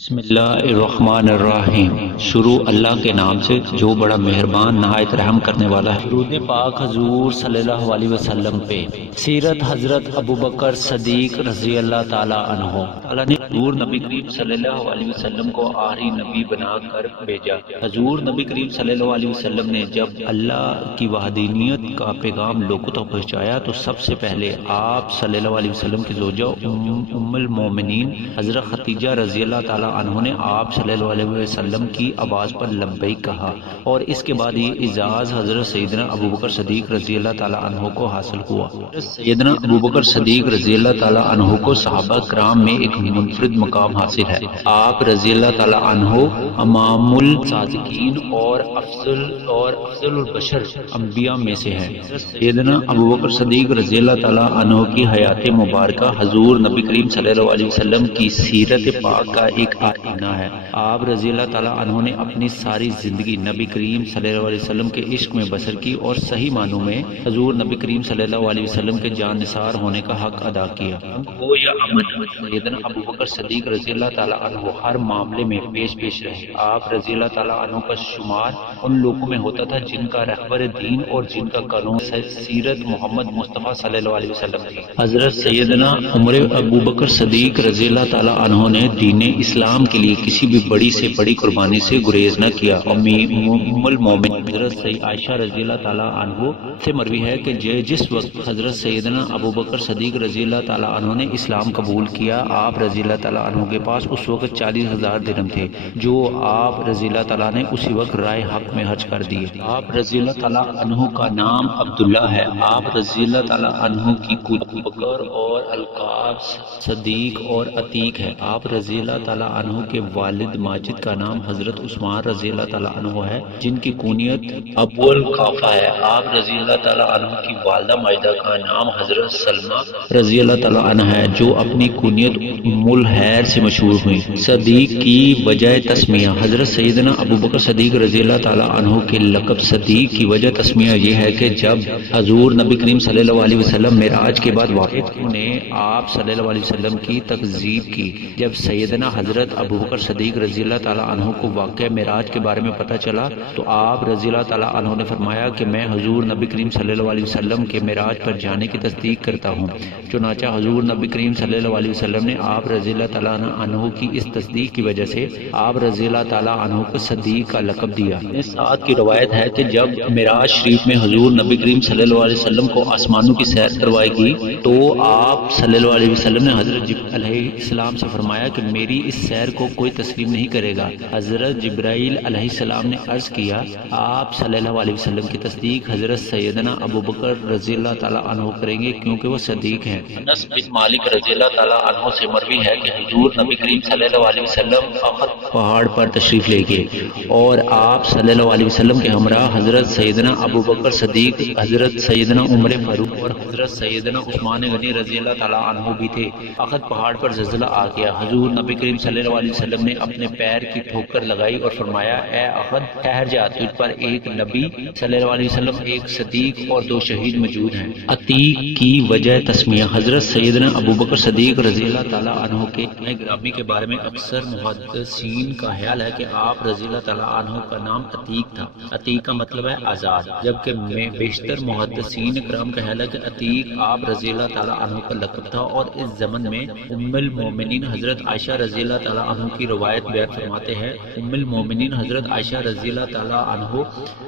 بسم اللہ الرحمن الرحیم۔ شروع اللہ کے نام سے جو بڑا مہربان نہایت رحم کرنے والا ہے۔ درود پاک حضور صلی اللہ علیہ وسلم پہ۔ سیرت حضرت ابوبکر صدیق رضی اللہ تعالی عنہ۔ اللہ نے حضور نبی کریم صلی اللہ علیہ وسلم کو آخری نبی بنا کر بھیجا۔ حضور نبی کریم صلی اللہ علیہ وسلم نے جب اللہ کی وحدانیت کا پیغام لوگوں تک پہنچایا تو سب سے پہلے آپ صلی اللہ علیہ وسلم کی زوجہ ام المومنین حضرت خدیجہ رضی اللہ تعالی عنہ نے آپ صلی اللہ علیہ وسلم کی آواز پر لبیک کہا، اور اس کے بعد یہ اعزاز حضرت سیدنا ابوبکر صدیق رضی اللہ تعالی عنہ کو حاصل ہوا۔ سیدنا ابوبکر صدیق رضی اللہ تعالی عنہ کو صحابہ کرام میں ایک منفرد مقام حاصل ہے۔ آپ رضی اللہ تعالی عنہ امام الصادقین اور افضل البشر انبیاء میں سے ہیں۔ سیدنا ابوبکر صدیق رضی اللہ تعالی عنہ کی حیات مبارکہ حضور نبی کریم صلی اللہ علیہ وسلم کی سیرت پاک کا ایک آئینہ ہے۔ آپ رضی اللہ تعالی عنہ نے اپنی ساری زندگی نبی کریم صلی اللہ علیہ وسلم کے عشق میں بسر کی اور صحیح معنوں میں حضور نبی کریم صلی اللہ علیہ وسلم کے جان نثار ہونے کا حق ادا کیا۔ ہو یا امن، سیدنا ابوبکر صدیق رضی اللہ تعالی عنہ ہر معاملے میں پیش رہے۔ آپ رضی اللہ تعالی عنہ کا شمار ان لوگوں میں ہوتا تھا جن کا رہبر دین اور جن کا قانون سیرت محمد مصطفیٰ صلی اللہ علیہ وسلم تھی۔ حضرت سیدنا عمر ابوبکر صدیق رضی اللہ تعالی عنہ نے دین اسلام کے لیے کسی بھی بڑی سے بڑی قربانی سے گریز نہ کیا۔ ام المومن حضرت سید عائشہ رضی اللہ تعالی عنہ سے مروی ہے کہ جس وقت حضرت سیدنا ابوبکر صدیق رضی اللہ تعالی عنہ نے اسلام قبول کیا، آپ رضی اللہ تعالی عنہ کے پاس اس وقت 40,000 درہم تھے، جو آپ رضی اللہ تعالی نے اسی وقت رائے حق میں حج کر دیے۔ آپ رضی اللہ تعالی عنہ کا نام عبداللہ ہے۔ آپ رضی اللہ تعالی عنہ کی کنیت بکر اور القاب صدیق اور عتیق ہے۔ آپ رضی اللہ تعالی عنہ کے والد ماجد کا نام حضرت عثمان رضی اللہ تعالی عنہ ہے، جن کی کنیت ابو القافہ ہے۔ آپ رضی اللہ تعالی عنہ کی والدہ ماجدہ کا نام حضرت سلمہ رضی اللہ تعالی عنہ ہے، جو اپنی کنیت ام الخیر سے مشہور ہوئی۔ صدیق کی وجہ تسمیہ، حضرت سیدنا ابوبکر صدیق رضی اللہ تعالی عنہ کے لقب صدیق کی وجہ تسمیہ یہ ہے کہ جب حضور نبی کریم صلی اللہ علیہ وسلم معراج کے بعد واپس نے آپ صلی اللہ علیہ وسلم کی تکذیب کی۔ جب سیدنا حضرت ابوبکر صدیق رضی اللہ تعالی عنہ کو واقعہ معراج کے بارے میں پتہ چلا تو آپ رضی اللہ تعالی عنہ نے فرمایا کہ میں حضور نبی کریم صلی اللہ علیہ وسلم کے معراج پر جانے کی تصدیق کرتا ہوں۔ چنانچہ حضور نبی کریم صلی اللہ علیہ وسلم نے آپ رضی اللہ تعالی عنہ کی اس تصدیق کی وجہ سے آپ رضی اللہ تعالی عنہ کو صدیق کا لقب دیا۔ اس ساتھ کی روایت ہے کہ جب معراج شریف میں حضور نبی کریم صلی اللہ علیہ وسلم کو آسمانوں کی سیر کروائی گئی تو آپ صلی اللہ علیہ وسلم نے حضرت جبرائیل علیہ السلام سے فرمایا کہ میری اس سیر کو کوئی تسلیم نہیں کرے گا۔ حضرت جبرائیل علیہ السلام نے عرض کیا آپ صلی اللہ علیہ وسلم کی تصدیق حضرت سیدنا ابوبکر رضی اللہ تعالی عنہ کریں گے کیونکہ وہ صدیق ہیں۔ انس بن مالک رضی اللہ تعالی عنہ سے مروی ہے کہ حضور نبی کریم صلی اللہ علیہ وسلم احد پہاڑ پر تشریف لے گئے اور آپ صلی اللہ علیہ وسلم کے ہمراہ حضرت سیدنا ابوبکر صدیق، حضرت سیدنا عمر فاروق اور حضرت سیدنا عثمان غنی رضی اللہ تعالی عنہ بھی تھے۔ احد پہاڑ پر زلزلہ آ گیا۔ حضور نبی کریم صلی اللہ علیہ وسلم نے اپنے پیر کی ٹھوکر لگائی اور فرمایا اے احد ٹھہر جا، تجھ پر ایک نبی صلی اللہ علیہ وسلم، ایک صدیق اور 2 شہید موجود ہیں۔ عتیق کی وجہ تسمیہ، حضرت سیدنا ابوبکر صدیق رضی اللہ تعالی عنہ کے گرامی کے بارے میں اکثر محدثین کا خیال ہے کہ آپ رضی اللہ تعالی عنہ کا نام عتیق تھا۔ عتیق کا مطلب ہے آزاد، جبکہ بیشتر محدثین کرام کا خیال ہے کہ عتیق آپ رضی اللہ تعالی عنہ کا لقب تھا، اور اس زمن میں ام المومنین حضرت عائشہ رضی اللہ تعالی عنہ کی روایت بیان فرماتے ہیں۔ ام المومنین حضرت عائشہ رضی اللہ تعالی عنہ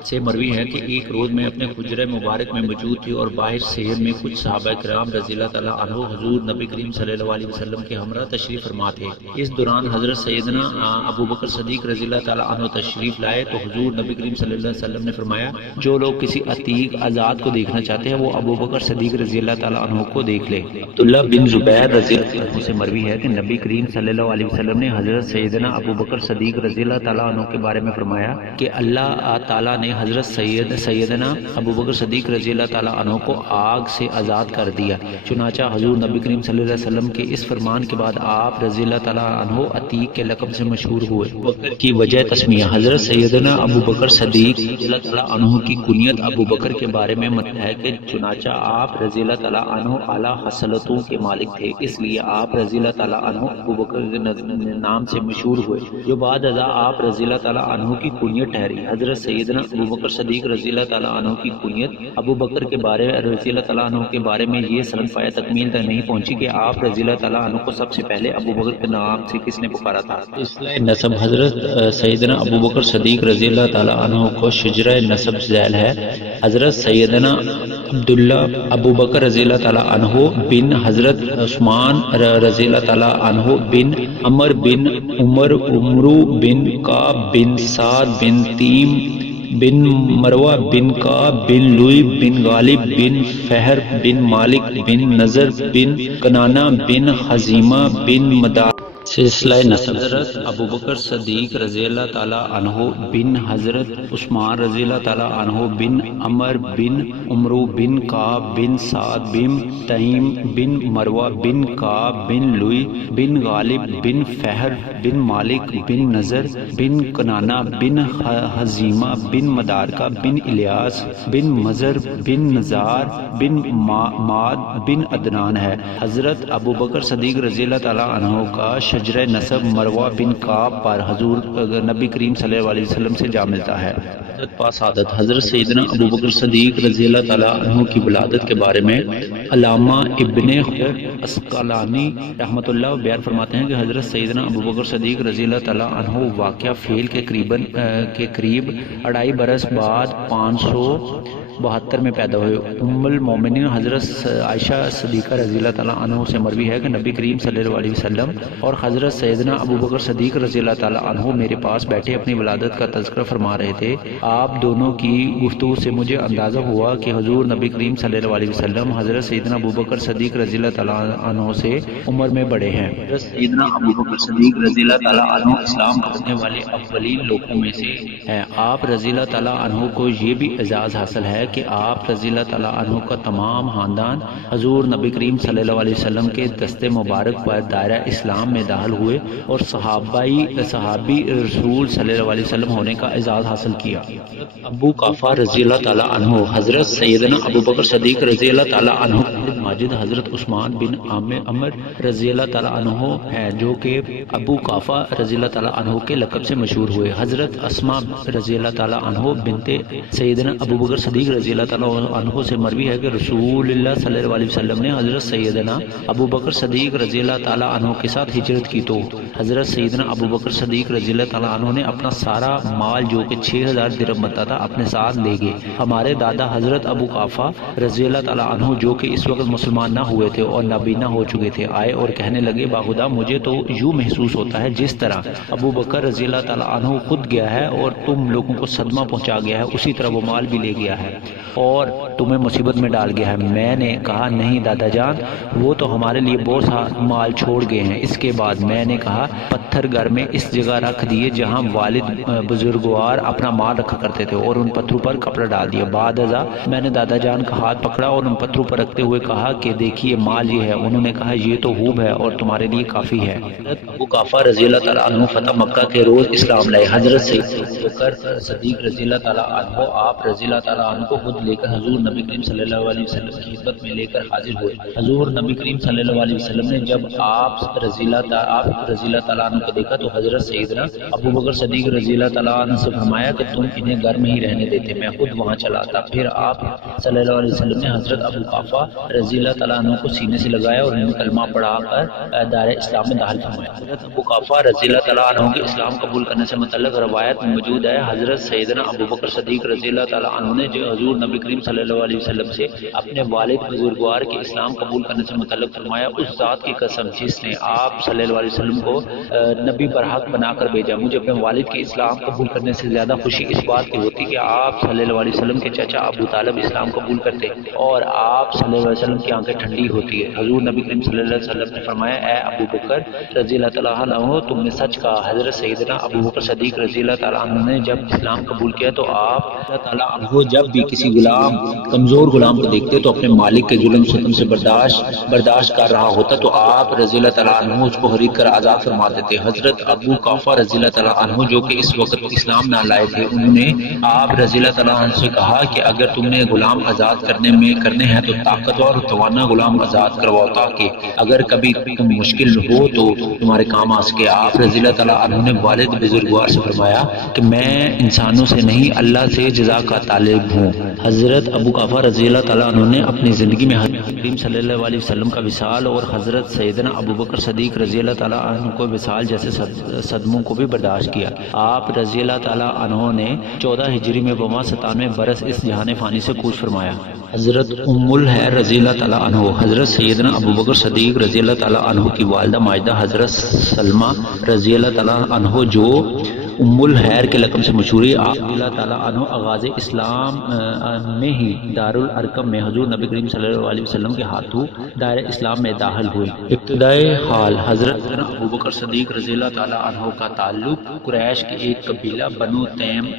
سے مروی ہے کہ ایک روز میں اپنے حجرہ مبارک میں موجود تھی اور باہر شہر میں کچھ صحابہ کرام رضی اللہ تعالی عنہ حضور نبی کریم صلی اللہ علیہ وسلم کے ہمراہ تشریف فرما تھے۔ اس دوران حضرت سیدنا ابوبکر صدیق رضی اللہ تعالی عنہ تشریف لائے تو حضور نبی کریم صلی اللہ علیہ وسلم نے فرمایا جو لوگ کسی عتیق آزاد کو دیکھنا چاہتے ہیں وہ ابوبکر صدیق رضی اللہ تعالی عنہ کو دیکھ لے۔ عبداللہ بن زبیر رضی اللہ عنہ سے مروی ہے کہ نبی کریم صلی اللہ علیہ وسلم نے حضرت سیدنا ابوبکر صدیق رضی اللہ تعالی عنہ کے بارے میں فرمایا کہ اللہ تعالی نے حضرت سیدنا ابوبکر صدیق رضی اللہ تعالی عنہ کو آگ سے آزاد کر دیا۔ چنانچہ حضور نبی کریم صلی اللہ علیہ وسلم کے اس فرمان کے بعد آپ رضی اللہ تعالی عنہ عتیق کے لقب سے مشہور ہوئے۔ بکر کی وجہ تسمیہ، حضرت سیدنا ابوبکر صدیق رضی اللہ تعالی عنہ کی کنیت ابوبکر کے بارے میں مت ہے کہ چنانچہ آپ رضی اللہ تعالی عنہ اعلیٰ خصلتوں کے مالک تھے، اس لیے آپ رضی اللہ تعالی عنہ ابوبکر کے نام سے مشہور ہوئے، جو بعد ازاں آپ رضی اللہ تعالیٰ عنہ کی کنیت ٹھہری۔ حضرت سیدنا ابو بکر صدیق رضی اللہ تعالیٰ عنہ کی کنیت ابو بکر کے بارے رضی اللہ تعالیٰ عنہ کے بارے میں یہ سند پایا تکمیل تک نہیں پہنچی کہ آپ رضی اللہ تعالیٰ عنہ کو سب سے پہلے ابو بکر کے نام سے کس نے پکارا تھا۔ اصلاح نسب حضرت سیدنا ابو بکر صدیق رضی اللہ تعالیٰ عنہ کو شجرہ نسب ذیل ہے۔ حضرت سیدنا عبداللہ ابو بکر رضی اللہ تعالیٰ عنہ بن حضرت عثمان رضی اللہ تعالیٰ عنہ بن عمر بن عمر عمرو بن کعب بن سعد بن تیم بن مروہ بن کعب بن لوئی بن غالب بن فہر بن مالک بن نضر بن کنانہ بن خزیمہ بن مدار سلسلہ نسب حضرت ابو بکر صدیق رضی اللہ تعالیٰ عنہ بن حضرت عثمان رضی اللہ تعالیٰ عنہ بن عمر بن عمرو بن کعب بن سعد بن تیم بن مروہ بن کعب بن لوئی بن غالب بن فہر بن مالک بن نضر بن کنانہ بن حزیمہ بن مدارکہ بن الیاس بن مزر بن نزار بن ماد بن عدنان ہے۔ حضرت ابو بکر صدیق رضی اللہ تعالیٰ عنہ کا شجرہ نسب مروہ بن کعب پر حضور نبی کریم صلی اللہ علیہ وسلم سے جا ملتا ہے۔ پاسعادت حضرت سیدنا ابو بکر صدیق رضی اللہ تعالیٰ عنہ کی ولادت کے بارے میں علامہ ابن اسقلانی رحمۃ اللہ بیان فرماتے ہیں کہ حضرت سیدنا ابو بکر صدیق رضی اللہ تعالیٰ عنہ واقعہ فیل کے قریب 2.5 برس بعد 572 میں پیدا ہوئے۔ ام المومنین حضرت عائشہ صدیقہ رضی اللہ تعالیٰ عنہ سے مروی ہے کہ نبی کریم صلی اللہ علیہ وسلم اور حضرت سیدنا ابو بکر صدیق رضی اللہ تعالیٰ عنہ میرے پاس بیٹھے اپنی ولادت کا تذکرہ فرما رہے تھے۔ آپ دونوں کی گفتگو سے مجھے اندازہ ہوا کہ حضور نبی کریم صلی اللہ علیہ وسلم حضرت سیدنا ابو بکر صدیق رضی اللہ تعالیٰ عنہ سے عمر میں بڑے ہیں۔ حضرت سیدنا ابو بکر صدیق رضی اللہ تعالیٰ عنہ اسلام پڑھنے والے اولین لوگوں میں سے ہیں۔ آپ رضی اللہ تعالیٰ عنہ کو یہ بھی اعزاز حاصل ہے کہ آپ رضی اللہ تعالیٰ عنہ کا تمام خاندان حضور نبی کریم صلی اللہ علیہ وسلم کے دست مبارک پر دائرہ اسلام میں داخل ہوئے اور صحابی رسول صلی اللہ علیہ وسلم ہونے کا اعزاز حاصل کیا۔ ابو قافہ رضی اللہ تعالیٰ عنہ حضرت سیدنا ابو بکر صدیق رضی اللہ تعالیٰ عنہ ماجد حضرت عثمان بن عمر رضی اللہ تعالیٰ عنہ ہیں، جو کہ ابو قافہ رضی اللہ تعالیٰ عنہ کے لقب سے مشہور ہوئے۔ حضرت اسماء رضی اللہ تعالیٰ عنہ بنت سیدنا ابو بکر صدیق رضی اللہ تعالیٰ عنہ سے مروی ہے کہ رسول اللہ صلی اللہ علیہ وسلم نے حضرت سیدنا ابو بکر صدیق رضی اللہ تعالیٰ عنہ کے ساتھ ہجرت کی تو حضرت سیدنا ابو بکر صدیق رضی اللہ تعالیٰ عنہ نے اپنا سارا مال جو کہ 6000 درہم بنتا تھا اپنے ساتھ لے گئے۔ ہمارے دادا حضرت ابو قافہ رضی اللہ تعالیٰ عنہ جو کہ اس وقت مسلمان نہ ہوئے تھے اور نابینا ہو چکے تھے، آئے اور کہنے لگے باخدا مجھے تو یوں محسوس ہوتا ہے جس طرح ابو بکر رضی اللہ تعالیٰ عنہ خود گیا ہے اور تم لوگوں کو صدمہ پہنچا گیا ہے، اسی طرح وہ مال بھی لے گیا ہے اور تمہیں مصیبت میں ڈال گیا ہے۔ میں نے کہا نہیں دادا جان، وہ تو ہمارے لیے بہت سا مال چھوڑ گئے ہیں۔ اس کے بعد میں نے کہا پتھر گھر میں اس جگہ رکھ دیے جہاں والد بزرگوار اپنا مال رکھا کرتے تھے اور ان پتھروں پر کپڑا ڈال دیا۔ بعد ازاں میں نے دادا جان کا ہاتھ پکڑا اور ان پتھروں پر رکھتے ہوئے کہا کہ دیکھیے مال یہ ہے۔ انہوں نے کہا یہ تو خوب ہے اور تمہارے لیے کافی ہے۔ ابو قافہ رضی اللہ تعالیٰ عنہ فتح مکہ کے روز اسلام لائے۔ حضرت ابو بکر صدیق رضی اللہ تعالیٰ عنہ آپ رضی اللہ تعالیٰ عنہ کو خود لے کر حضور نبی کریم صلی اللہ علیہ وسلم کی خدمت میں لے کر حاضر ہوئے۔ حضور نبی کریم صلی اللہ علیہ وسلم نے جب آپ رضی اللہ تعالیٰ عنہ کو دیکھا تو حضرت سیدنا ابو بکر صدیق رضی اللہ تعالیٰ عنہ سے فرمایا کہ تم انہیں گھر میں ہی رہنے دیتے، میں خود وہاں چلا آتا۔ پھر آپ صلی اللہ علیہ وسلم نے حضرت ابو قافہ رضی اللہ تعالیٰ عنہ کو سینے سے لگایا اور انہیں کلمہ پڑھا کر دائرہ اسلام میں داخل فرمایا۔ حضرت ابو قافہ رضی اللہ تعالیٰ عنہ کے اسلام قبول کرنے سے متعلق روایت میں موجود ہے۔ حضرت سیدنا ابو بکر صدیق رضی اللہ تعالیٰ عنہ نے جو حضور نبی کریم صلی اللہ علیہ وسلم سے اپنے والد بزرگوار کے اسلام قبول کرنے سے متعلق فرمایا، اس ذات کی قسم جس نے آپ صلی اللہ علیہ وسلم کو نبی برحق بنا کر بھیجا، مجھے اپنے والد کے اسلام قبول کرنے سے زیادہ خوشی اس بات کی ہوتی کہ آپ صلی اللہ علیہ وسلم کے چچا ابو طالب اسلام قبول کرتے اور آپ صلی اللہ علیہ وسلم کی آنکھیں ٹھنڈی ہوتی ہے۔ حضور نبی کریم صلی اللہ علیہ وسلم نے فرمایا اے ابو بکر رضی اللہ تعالیٰ عنہ تم نے سچ کہا۔ حضرت سیدنا ابو بکر صدیق رضی اللہ تعالیٰ عنہ نے جب اسلام قبول کیا تو آپ اللہ تعالیٰ عنہ جب بھی کسی کمزور غلام کو دیکھتے تو اپنے مالک کے ظلم ستم سے برداشت کر رہا ہوتا تو آپ رضی اللہ تعالیٰ عنہ اس کو خرید کر آزاد فرما دیتے۔ حضرت ابو قافہ رضی اللہ تعالیٰ عنہ جو کہ اس وقت اسلام نہ لائے تھے، انہوں نے آپ رضی اللہ تعالیٰ عنہ سے کہا کہ اگر تم نے غلام آزاد کرنے ہیں تو طاقتور جوانہ غلام آزاد کرواؤ تاکہ اگر کبھی تم مشکل ہو تو تمہارے کام آ سکے۔ آپ رضی اللہ تعالیٰ عنہ نے والد بزرگوار سے فرمایا کہ میں انسانوں سے نہیں اللہ سے جزا کا طالب ہوں۔ حضرت ابو قحافہ رضی اللہ تعالیٰ عنہ نے اپنی زندگی میں حضرت کریم صلی اللہ علیہ وسلم کا وصال اور حضرت سیدنا ابو بکر صدیق رضی اللہ تعالیٰ عنہ کو وصال جیسے صدموں کو بھی برداشت کیا۔ آپ رضی اللہ تعالیٰ عنہ نے 14 ہجری میں 97 برس اس جہان فانی سے کوچ فرمایا۔ حضرت ام الخیر رضی اللہ تعالیٰ عنہ حضرت سیدنا ابو بکر صدیق رضی اللہ تعالیٰ عنہ کی والدہ ماجدہ حضرت سلمہ رضی اللہ تعالیٰ عنہ جو ام الخیر کے لقب سے مشہور ہے، آپ رضی اللہ تعالیٰ عنہ آغاز اسلام میں ہی دارالارقم میں حضور نبی کریم صلی اللہ علیہ وسلم کے ہاتھوں دائرہ اسلام میں داخل ہوئے۔ ابتدائی حال حضرت ابو بکر صدیق رضی اللہ تعالیٰ عنہ کا تعلق قریش کے ایک قبیلہ بنو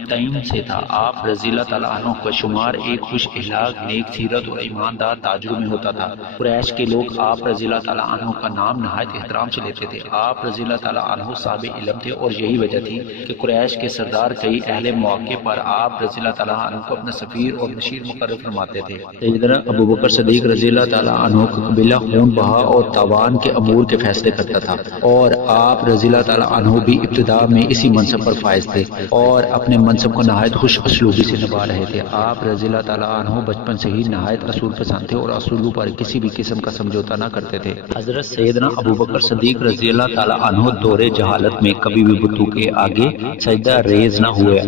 تیم سے تھا۔ آپ رضی اللہ تعالیٰ عنہ کا شمار ایک خوش اخلاق، نیک سیرت اور ایماندار تاجروں میں ہوتا تھا۔ قریش کے لوگ آپ رضی اللہ تعالیٰ عنہ کا نام نہایت احترام سے لیتے تھے۔ آپ رضی اللہ تعالیٰ عنہ صاحب علم تھے اور یہی وجہ تھی کہ قریش کے سردار کئی اہل مواقع پر آپ رضی اللہ تعالیٰ عنہ کو اپنا سفیر اور مشیر مقرر فرماتے تھے۔ سیدنا ابو بکر صدیق رضی اللہ تعالیٰ عنہ کا قبیلہ خون بہا اور تاوان کے امور کے فیصلے کرتا تھا، اور آپ رضی اللہ تعالیٰ عنہ بھی ابتدا میں اسی منصب پر فائز تھے اور اپنے منصب کو نہایت خوش اسلوبی سے نبھا رہے تھے۔ آپ رضی اللہ تعالیٰ عنہ بچپن سے ہی نہایت اصول پسند تھے اور اصولوں پر کسی بھی قسم کا سمجھوتا نہ کرتے تھے۔ حضرت سیدنا ابو بکر صدیق رضی اللہ تعالیٰ عنہ دور جہالت میں کبھی بھی بتوں کے آگے سجدہ ریز نہ ہوئے،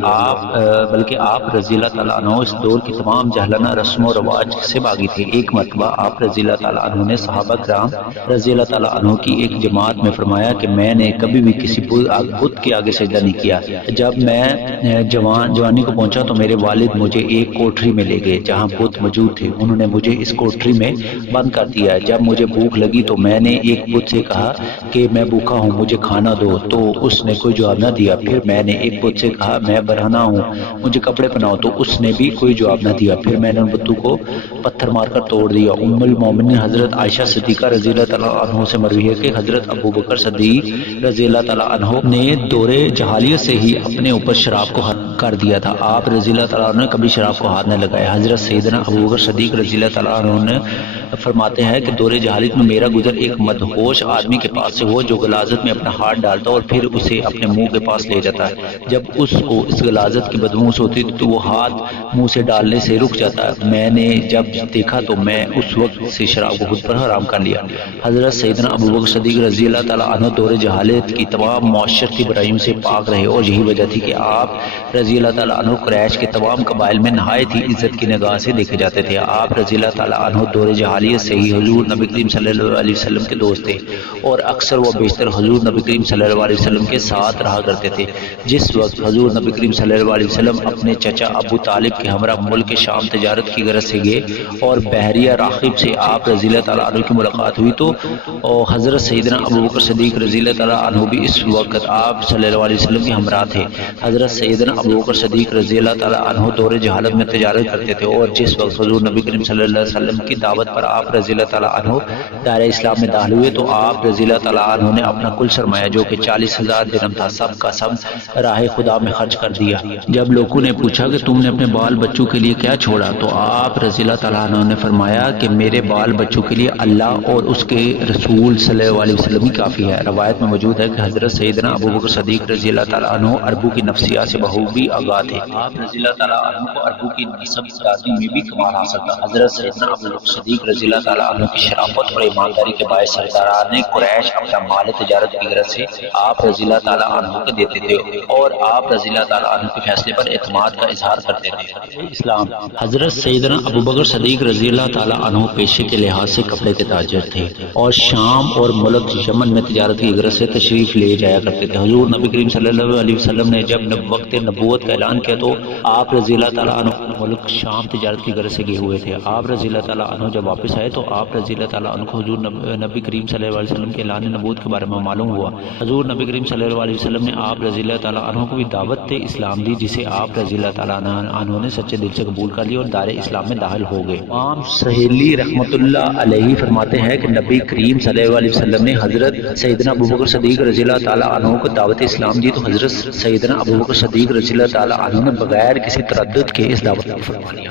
بلکہ آپ رضی اللہ تعالیٰ عنہ اس دور کی تمام جہلانہ رسم و رواج سے باغی تھے۔ ایک مرتبہ آپ رضی اللہ تعالیٰ عنہ نے صحابہ کرام رضی اللہ تعالیٰ عنہ کی ایک جماعت میں فرمایا کہ میں نے کبھی بھی کسی بت کے آگے سجدہ نہیں کیا۔ جب میں جوانی کو پہنچا تو میرے والد مجھے ایک کوٹری میں لے گئے جہاں بت موجود تھے۔ انہوں نے مجھے اس کوٹری میں بند کر دیا۔ جب مجھے بھوک لگی تو میں نے ایک بت سے کہا کہ میں بھوکا ہوں، مجھے کھانا دو، تو اس نے کوئی جواب نہ دیا۔ پھر میں نے ایک بت سے کہا میں برہنہ ہوں، مجھے کپڑے پہناؤ، تو اس نے بھی کوئی جواب نہ دیا۔ پھر میں نے ان بتوں کو پتھر مار کر توڑ دیا۔ ام المومنین حضرت عائشہ صدیقہ رضی اللہ تعالیٰ عنہ سے مروی ہے کہ حضرت ابو بکر صدیق رضی اللہ تعالیٰ عنہ نے دور جہالیت سے ہی اپنے اوپر شراب کو حرام کر دیا تھا۔ آپ رضی اللہ تعالیٰ عنہ نے کبھی شراب کو ہاتھ نہ لگایا۔ حضرت سیدنا ابو بکر صدیق رضی اللہ تعالیٰ عنہ نے فرماتے ہیں کہ دور جہالت میں میرا گزر ایک مدہوش آدمی کے پاس سے ہوا جو غلاظت میں اپنا ہاتھ ڈالتا اور پھر اسے اپنے منہ کے پاس لے جاتا ہے۔ جب اس کو اس غلاظت کی بدبو ہوتی تو وہ ہاتھ منہ سے ڈالنے سے رک جاتا ہے۔ میں نے جب دیکھا تو میں اس وقت سے شراب کو خود پر حرام کر لیا۔ حضرت سیدنا ابو بکر صدیق رضی اللہ تعالیٰ عنہ دور جہالت کی تمام معاشرتی برائیوں سے پاک رہے اور یہی وجہ تھی کہ آپ رضی اللہ تعالیٰ عنہ قریش کے تمام قبائل میں نہایت ہی عزت کی نگاہ سے دیکھے جاتے تھے۔ آپ رضی اللہ تعالیٰ عنہ دور جہالیت سے ہی حضور نبی کریم صلی اللہ علیہ وسلم کے دوست تھے اور اکثر و بیشتر حضور نبی کریم صلی اللہ علیہ وسلم کے ساتھ رہا کرتے تھے۔ جس وقت حضور نبی کریم صلی اللہ علیہ وسلم اپنے چچا ابو طالب کے ہمراہ ملک شام تجارت کی غرض سے گئے اور بحریہ راغب سے آپ رضی اللہ تعالیٰ عنہ کی ملاقات ہوئی تو حضرت سیدنا ابو بکر صدیق رضی اللہ تعالیٰ عنہ بھی اس وقت آپ صلی اللہ علیہ وسلم کے ہمراہ تھے۔ حضرت سیدنا ابو بکر صدیق رضی اللہ تعالیٰ عنہ دور جہالت میں تجارت کرتے تھے اور جس وقت حضور نبی کریم صلی اللہ علیہ وسلم کی دعوت پر آپ رضی اللہ تعالیٰ عنہ دائرہ اسلام میں داخل ہوئے تو آپ رضی اللہ تعالیٰ عنہ نے اپنا کل سرمایہ جو کہ 40,000 درہم تھا سب کا سب راہ خدا میں خرچ کر دیا۔ جب لوگوں نے پوچھا کہ تم نے اپنے بال بچوں کے لیے کیا چھوڑا تو آپ رضی اللہ تعالیٰ عنہ نے فرمایا کہ میرے بال بچوں کے لیے اللہ اور اس کے رسول صلی اللہ علیہ وسلم ہی کافی ہے۔ روایت میں موجود ہے کہ حضرت سیدنا ابو بکر صدیق رضی اللہ تعالیٰ عنہ عربوں کی نفسیات سے بخوبی آگاہ تھے۔ آپ رضی اللہ تعالیٰ عنہ کو عربوں کی نسب دادی میں بھی کمال حاصل تھا۔ حضرت سیدنا ابو بکر صدیق رضی اللہ تعالیٰ عنہ کی شرافت اور ایمانداری کے باعث سرداران قریش اپنا مال تجارت کی غرض سے آپ رضی اللہ تعالیٰ عنہ کو دیتے تھے اور آپ رضی اللہ تعالیٰ عنہ کے فیصلے پر اعتماد کا اظہار کرتے تھے۔ اسلام حضرت سیدنا ابو بکر صدیق رضی اللہ تعالیٰ عنہ پیشے کے لحاظ سے کپڑے کے تاجر تھے اور شام اور ملک یمن میں تجارت کی غرض سے تشریف لے جایا کرتے تھے۔ حضور نبی کریم صلی اللہ علیہ وسلم نے جب وقت نبوت کا اعلان کیا تو آپ رضی اللہ تعالیٰ عنہ ملک شام تجارت کی غرض سے گئے ہوئے تھے۔ آپ رضی اللہ تعالیٰ عنہ جب واپس آئے تو آپ رضی اللہ تعالیٰ عنہ کو حضور نبی کریم صلی اللہ علیہ وسلم کے اعلان نبوت کے بارے میں معلوم ہوا۔ حضور نبی کریم صلی اللہ علیہ وسلم نے آپ رضی اللہ تعالیٰ عنہ کو بھی دعوت اسلام دی جسے آپ رضی اللہ تعالیٰ عنہ نے سچے دل سے قبول کر لیا اور دار اسلام میں داخل ہو گئے۔ امام سہیلی رحمۃ اللہ علیہ فرماتے ہیں کہ نبی کریم صلی اللہ علیہ وسلم نے حضرت سیدنا ابو بکر صدیق رضی اللہ تعالیٰ عنہ کو دعوت اسلام دی تو حضرت سیدنا ابو بکر صدیق رضی رضی اللہ تعالیٰ عنہ نے بغیر کسی تردد کے اس دعوت کو فرما لیا۔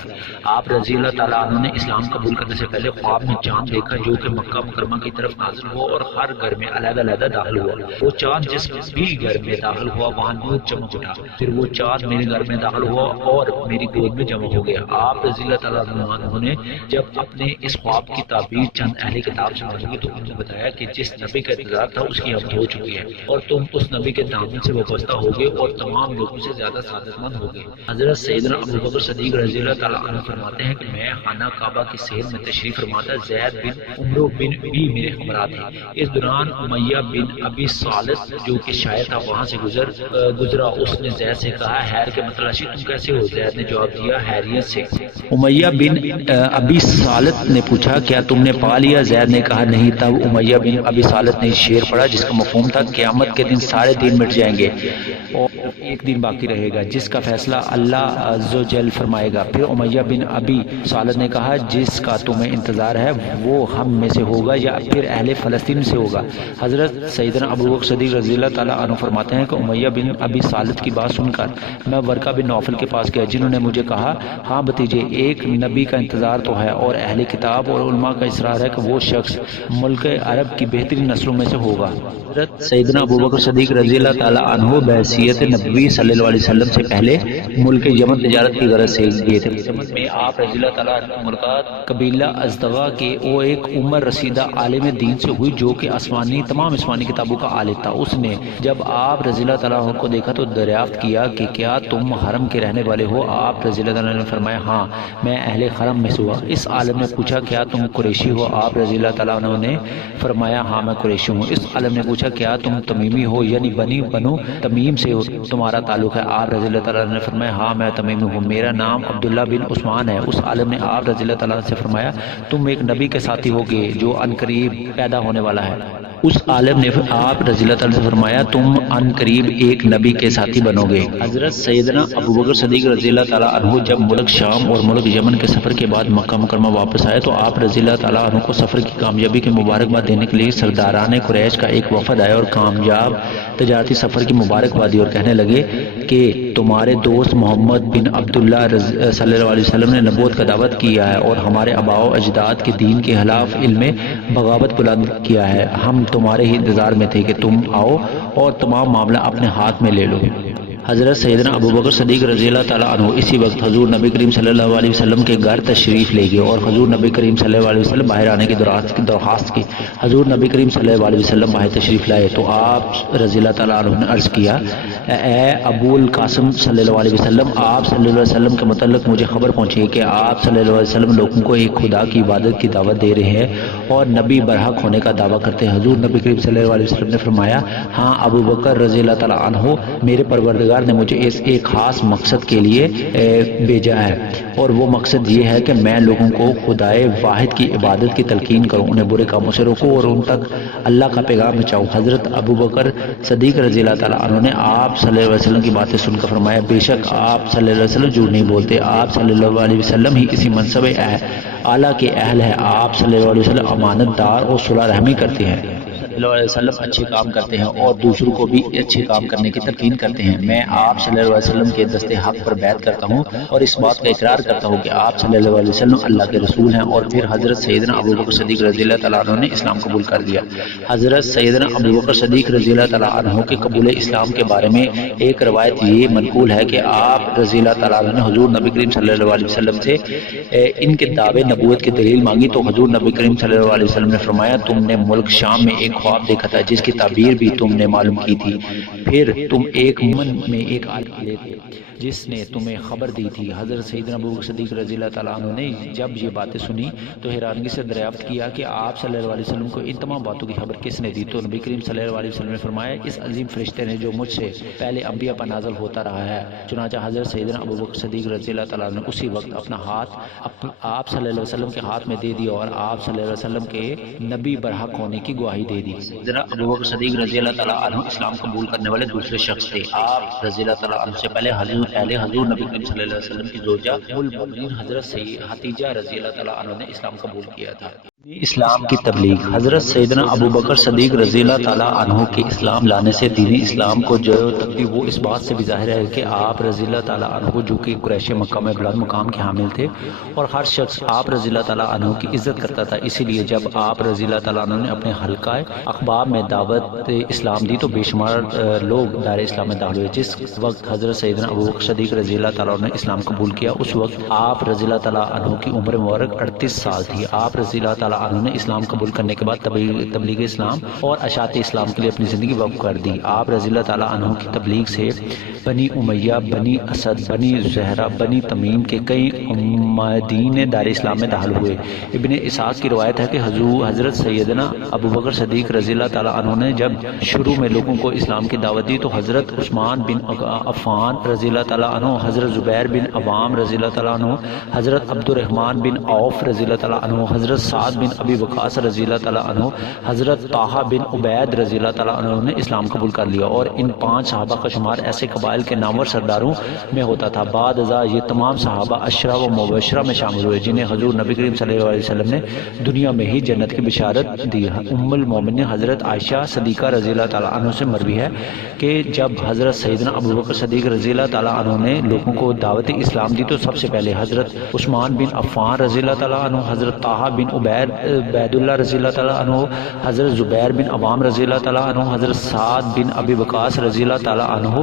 آپ رضی اللہ تعالیٰ عنہ نے اسلام قبول کرنے سے پہلے خواب میں چاند دیکھا جو کہ مکہ مکرمہ کی طرف نازل ہوا اور ہر گھر میں علیحدہ علیحدہ داخل ہوا۔ وہ چاند جس بھی گھر میں داخل ہوا وہاں نور چمک اٹھا، پھر وہ چاند میرے گھر میں داخل ہوا اور میری گود میں جمع ہو گیا۔ آپ رضی اللہ تعالیٰ عنہ نے جب اپنے اس خواب کی تعبیر چند اہل کتاب سے مانگی تو انہوں نے بتایا کہ جس نبی کا انتظار تھا اس کی آمد ہو چکی ہے اور تم اس نبی کے دامن سے وابستہ ہوگے اور تمام لوگوں سے زیادہ سعادت مند ہوگے۔ حضرت سیدنا ابوبکر صدیق رضی اللہ تعالیٰ عنہ فرماتے ہیں کہ میں خانہ کعبہ کی صحن میں تشریف فرماتا زید بن عمرو بن بھی میرے ہمراہ تھے۔ اس دوران امیہ بن ابی صالح جو کہ شاعر تھا وہاں سے گزرا۔ اس نے زید سے کہا خیر کے متلاشی تم کیسے ہو؟ زید نے جواب دیا خیریت سے۔ امیہ بن ابی صالح نے پوچھا کیا تم نے پا لیا؟ زید نے کہا نہیں۔ تب امیہ بن ابی صالح نے شعر پڑھا جس کا مفہوم تھا قیامت کے دن سارے دین مٹ جائیں گے اور ایک دن باقی رہے گا جس کا فیصلہ اللہ عز و جل فرمائے گا۔ پھر امیہ بن ابی صالح نے کہا جس کا تمہیں انتظار ہے وہ ہم میں سے ہوگا یا پھر اہل فلسطین سے ہوگا؟ حضرت سیدنا ابوبکر صدیق رضی اللہ تعالیٰ عنہ فرماتے ہیں کہ امیہ بن ابی صالح کی بات سن کر میں ورقہ بن نوفل کے پاس گیا جنہوں نے مجھے کہا ہاں بھتیجے ایک نبی کا انتظار تو ہے اور اہل کتاب اور علماء کا اصرار ہے کہ وہ شخص ملک عرب کی بہترین نسلوں میں سے ہوگا۔ حضرت سیدنا ابوبکر صدیق رضی اللہ تعالیٰ عنہ بحیثیت نبی صلی اللہ علیہ وسلم سے پہلے ملک یمن تجارت کی غرض سے گئے تھے۔ یمن میں آپ رضی اللہ تعالیٰ عنہ ملاقات قبیلہ ازدغا کے وہ ایک عمر رسیدہ عالم دین سے ہوئی جو کہ تمام آسمانی کتابوں کا عالم تھا۔ اس نے جب آپ رضی اللہ تعالیٰ عنہ کو دیکھا تو دریافت کیا کہ کیا تم حرم کے رہنے والے ہو؟ آپ رضی اللہ تعالیٰ عنہ نے فرمایا ہاں میں اہل حرم میں سے ہوا۔ اس عالم نے پوچھا کیا تم قریشی ہو؟ آپ رضی اللہ تعالیٰ عنہ نے فرمایا ہاں میں قریشی ہوں۔ اس عالم نے پوچھا کیا تم تمیمی ہو یعنی بنو تمیم سے تمہارا تعلق ہے؟ آپ رضی اللہ تعالیٰ عنہ نے فرمایا ہاں میں تمیمی ہوں، میرا نام عبداللہ بن عثمان ہے۔ اس عالم نے آپ رضی اللہ تعالیٰ عنہ سے فرمایا تم ایک نبی کے ساتھی ہوگے جو عنقریب پیدا ہونے والا ہے۔ اس عالم نے آپ رضی اللہ تعالیٰ سے فرمایا تم عن قریب ایک نبی کے ساتھی بنو گے۔ حضرت سیدنا ابوبکر صدیق رضی اللہ تعالیٰ عنہ جب ملک شام اور ملک یمن کے سفر کے بعد مکہ مکرمہ واپس آئے تو آپ رضی اللہ تعالیٰ عنہ کو سفر کی کامیابی کی مبارکباد دینے کے لیے سرداران قریش کا ایک وفد آیا اور کامیاب تجارتی سفر کی مبارکباد دی اور کہنے لگے کہ تمہارے دوست محمد بن عبداللہ صلی اللہ علیہ وسلم نے نبوت کا دعوت کیا ہے اور ہمارے آباء و اجداد کے دین کے خلاف علم بغاوت بلند کیا ہے۔ ہم تمہارے ہی انتظار میں تھے کہ تم آؤ اور تمام معاملہ اپنے ہاتھ میں لے لو۔ حضرت سیدنا ابوبکر صدیق رضی اللہ تعالیٰ عنہ اسی وقت حضور نبی کریم صلی اللہ علیہ وسلم کے گھر تشریف لے گئے اور حضور نبی کریم صلی اللہ علیہ وسلم باہر آنے کی درخواست کی۔ حضور نبی کریم صلی اللہ علیہ وسلم باہر تشریف لائے تو آپ رضی اللہ تعالیٰ عنہ نے عرض کیا اے ابو القاسم صلی اللہ علیہ وسلم آپ صلی اللہ علیہ وسلم کے متعلق مجھے خبر پہنچی کہ آپ صلی اللہ علیہ وسلم لوگوں کو ایک خدا کی عبادت کی دعوت دے رہے ہیں اور نبی برحق ہونے کا دعویٰ کرتے ہیں۔ حضور نبی کریم صلی اللہ علیہ وسلم نے فرمایا ہاں ابو بکر رضی اللہ تعالیٰ عنہ میرے پروردگار نے مجھے ایک خاص مقصد کے لیے بھیجا ہے اور وہ مقصد یہ ہے کہ میں لوگوں کو خدائے واحد کی عبادت کی تلقین کروں، انہیں برے کاموں سے روکوں اور ان تک اللہ کا پیغام پہنچاؤں۔ حضرت ابوبکر صدیق رضی اللہ تعالیٰ عنہ نے آپ صلی اللہ علیہ وسلم کی باتیں سن کر فرمایا بے شک آپ صلی اللہ علیہ وسلم جھوٹ نہیں بولتے، آپ صلی اللہ علیہ وسلم ہی کسی منصب اعلیٰ کے اہل ہیں، آپ صلی اللہ علیہ وسلم امانت دار اور صلح رحمی کرتے ہیں، صلی اللہ علیہ وسلم اچھے کام کرتے ہیں اور دوسروں کو بھی اچھے کام کرنے کی تلقین کرتے ہیں۔ میں آپ صلی اللہ علیہ وسلم کے دست حق پر بیعت کرتا ہوں اور اس بات کا اقرار کرتا ہوں کہ آپ صلی اللہ علیہ وسلم اللہ کے رسول ہیں۔ اور پھر حضرت سیدنا ابوبکر صدیق رضی اللہ تعالیٰ عنہ نے اسلام قبول کر لیا۔ حضرت سیدنا ابوبکر صدیق رضی اللہ تعالیٰ عنہ کے قبول اسلام کے بارے میں ایک روایت یہ منقول ہے کہ آپ رضی اللہ تعالیٰ عنہ نے حضور نبی کریم صلی اللہ علیہ وسلم سے ان کے دعوے نبوت کی دلیل مانگی تو حضور نبی کریم صلی اللہ علیہ وسلم نے فرمایا تم نے ملک شام میں ایک خواب دیکھا تھا جس کی تعبیر بھی تم نے معلوم کی تھی، پھر تم ایک من میں ایک عالم تھے جس نے تمہیں خبر دی تھی۔ حضرت سیدنا ابوبکر صدیق رضی اللہ تعالیٰ عنہ نے جب یہ باتیں سنی تو حیرانگی سے دریافت کیا کہ آپ صلی اللہ علیہ وسلم کو ان تمام باتوں کی خبر کس نے دی؟ تو نبی کریم صلی اللہ علیہ وسلم نے فرمایا اس عظیم فرشتے نے جو مجھ سے پہلے انبیاء پر نازل ہوتا رہا ہے۔ چنانچہ حضرت سیدنا ابوبکر صدیق رضی اللہ تعالیٰ عنہ نے اسی وقت اپنا ہاتھ آپ صلی اللہ علیہ وسلم کے ہاتھ میں دے دیا اور آپ صلی اللہ علیہ وسلم کے نبی برحق ہونے کی گواہی دے دی۔ ابوبکر صدیق رضی اللہ تعالیٰ عنہ اسلام قبول کرنے والے دوسرے شخص تھے۔ آپ رضی اللہ تعالیٰ عنہ سے پہلے حضور نبی کریم صلی اللہ علیہ وسلم کی زوجہ ام المؤمنین حضرت حتیجہ رضی اللہ تعالیٰ عنہ نے اسلام قبول کیا تھا۔ اسلام کی تبلیغ۔ حضرت سیدنا ابو بکر صدیق رضی اللہ تعالیٰ عنہ کے اسلام لانے سے دینی اسلام کو جو تبلیغ، وہ اس بات سے بھی ظاہر ہے کہ آپ رضی اللہ تعالیٰ عنہ جو کہ قریش مکہ میں بلند مقام کے حامل تھے، اور ہر شخص آپ رضی اللہ تعالیٰ عنہ کی عزت کرتا تھا۔ اسی لیے جب آپ رضی اللہ تعالیٰ عنہ نے اپنے حلقہ اخبار میں دعوت اسلام دی تو بے شمار لوگ دائرہ اسلام میں داخل ہوئے۔ جس وقت حضرت سیدنا ابو بکر صدیق رضی اللہ تعالیٰ عنہ نے اسلام قبول کیا، اس وقت آپ رضی اللہ تعالیٰ عنہ کی عمر مبارک 38 سال تھی۔ آپ رضی اللہ تعالیٰ عنہ نے اسلام قبول کرنے کے بعد تبلیغ اسلام اور اشاعت اسلام کے لیے اپنی زندگی وقف کر دی۔ آپ رضی اللہ تعالیٰ عنہ کی تبلیغ سے بنی امیہ، بنی اسد، بنی زہرہ، بنی تمیم کے کئی مدین دار اسلام میں داخل ہوئے۔ ابن اسحاق کی روایت ہے کہ حضرت سیدنا ابو بکر صدیق رضی اللہ تعالیٰ عنہ نے جب شروع میں لوگوں کو اسلام کی دعوت دی تو حضرت عثمان بن عفان رضی اللہ تعالیٰ عنہ، حضرت زبیر بن عوام رضی اللہ تعالیٰ عنہ، حضرت عبد الرحمن بن عوف رضی اللہ تعالیٰ عنہ، حضرت سعد بن ابی وقاص رضی اللہ تعالیٰ عنہ، حضرت طٰہٰ بن عبید رضی اللہ تعالیٰ عنہ نے اسلام قبول کر لیا، اور ان 5 صحابہ کا شمار ایسے قبائل کے نامور سرداروں میں ہوتا تھا۔ بعد ازاں یہ تمام صحابہ عشرہ و مبشرہ میں شامل ہوئے جنہیں حضور نبی کریم صلی اللہ علیہ وسلم نے دنیا میں ہی جنت کی بشارت دی۔ ام المومنین حضرت عائشہ صدیقہ رضی اللہ تعالیٰ عنہ سے مروی ہے کہ جب حضرت سیدنا ابو بکر صدیق رضی اللہ تعالیٰ عنہ نے لوگوں کو دعوت اسلام دی تو سب سے پہلے حضرت عثمان بن عفان رضی اللہ تعالیٰ عنہ، حضرت طٰہٰ بن عبید اللہ رضی اللہ تعالیٰ عنہ، حضرت زبیر بن عوام رضی اللہ تعالیٰ عنہ، حضرت سعد بن ابی وقاص رضی اللہ تعالیٰ عنہ،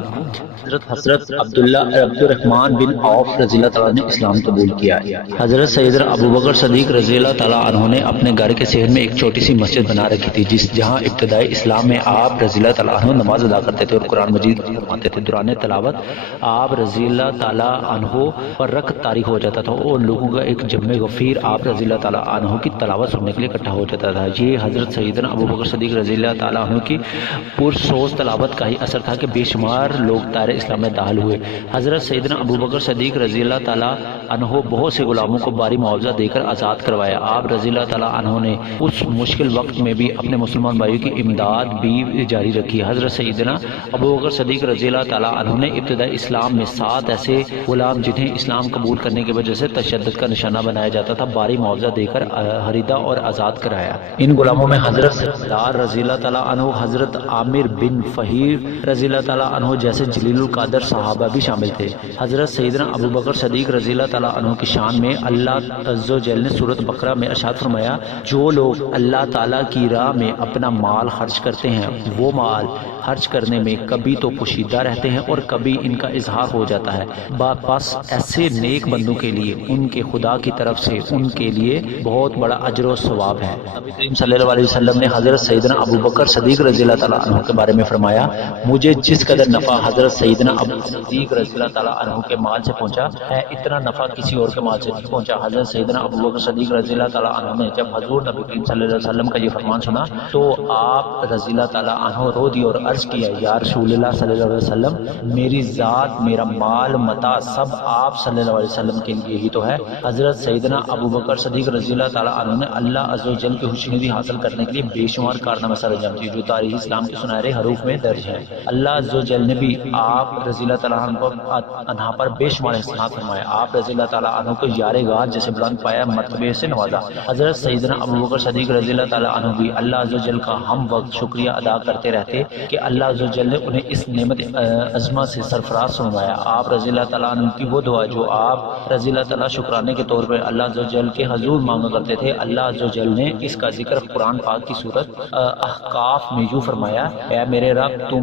حضرت عبد الرحمن بن عوف رضی اللہ تعالیٰ نے اسلام قبول کیا۔ حضرت سیدنا ابو بکر صدیق رضی اللہ تعالیٰ عنہ نے اپنے گھر کے صحن میں ایک چھوٹی سی مسجد بنا رکھی تھی جہاں ابتدائی اسلام میں آپ رضی اللہ تعالیٰ عنہ نماز ادا کرتے تھے اور قرآن مجید فرماتے تھے۔ دوران تلاوت آپ رضی اللہ تعالیٰ عنہ پر رکعت طاری ہو جاتا تھا اور لوگوں کا ایک جمع غفیر آپ رضی اللہ تعالیٰ عنہ کی تلاوت سننے کے لیے اکٹھا ہو جاتا تھا۔ یہ حضرت سیدنا ابو بکر صدیق رضی اللہ تعالیٰ عنہ کی پرسوز تلاوت کا ہی اثر تھا کہ بے شمار لوگ دائرہ اسلام میں داخل ہوئے۔ حضرت سیدنا ابو بکر صدیق رضی اللہ تعالیٰ عنہ بہت سے غلاموں کو باری معاوضہ دے کر آزاد کروایا۔ آپ رضی اللہ تعالیٰ عنہ نے اس مشکل وقت میں بھی اپنے مسلمان بھائیوں کی امداد بھی جاری رکھی۔ حضرت سیدنا ابو بکر صدیق رضی اللہ تعالیٰ عنہ نے ابتدائی اسلام میں 7 ایسے غلام جنہیں اسلام قبول کرنے کی وجہ سے تشدد کا نشانہ بنایا جاتا تھا باری معاوضہ دے کر خریدا اور آزاد کرایا۔ ان غلاموں میں حضرت سردار رضی اللہ تعالیٰ عنہ، حضرت عامر بن فہیر رضی اللہ تعالیٰ عنہ جیسے جلیل القدر صحابہ بھی شامل تھے۔ حضرت سیدنا ابو بکر صدیق رضی اللہ تعالیٰ عنہ کی شان میں اللہ عز و جل نے سورۃ بقرہ میں ارشاد فرمایا، جو لوگ اللہ تعالیٰ کی راہ میں اپنا مال خرچ کرتے ہیں وہ مال خرچ کرنے میں کبھی تو پوشیدہ رہتے ہیں اور کبھی ان کا اظہار ہو جاتا ہے، بس ایسے نیک بندوں کے لیے ان کے خدا کی طرف سے ان کے لیے بہت بڑا اجر و ثواب ہے۔ نبی کریم صلی اللہ علیہ وسلم نے حضرت سیدنا ابو بکر صدیق رضی اللہ تعالیٰ عنہ کے بارے میں فرمایا، مجھے جس قدر نفع حضرت سیدنا ابو صدیق رضی اللہ تعالیٰ عنہ کے مال سے پہنچا ہے اتنا نفع کسی اور کے مال سے نہیں پہنچا۔ حضرت سیدنا ابو بکر صدیق رضی اللہ تعالیٰ عنہ نے جب حضور نبی کریم صلی اللہ علیہ وسلم کا یہ فرمان سنا تو آپ رضی اللہ تعالیٰ عنہ رو دی اور عرض کیا، یا رسول اللہ صلی اللہ علیہ وسلم، میری ذات، میرا مال، متاع سب آپ صلی اللہ علیہ وسلم کے لیے ہی تو ہے۔ حضرت سیدنا ابو بکر صدیق رضی اللہ تعالیٰ عنہ نے اللہ عز و جل کی خوشنودی حاصل کرنے کے لیے بے شمار کارنامے سر انجام دیے جو تاریخ اسلام کے سنہرے حروف میں درج ہے۔ اللہ عز و جل نے بھی آپ رضی اللہ تعالیٰ عنہ پر بے شمار احسانات فرمائے۔ آپ رضی اللہ تعالیٰ عنہ کو یار غار جیسے بلند پایا مرتبے سے نوازا۔ حضرت سیدنا ابو بکر صدیق رضی اللہ تعالیٰ عنہ بھی اللہ عز و جل کا ہم وقت شکریہ ادا کرتے رہتے کہ اللہ عز و جل نے انہیں اس نعمت عظمہ سے سرفراز فرمایا۔ آپ رضی اللہ تعالیٰ عنہ کی وہ دعا جو آپ رضی اللہ تعالیٰ شکرانے کے طور پر اللہ عز و جل کے حضور مانگا کرتے تھے، اللہ عز و جل نے اس کا ذکر قرآن پاک کی سورت احقاف میں یوں فرمایا، اے میرے رب تو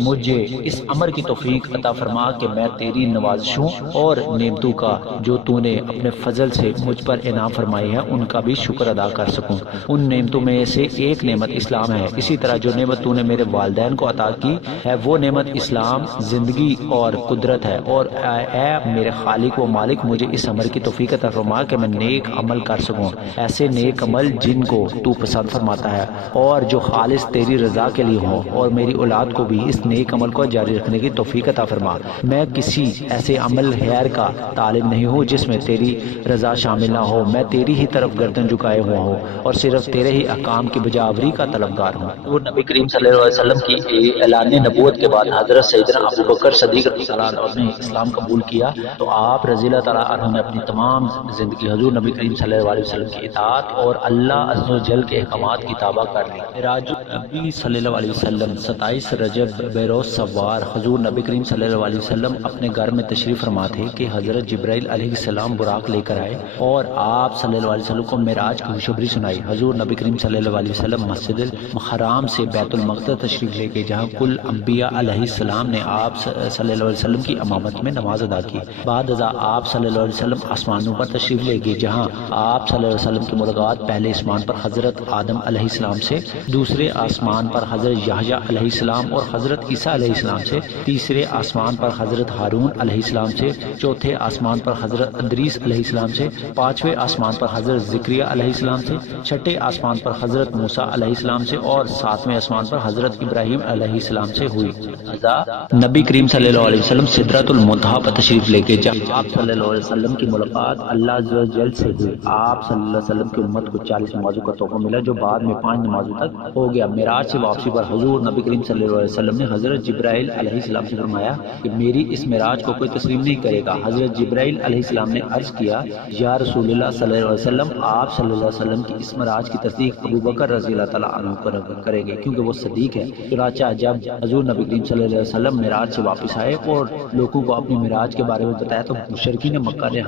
مجھے اس امر کی توفیق عطا فرما کہ میں تیری نوازشوں اور نعمتوں کا جو تو نے اپنے فضل سے مجھ پر انعام فرمائی ہے ان کا بھی شکر ادا کر سکوں۔ ان نعمتوں میں سے ایک نعمت اسلام ہے، اسی طرح جو نعمت تو نے میرے والدین کو عطا کی ہے وہ نعمت اسلام، زندگی اور قدرت ہے، اور اے میرے خالق و مالک مجھے اس عمل کی توفیق عطا فرما کہ میں نیک عمل کر سکوں، ایسے نیک عمل جن کو تو پسند فرماتا ہے اور جو خالص تیری رضا کے لیے ہوں، اور میری اولاد کو بھی اس نیک عمل کو جاری رکھنے کی توفیق عطا فرما۔ میں کسی ایسے عمل خیر کا طالب نہیں ہوں جس میں تیری رضا شامل نہ ہو، میں تیری ہی طرف گردن جھکائے ہوا ہوں اور صرف تیرے ہی احکام کی بجاوری کا طلبگار ہوں۔ اور نبی کریم صلی اللہ علیہ وسلم کی اعلان نبوت کے بعد حضرت سیدنا ابو بکر صدیق رضی اللہ عنہ نے اسلام قبول کیا تو آپ رضی اللہ تعالیٰ عنہ نے اپنی تمام زندگی حضور نبی کریم صلی اللہ علیہ وسلم کی اطاعت اور اللہ عز و جل کے احکامات کی تابع کر لی۔ معراج نبی صلی اللہ علیہ وسلم 27 رجب بروز سوار حضور نبی کریم صلی اللہ علیہ وسلم اپنے گھر میں تشریف فرما تھے کہ حضرت جبرائیل علیہ السلام براق لے کر آئے اور آپ صلی اللہ علیہ وسلم کو معراج کی خوشخبری سنائی۔ حضور نبی کریم صلی اللہ علیہ وسلم مسجد الحرام سے بیت المقدس تشریف لے گئے، جہاں کل انبیاء علیہ السلام نے آپ صلی اللہ علیہ وسلم کی امامت میں نماز ادا کی۔ بعد ازاں آپ صلی اللہ علیہ وسلم آسمانوں پر تشریف لے گئے، جہاں آپ صلی اللہ علیہ وسلم کی ملاقات پہلے آسمان پر حضرت آدم علیہ السلام سے، دوسرے آسمان پر حضرت یحییٰ علیہ السلام اور حضرت عیسیٰ علیہ السلام سے، تیسرے آسمان پر حضرت ہارون علیہ السلام سے، چوتھے آسمان پر حضرت ادریس علیہ السلام سے، پانچویں آسمان پر حضرت زکریا علیہ السلام سے، چھٹے آسمان پر حضرت موسیٰ علیہ السلام سے اور ساتویں آسمان پر حضرت ابراہیم علیہ السلام سے ہوئی۔ نبی کریم صلی اللہ علیہ وسلم سدرۃ المنتہا پر تشریف لے کے جہاں آپ صلی اللہ علیہ وسلم کی ملاقات اللہ عز و جل سے ہوئی۔ آپ صلی اللہ علیہ وسلم کی امت کو 40 نمازوں کا تحفہ ملا، جو بعد میں 5 نمازوں تک ہو گیا۔ معراج سے واپسی پر حضور نبی کریم صلی اللہ علیہ وسلم نے حضرت جبرائیل علیہ السلام سے فرمایا کہ میری اس معراج کو کوئی تسلیم نہیں کرے گا۔ حضرت جبرائیل علیہ السلام نے عرض کیا، یا رسول اللہ صلی اللہ علیہ وسلم، آپ صلی اللہ علیہ وسلم کی اس معراج کی تصدیق ابو بکر رضی اللہ تعالیٰ عنہ کریں گے، کیونکہ وہ صدیق ہے۔ چنانچہ جب حضور نبی کریم صلی اللہ علیہ وسلم معراج سے واپس آئے اور لوگوں کو اپنی معراج کے بارے میں بتایا تو مشرکین مکہ نے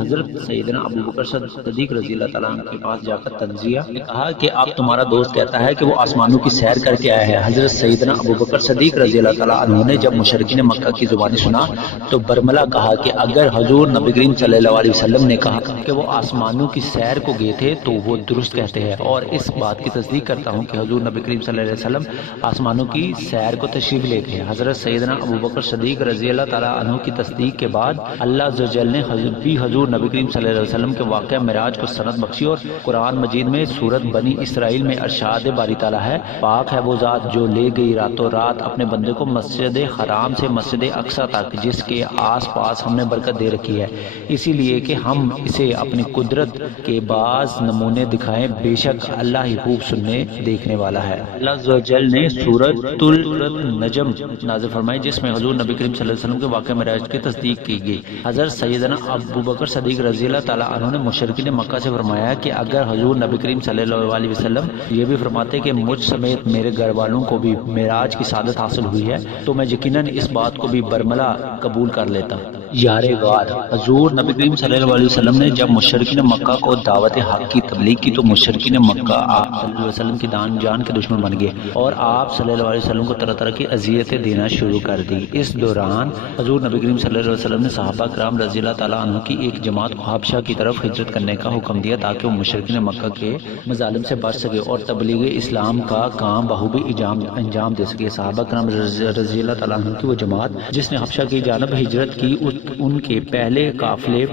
حضرت سیدنا ابو بکر صدیق رضی اللہ تعالیٰ عنہ کے پاس جا کر تنزیہ کہا کہ اب تمہارا دوست کہتا ہے کہ وہ آسمانوں کی سیر کر کے آیا ہے۔ حضرت سیدنا ابو بکر صدیق رضی اللہ تعالیٰ عنہ نے جب مشرکین مکہ کی زبانی سنا تو برملا کہا کہ اگر حضور نبی کریم صلی اللہ علیہ وسلم نے کہا کہ وہ آسمانوں کی سیر کو گئے تھے تو وہ درست کہتے ہیں، اور اس بات کی تصدیق کرتا ہوں کہ حضور نبی کریم صلی اللہ علیہ وسلم آسمانوں کی سیر کو تشریف لے گئے۔ حضرت سیدنا ابو بکر صدیق رضی اللہ تعالیٰ عنہ کی تصدیق کے بعد اللہ عز و جل نے حضور نبی کریم صلی اللہ علیہ وسلم کے واقعہ معراج کو سند بخشی، اور قرآن مجید میں سورت بنی اسرائیل میں ارشاد باری تعالیٰ ہے، پاک ہے وہ ذات جو لے گئی راتوں رات اپنے بندے کو مسجد حرام سے مسجد اقصی تک، جس کے آس پاس ہم نے برکت دے رکھی ہے، اسی لیے کہ ہم اسے اپنی قدرت کے بعض نمونے دکھائیں، بے شک اللہ ہی خوب سننے دیکھنے والا ہے۔ اللہ عز و جل نے سورت النجم نازل فرمائی، جس میں حضور نبی کریم صلی اللہ علیہ وسلم کے واقعہ معراج کی تصدیق کی گئی۔ حضرت سیدنا ابو بکر صدیق رضی اللہ تعالیٰ عنہ نے مشرکین مکہ سے فرمایا کہ اگر حضور نبی کریم صلی اللہ علیہ وسلم یہ بھی فرماتے کہ مجھ سمیت میرے گھر والوں کو بھی معراج کی سعادت حاصل ہوئی ہے تو میں یقیناً اس بات کو بھی برملا قبول کر لیتا۔ یار غار حضور نبی کریم صلی اللہ علیہ وسلم نے جب مشرکین مکہ کو دعوت حق کی تبلیغ کی تو مشرکین مکہ آپ صلی اللہ علیہ وسلم کی جان کے دشمن بن گئے اور آپ صلی اللہ علیہ وسلم کو طرح طرح کی اذیتیں دینا شروع کر دی۔ اس دوران حضور نبی کریم صلی اللہ علیہ وسلم نے صحابہ کرام رضی اللہ تعالیٰ عنہ کی ایک جماعت کو حبشہ کی طرف ہجرت کرنے کا حکم دیا تاکہ وہ مشرکین مکہ کے مظالم سے بچ سکے اور تبلیغ اسلام کا کام بخوبی انجام دے سکے۔ صحابہ کرام رضی اللہ تعالیٰ عنہ کی وہ جماعت جس نے حبشہ کی جانب ہجرت کی، ان کے پہلے قافلے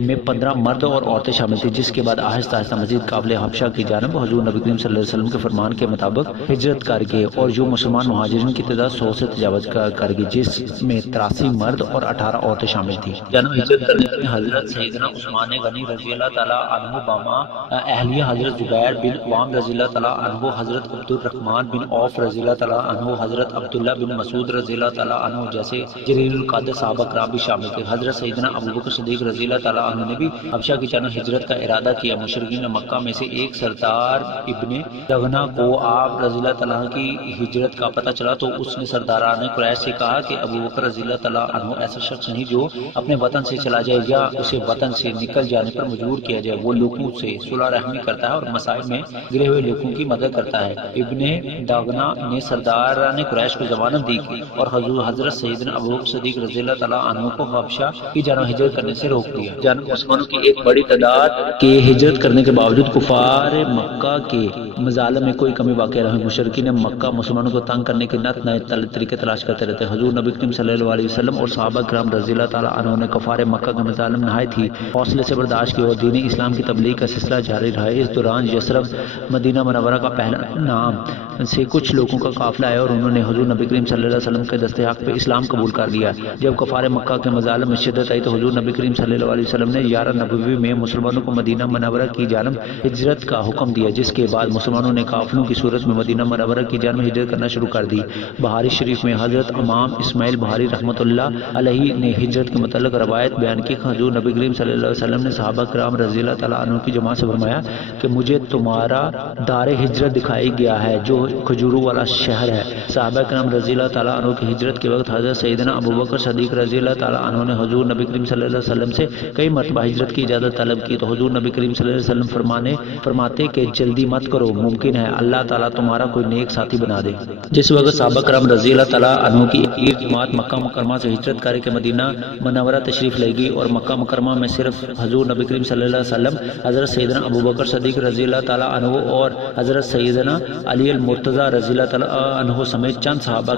میں 15 مرد اور عورتیں شامل تھیں، جس کے بعد آہستہ آہستہ مزید قافلے حبشہ کی جانب حضور نبی کریم صلی اللہ علیہ وسلم کے فرمان کے مطابق ہجرت کر گئے، اور جو مسلمان مہاجرین کی تعداد 100 سے تجاوز کر گئی، جس میں 83 مرد اور 18 عورتیں شامل تھیں۔ جانب ہجرت کرنے میں حضرت سیدنا عثمان غنی رضی اللہ تعالیٰ عنہ باما اہلیہ حضرت زبیر بن عوام رضی اللہ تعالیٰ عنہ، حضرت عبد الرحمن بن عوف رضی اللہ تعالیٰ عنہ، حضرت عبداللہ بن مسعود رضی اللہ تعالیٰ عنہ جیسے جلیل القدر صحابہ کرام بھی شامل تھے۔ حضرت سیدنا ابو بکر صدیق رضی اللہ تعالیٰ عنہ نے بھی حبشہ کی جانب ہجرت کا ارادہ کیا۔ مشرکین مکہ میں سے ایک سردار ابن دغنا کو آپ رضی اللہ تعالیٰ کی ہجرت کا پتہ چلا تو اس نے سرداران قریش سے کہا کہ ابو بکر رضی اللہ تعالیٰ عنہ ایسا شخص نہیں جو اپنے وطن سے چلا جائے یا اسے وطن سے نکل جانے پر مجبور کیا جائے، وہ لوگوں سے صلح رحمی کرتا ہے اور مسائل میں گرے ہوئے لوگوں کی مدد کرتا ہے۔ ابن دغنا نے سرداران قریش کو ضمانت دی اور حضرت سیدنا ابو بکر صدیق رضی اللہ تعالیٰ عنہ کو حبشہ کی جانب ہجرت کرنے سے روک دیا۔ جانب مسلمانوں کی ایک بڑی تعداد کے ہجرت کرنے کے باوجود کفار مکہ کے مظالم میں کوئی کمی باقی رہی۔ مشرکین مکہ مسلمانوں کو تنگ کرنے کے نئے طریقے تلاش کرتے رہتے۔ حضور نبی کریم صلی اللہ علیہ وسلم اور صحابہ کرام رضی اللہ تعالیٰ عنہ نے کفار مکہ کے مظالم نہایت ہی حوصلے سے برداشت کیا اور دین اسلام کی تبلیغ کا سلسلہ جاری رہا۔ اس دوران یثرب مدینہ منورہ کا پہلا نام سے کچھ لوگوں کا قافلہ آیا اور انہوں نے حضور نبی کریم صلی اللہ علیہ وسلم کے دست حق پہ اسلام قبول کر لیا۔ جب کفار مکہ کے مظالم میں شدت آئی تو حضور نبی کریم صلی اللہ علیہ وسلم نے 11 نبوی میں مسلمانوں کو مدینہ منورہ کی جانب ہجرت کا حکم دیا، جس کے بعد مسلمانوں نے قافلوں کی صورت میں مدینہ منورہ کی جانب ہجرت کرنا شروع کر دی۔ بخاری شریف میں حضرت امام اسماعیل بخاری رحمۃ اللہ علیہ نے ہجرت کے متعلق روایت بیان کی۔ حضور نبی کریم صلی اللہ علیہ وسلم نے صحابہ کرام رضی اللہ تعالیٰ عنہ کی جماعت سے فرمایا کہ مجھے تمہارا دار ہجرت دکھائی گیا ہے جو کھجوروں والا شہر ہے۔ صحابہ کرام رضی اللہ تعالیٰ عنہ کی ہجرت کے وقت حضرت سیدنا ابو بکر صدیق رضی اللہ تعالیٰ عنہ نے حضور نبی کریم صلی اللہ علیہ وسلم سے کئی مرتبہ ہجرت کی اجازت طلب کی تو حضور نبی کریم صلی اللہ علیہ وسلم فرماتے کہ جلدی مت کرو، ممکن ہے اللہ تعالیٰ تمہارا کوئی نیک ساتھی بنا دے۔ جس وقت صحابہ کرام رضی اللہ تعالیٰ عنہ کی ایک جماعت مکہ مکرمہ سے ہجرت کر کے مدینہ منورہ تشریف لے گئی اور مکہ مکرمہ میں صرف حضور نبی کریم صلی اللہ علیہ وسلم، حضرت سیدنا ابو بکر صدیق رضی اللہ تعالیٰ عنہ اور حضرت سیدنا علی المرتضیٰ رضی اللہ تعالیٰ عنہ سمیت چند صحابہ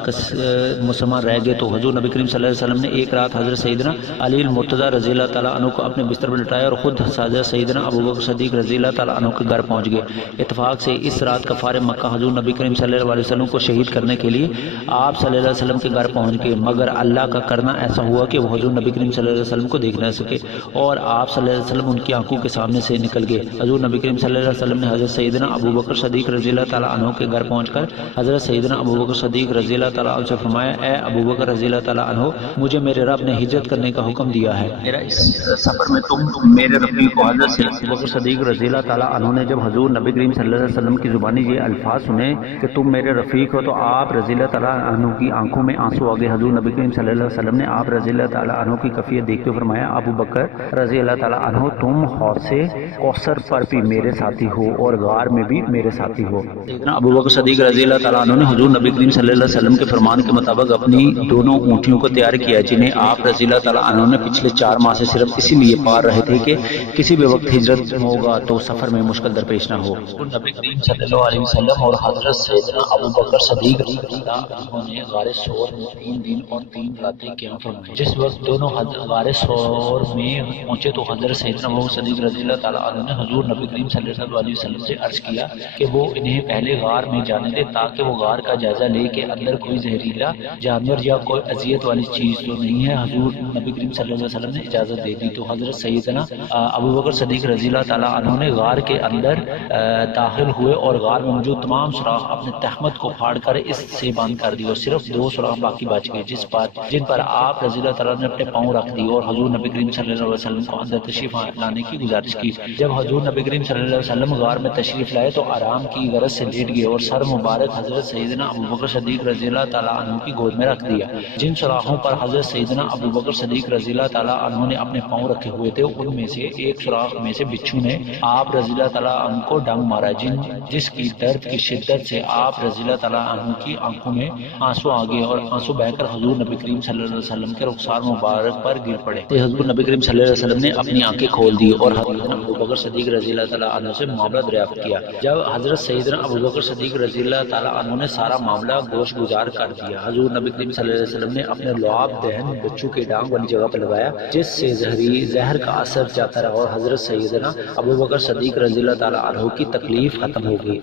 مسلمان رہ گئے تو حضور نبی کریم صلی اللہ علیہ وسلم نے ایک رات حضرت سیدنا علی المرتضیٰ رضی اللہ تعالیٰ عنہ کو اپنے بستر پر لٹایا اور خود حضرت سیدنا ابو بکر صدیق رضی اللہ تعالیٰ عنہ کے گھر پہنچ گئے۔ اتفاق سے اس رات کفار مکہ حضور نبی کریم صلی اللہ علیہ وسلم کو شہید کرنے کے لیے آپ صلی اللہ علیہ وسلم کے گھر پہنچ گئے، مگر اللہ کا کرنا ایسا ہوا کہ وہ حضور نبی کریم صلی اللہ علیہ وسلم کو دیکھ نہ سکے اور آپ صلی اللہ علیہ وسلم ان کی آنکھوں کے سامنے سے نکل گئے۔ حضور نبی کریم صلی اللہ علیہ وسلم نے حضرت سیدنا ابو بکر صدیق رضی اللہ تعالیٰ عنہ کے گھر پہنچ کر حضرت سیدنا ابو بکر صدیق رضی اللہ تعالیٰ عنہ سے فرمایا، اے ابو بکر رضی اللہ تعالیٰ عنہ، مجھے میرے رب نے ہجرت کرنے کا حکم دیا ہے، میرا اس سفر میں تم میرے رفیق ہو۔ حضرت ابو بکر صدیق رضی اللہ تعالیٰ عنہ نے جب حضور نبی کریم صلی اللہ علیہ وسلم کی زبانی یہ الفاظ سنے کہ تم میرے رفیق ہو تو آپ رضی اللہ تعالیٰ عنہ کی آنکھوں میں آنسو آ گئے۔ حضور نبی کریم صلی اللہ علیہ وسلم نے آپ رضی اللہ تعالیٰ عنہ کی کیفیت دیکھتے ہوئے فرمایا، ابو بکر رضی اللہ تعالیٰ عنہ، تم حوض کوثر پر بھی میرے ساتھی ہو اور غار میں بھی میرے ساتھی ہو۔ ابو بکر صدیق رضی اللہ تعالیٰ عنہ نے حضور نبی کریم صلی اللہ علیہ وسلم کے فرمان کے مطابق اپنی دونوں اونٹیوں کو تیار کیا، جنہیں آپ رضی اللہ تعالیٰ عنہ نے پچھلے 4 ماہ سے صرف اسی لیے پار رہے تھے کہ کسی بھی وقت ہجرت ہوگا تو سفر میں مشکل درپیش نہ ہو۔ نبی کریم صلی اللہ علیہ وسلم اور حضرت سیدنا ابو بکر صدیق رضی اللہ عنہ نے غار ثور میں 3 دن اور 3 راتیں قیام فرمائی۔ جس وقت دونوں غار ثور میں پہنچے تو حضرت سیدنا ابو بکر صدیق رضی اللہ تعالیٰ عنہ نے حضور نبی کریم صلی اللہ علیہ وسلم سے عرض کیا کہ وہ انہیں پہلے غار میں جانے دے تاکہ وہ غار کا جائزہ لے کہ اندر کوئی زہریلا جانور یا کوئی اذیت والی چیز تو نہیں ہے۔ حضور نبی کریم صلی اللہ علیہ وسلم نے اجازت دے دی تو حضرت سیدنا ابو بکر صدیق رضی اللہ تعالیٰ عنہ نے غار کے اندر داخل ہوئے اور غار میں موجود تمام سوراخ اپنے تہمت کو پھاڑ کر اس سے بند کر دی اور صرف 2 سوراخ باقی بچ گئے جن پر آپ رضی اللہ تعالیٰ نے اپنے پاؤں رکھ دی اور حضور نبی کریم صلی اللہ علیہ وسلم کو اندر تشریف لانے کی گزارش کی۔ جب حضور نبی کریم صلی اللہ علیہ وسلم غار میں تشریف لائے تو آرام کی غرض سے لیٹ گئے اور سر مبارک حضرت سیدنا ابو بکر صدیق رضی اللہ تعالیٰ عنہ کی گود میں رکھ دیا۔ جن سوراخوں پر حضرت سیدنا ابو بکر صدیق رضی اللہ تعالیٰ عنہ نے اپنے پاؤں رکھے ہوئے تھے ان میں سے ایک سوراخ میں سے بچھو نے آپ رضی اللہ تعالیٰ عنہ کو ڈنگ مارا، جس کی درد کی شدت سے آپ رضی اللہ تعالیٰ عنہ کی آنکھوں میں آنسو آ گئے اور آنسو بہ کر حضور نبی کریم صلی اللہ علیہ وسلم کے رخسار مبارک پر گر پڑے۔ حضور نبی کریم صلی اللہ علیہ وسلم نے اپنی آنکھیں کھول دی اور حضرت ابو بکر صدیق رضی اللہ تعالیٰ عنہ سے معاملہ دریافت کیا۔ جب حضرت سیدنا ابو بکر صدیق رضی اللہ تعالیٰ عنہ نے سارا معاملہ گوش گزار کر دیا، حضور نبی کریم صلی اللہ علیہ وسلم نے اپنے لعاب دہن بچوں کے ڈانگ والی جگہ پر لگایا جس سے زہر کا اثر جاتا رہا اور حضرت سیدنا ابو بکر صدیق رضی اللہ تعالیٰ عنہ کی تکلیف ختم ہو گئی۔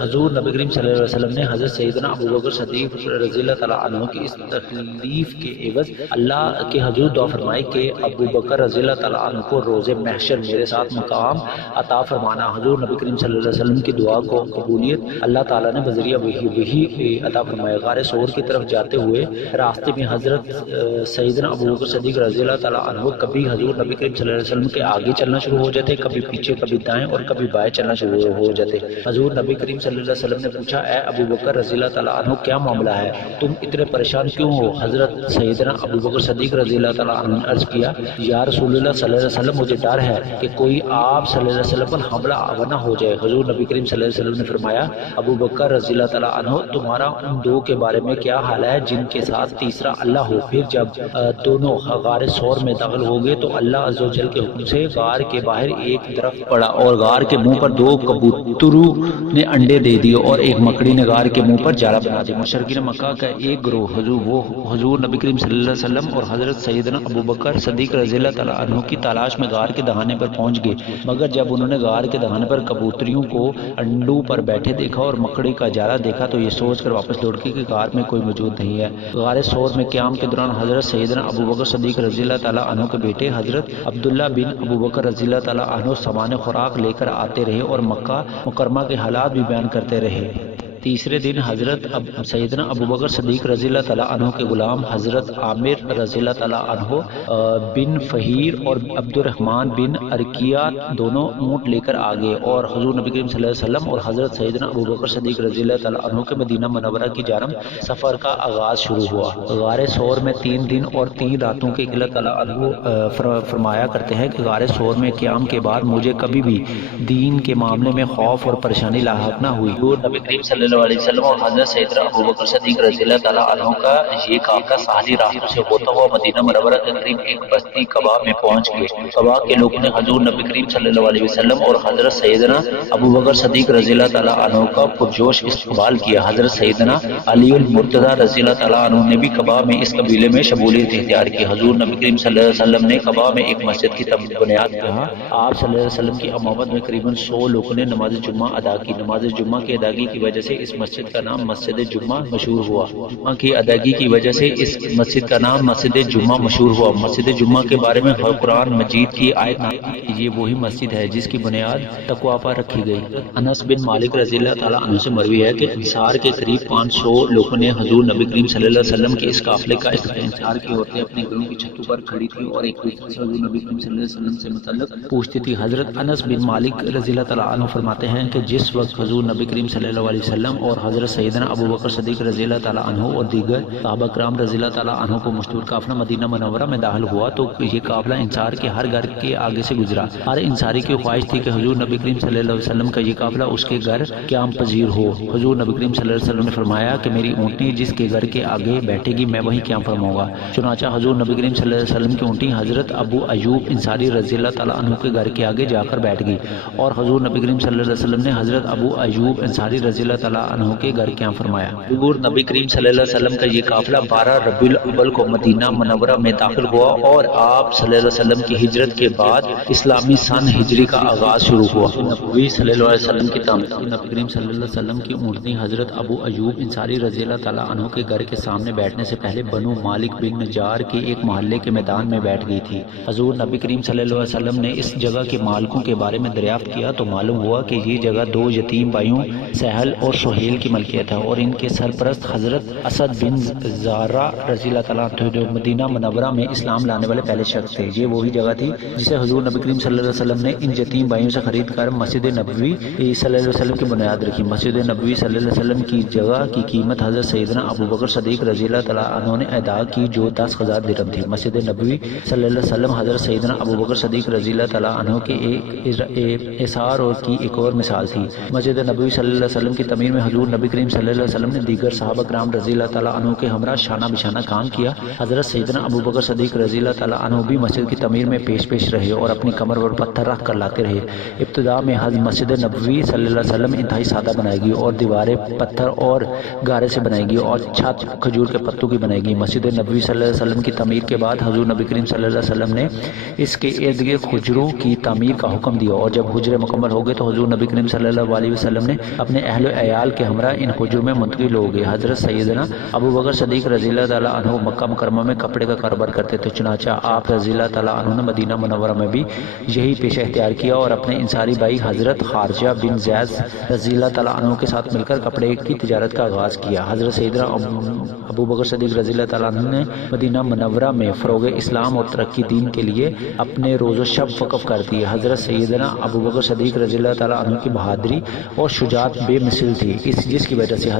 حضور نبی کریم صلی اللہ علیہ وسلم نے حضرت سیدنا ابو بکر صدیق رضی اللہ تعالیٰ عنہ کی اس تکلیف کے عوض اللہ کے حضور دعا فرمائی کہ ابو بکر رضی اللہ تعالیٰ عنہ کو روز محشر میرے ساتھ مقام عطا فرمانا۔ حضور نبی کریم صلی اللہ علیہ وسلم کی دعا کو قبولیت اللہ تعالیٰ نے بذریعہ وحی عطا فرمایا۔ غار ثور کی طرف جاتے ہوئے راستے میں حضرت سیدنا ابو بکر صدیق رضی اللہ تعالیٰ عنہ کبھی حضور نبی کریم صلی اللہ علیہ وسلم کے آگے چلنا شروع ہو جاتے، کبھی پیچھے، کبھی دائیں اور کبھی بائیں چلنا شروع ہو جاتے۔ حضور نبی کریم صلی اللہ علیہ وسلم نے پوچھا، اے ابو بکر رضی اللہ تعالیٰ عنہ کیا معاملہ ہے، تم اتنے پریشان کیوں ہو؟ حضرت سیدنا ابو بکر صدیق رضی اللہ تعالیٰ عنہ نے عرض کیا، یا رسول اللہ صلی اللہ علیہ وسلم، مجھے ڈر ہے کہ کوئی آپ صلی اللہ علیہ وسلم پر حملہ آور نہ ہو جائے۔ حضور نبی کریم صلی اللہ علیہ وسلم نے فرمایا، ابو بکر رضی اللہ تعالیٰ عنہ، تمہارا ان 2 کے بارے میں کیا حال ہے جن کے ساتھ تیسرا اللہ ہو؟ پھر جب دونوں غار ثور میں داخل ہو گئے تو اللہ عز و جل کے حکم سے غار کے باہر ایک درخت پڑا اور غار کے منہ پر 2 کبوتروں نے انڈے دے دیے اور ایک مکڑی نے غار کے منہ پر جالا بنا دیا۔ مشرکین مکہ کا ایک گروہ حضور نبی کریم صلی اللہ علیہ وسلم اور حضرت سیدنا ابو بکر صدیق رضی اللہ تعالیٰ عنہ کی تلاش میں غار کے دہانے پر پہنچ گئے، مگر جب انہوں نے غار کے دہانے پر کبوتریوں کو انڈوں پر بیٹھے بیٹھے دیکھا اور مکڑی کا جالا دیکھا تو یہ سوچ کر واپس لوٹ کے کہ غار میں کوئی موجود نہیں ہے۔ غار ثور میں قیام کے دوران حضرت سیدنا ابوبکر صدیق رضی اللہ تعالیٰ عنہ کے بیٹے حضرت عبداللہ بن ابوبکر رضی اللہ تعالیٰ عنہ سامان خوراک لے کر آتے رہے اور مکہ مکرمہ کے حالات بھی بیان کرتے رہے۔ تیسرے دن حضرت سیدنا ابوبکر صدیق رضی اللہ تعالیٰ عنہ کے غلام حضرت عامر رضی اللہ تعالیٰ عنہ بن فہیر اور عبد الرحمن بن ارکیہ دونوں اونٹ لے کر آگے اور حضور نبی کریم صلی اللہ علیہ وسلم اور حضرت سیدنا ابوبکر صدیق رضی اللہ تعالیٰ عنہ کے مدینہ منورہ کی جانب سفر کا آغاز شروع ہوا۔ غار ثور میں 3 دن اور 3 راتوں کے اللہ تعالیٰ عنہ فرمایا کرتے ہیں کہ غار ثور میں قیام کے بعد مجھے کبھی بھی دین کے معاملے میں خوف اور پریشانی لاحق نہ ہوئی۔ حضور نبی کریم صلی اللہ علیہ وسلم اور حضرت سیدنا ابوبکر صدیق رضی اللہ تعالیٰ عنہ کا یہ قافلہ ساحلی راستوں سے ہوتا ہوا مدینہ منورہ کے قریب ایک بستی قبا میں پہنچ گئے۔ قبا کے لوگوں نے حضور نبی کریم صلی اللہ علیہ وسلم اور حضرت سیدنا ابوبکر صدیق رضی اللہ تعالیٰ عنہ کا پرجوش استقبال کیا۔ حضرت سیدنا علی المرتضیٰ رضی اللہ تعالیٰ عنہ نے بھی قبا میں اس قبیلے میں شمولیت اختیار کی۔ حضور نبی کریم صلی اللہ علیہ وسلم نے قبا میں ایک مسجد کی بنیاد کیا۔ آپ صلی اللہ علیہ وسلم کی امامت میں قریباً 100 لوگوں نے نماز جمعہ ادا کی۔ نماز جمعہ کی ادائیگی کی وجہ سے اس مسجد کا نام مسجد جمعہ مشہور ہوا۔ جمعہ کی ادائیگی کی وجہ سے اس مسجد کا نام مسجد جمعہ مشہور ہوا۔ مسجد جمعہ کے بارے میں قرآن مجید کی آیت یہ وہی مسجد ہے جس کی بنیاد تقویٰ پر رکھی گئی۔ انس بن مالک رضی اللہ تعالیٰ عنہ سے مروی ہے کہ انصار کے قریب 500 لوگوں نے حضور نبی کریم صلی اللہ علیہ وسلم کے اس قافلے کا انصار کی عورتیں اپنے گھروں کی چھتوں پر کھڑی تھیں اور ایک دوسرے سے حضور نبی کریم صلی اللہ علیہ وسلم سے متعلق پوچھتی تھی۔ حضرت انس بن مالک رضی اللہ تعالیٰ عنہ فرماتے ہیں کہ جس وقت حضور نبی کریم صلی اللہ علیہ وسلم اور حضرت سیدنا ابوبکر صدیق رضی اللہ تعالیٰ عنہ اور دیگر صحابہ کرام رضی اللہ تعالیٰ عنہ کو مشہور قافلہ مدینہ منورہ میں داخل ہوا تو یہ قافلہ انصار کے ہر گھر کے آگے سے گزرا۔ ہر انصاری کی خواہش تھی کہ حضور نبی کریم صلی اللہ علیہ وسلم کا یہ قافلہ اس کے گھر قیام پذیر ہو۔ حضور نبی کریم صلی اللہ علیہ وسلم نے فرمایا کہ میری اونٹنی جس کے گھر کے آگے بیٹھے گی میں وہی قیام فرماؤں گا۔ چنانچہ حضور نبی کریم صلی اللہ علیہ وسلم کی اونٹنی حضرت ابو ایوب انصاری رضی اللہ تعالیٰ عنہ کے گھر کے آگے جا کر بیٹھ گئی اور حضور نبی کریم صلی اللہ علیہ وسلم نے حضرت ابو ایوب انصاری رضی اللہ تعالیٰ عنہ کے گھر قیام فرمایا۔ حضور نبی کریم صلی اللہ علیہ وسلم کا یہ قافلہ 12 ربیع الاول کو مدینہ منورہ میں داخل ہوا اور آپ صلی اللہ علیہ وسلم کی ہجرت کے بعد اسلامی سن ہجری کا آغاز شروع ہوا۔ نبی صلی اللہ علیہ وسلم کی تعمیر نبی کریم صلی اللہ علیہ وسلم کی اونٹنی حضرت ابو ایوب انصاری رضی اللہ تعالیٰ عنہ کے گھر کے سامنے بیٹھنے سے پہلے بنو مالک بن نجار کے ایک محلے کے میدان میں بیٹھ گئی تھی۔ حضور نبی کریم صلی اللہ علیہ وسلم نے اس جگہ کے مالکوں کے بارے میں دریافت کیا تو معلوم ہوا کہ یہ جگہ 2 یتیم بھائیوں سہل اور سہیل کی ملکیت ہے اور ان کے سرپرست حضرت اسد بن زارہ رضی اللہ تعالیٰ عنہ جو مدینہ منورہ میں اسلام لانے والے پہلے شخص تھے۔ یہ وہی جگہ تھی جسے حضور نبی کریم صلی اللہ علیہ وسلم نے ان یتیم بھائیوں سے خرید کر مسجد نبوی صلی اللہ علیہ وسلم کی بنیاد رکھی۔ مسجد نبوی صلی اللہ علیہ وسلم کی جگہ کی قیمت حضرت سیدنا ابوبکر صدیق رضی اللہ تعالیٰ عنہ نے ادا کی جو 10,000 درہم تھی۔ مسجد نبوی صلی اللہ علیہ وسلم حضرت سیدنا ابوبکر صدیق رضی اللہ تعالیٰ عنہ کے ایک اثار اور کی ایک اور مثال تھی۔ مسجد نبوی صلی اللہ علیہ وسلم کی تعمیر میں حضور نبی کریم صلی اللہ علیہ وسلم نے دیگر صحابہ کرام رضی اللہ تعالیٰ عنہ کے ہمراہ شانہ بشانہ کام کیا۔ حضرت سیدنا ابوبکر صدیق رضی اللہ تعالیٰ عنہ بھی مسجد کی تعمیر میں پیش رہے اور اپنی کمر پر پتھر رکھ کر لاتے رہے۔ ابتدا میں مسجد نبوی صلی اللہ علیہ وسلم انتہائی سادہ بنائی گئی اور دیواریں پتھر اور گارے سے بنائی گئی اور چھت کھجور کے پتوں کی بنائی گئی۔ مسجد نبوی صلی اللہ علیہ وسلم کی تعمیر کے بعد حضور نبی کریم صلی اللہ علیہ وسلم نے اس کے ارد گرد حجروں کی تعمیر کا حکم دیا اور جب حجرے مکمل ہو گئے تو حضور نبی کریم صلی اللہ علیہ وسلم نے اپنے اہل و عیال کے ہمراہ ان حجروں میں منتقل ہو گئے۔ حضرت سیدنا ابوبکر صدیق رضی اللہ تعالیٰ عنہ مکہ مکرمہ میں کپڑے کا کاروبار کرتے تھے، چنانچہ آپ رضی اللہ تعالیٰ عنہ نے مدینہ منورہ میں بھی یہی پیشہ اختیار کیا اور اپنے انصاری بھائی حضرت خارجہ بن زید رضی اللہ تعالیٰ عنہ کے ساتھ مل کر کپڑے کی تجارت کا آغاز کیا۔ حضرت سیدنا ابوبکر صدیق رضی اللہ تعالیٰ عنہ نے مدینہ منورہ میں فروغ اسلام اور ترقی دین کے لیے اپنے روز و شب وقف کر دیے۔ حضرت سیدنا ابوبکر صدیق رضی اللہ تعالیٰ عنہ کی بہادری اور شجاعت بے مثل تھی، جس کی وجہ سے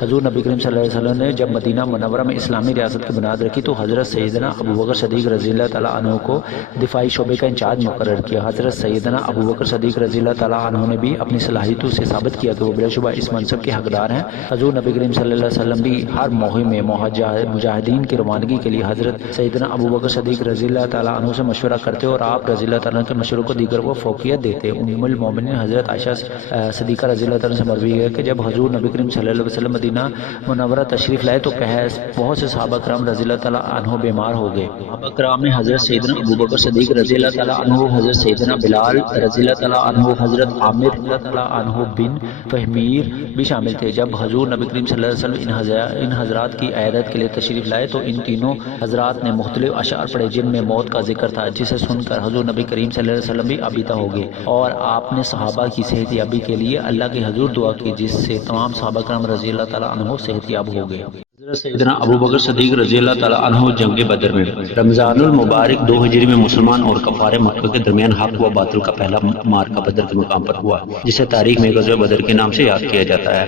حضور نبی کریم صلی اللہ علیہ وسلم نے جب مدینہ منورہ میں اسلامی ریاست کی بنیاد رکھی تو حضرت سیدنا ابوبکر صدیق رضی اللہ تعالیٰ عنہ کو دفاعی شعبے کا انچارج مقرر کیا۔ حضرت سیدنا ابوبکر صدیق رضی اللہ تعالیٰ عنہ نے بھی اپنی صلاحیتوں سے ثابت کیا کہ وہ بلا شبہ اس منصب کے حقدار ہیں۔ حضور نبی کریم صلی اللہ علیہ وسلم بھی ہر مہم میں مجاہدین کی روانگی کے لیے حضرت سیدنا ابوبکر صدیق رضی اللہ تعالیٰ عنہ سے مشورہ کرتے اور آپ رضی اللہ تعالیٰ کے مشوروں کو دیگر کو فوقیت دیتے۔ ام المومنین حضرت عائشہ صدیقہ رضی اللہ تعالیٰ سے مروی ہے کہ جب حضور نبی کریم صلی اللہ علیہ وسلم مدینہ منورہ تشریف لائے تو بہت سے صحابہ کرام رضی اللہ تعالیٰ عنہ بیمار ہو گئے۔ صحابہ کرام میں حضرت سیدنا ابوبکر صدیق رضی اللہ تعالیٰ عنہ، حضرت سیدنا بلال رضی اللہ تعالیٰ عنہ، حضرت عامر رضی اللہ تعالیٰ عنہ بن فہمیر بھی شامل تھے۔ جب حضور نبی کریم صلی اللہ علیہ وسلم ان حضرات کی عیادت کے لیے تشریف لائے تو ان تینوں حضرات نے مختلف اشعار پڑھے جن میں موت کا ذکر تھا، جسے سن کر حضور نبی کریم صلی اللہ علیہ وسلم بھی ابیتا ہو گئے، اور آپ نے صحابہ کی صحت یابی کے لیے اللہ کے حضور دعا کی، جس سے تمام صحابہ کرام رضی اللہ تعالیٰ عنہ صحت یاب ہو گئے۔ حضرت سیدنا ابوبکر صدیق رضی اللہ تعالیٰ عنہ جنگ بدر میں رمضان المبارک 2 ہجری میں مسلمان اور کفار مکہ کے درمیان حق و باطل کا پہلا معرکہ بدر کے مقام پر ہوا، جسے تاریخ میں غزوہ بدر کے نام سے یاد کیا جاتا ہے۔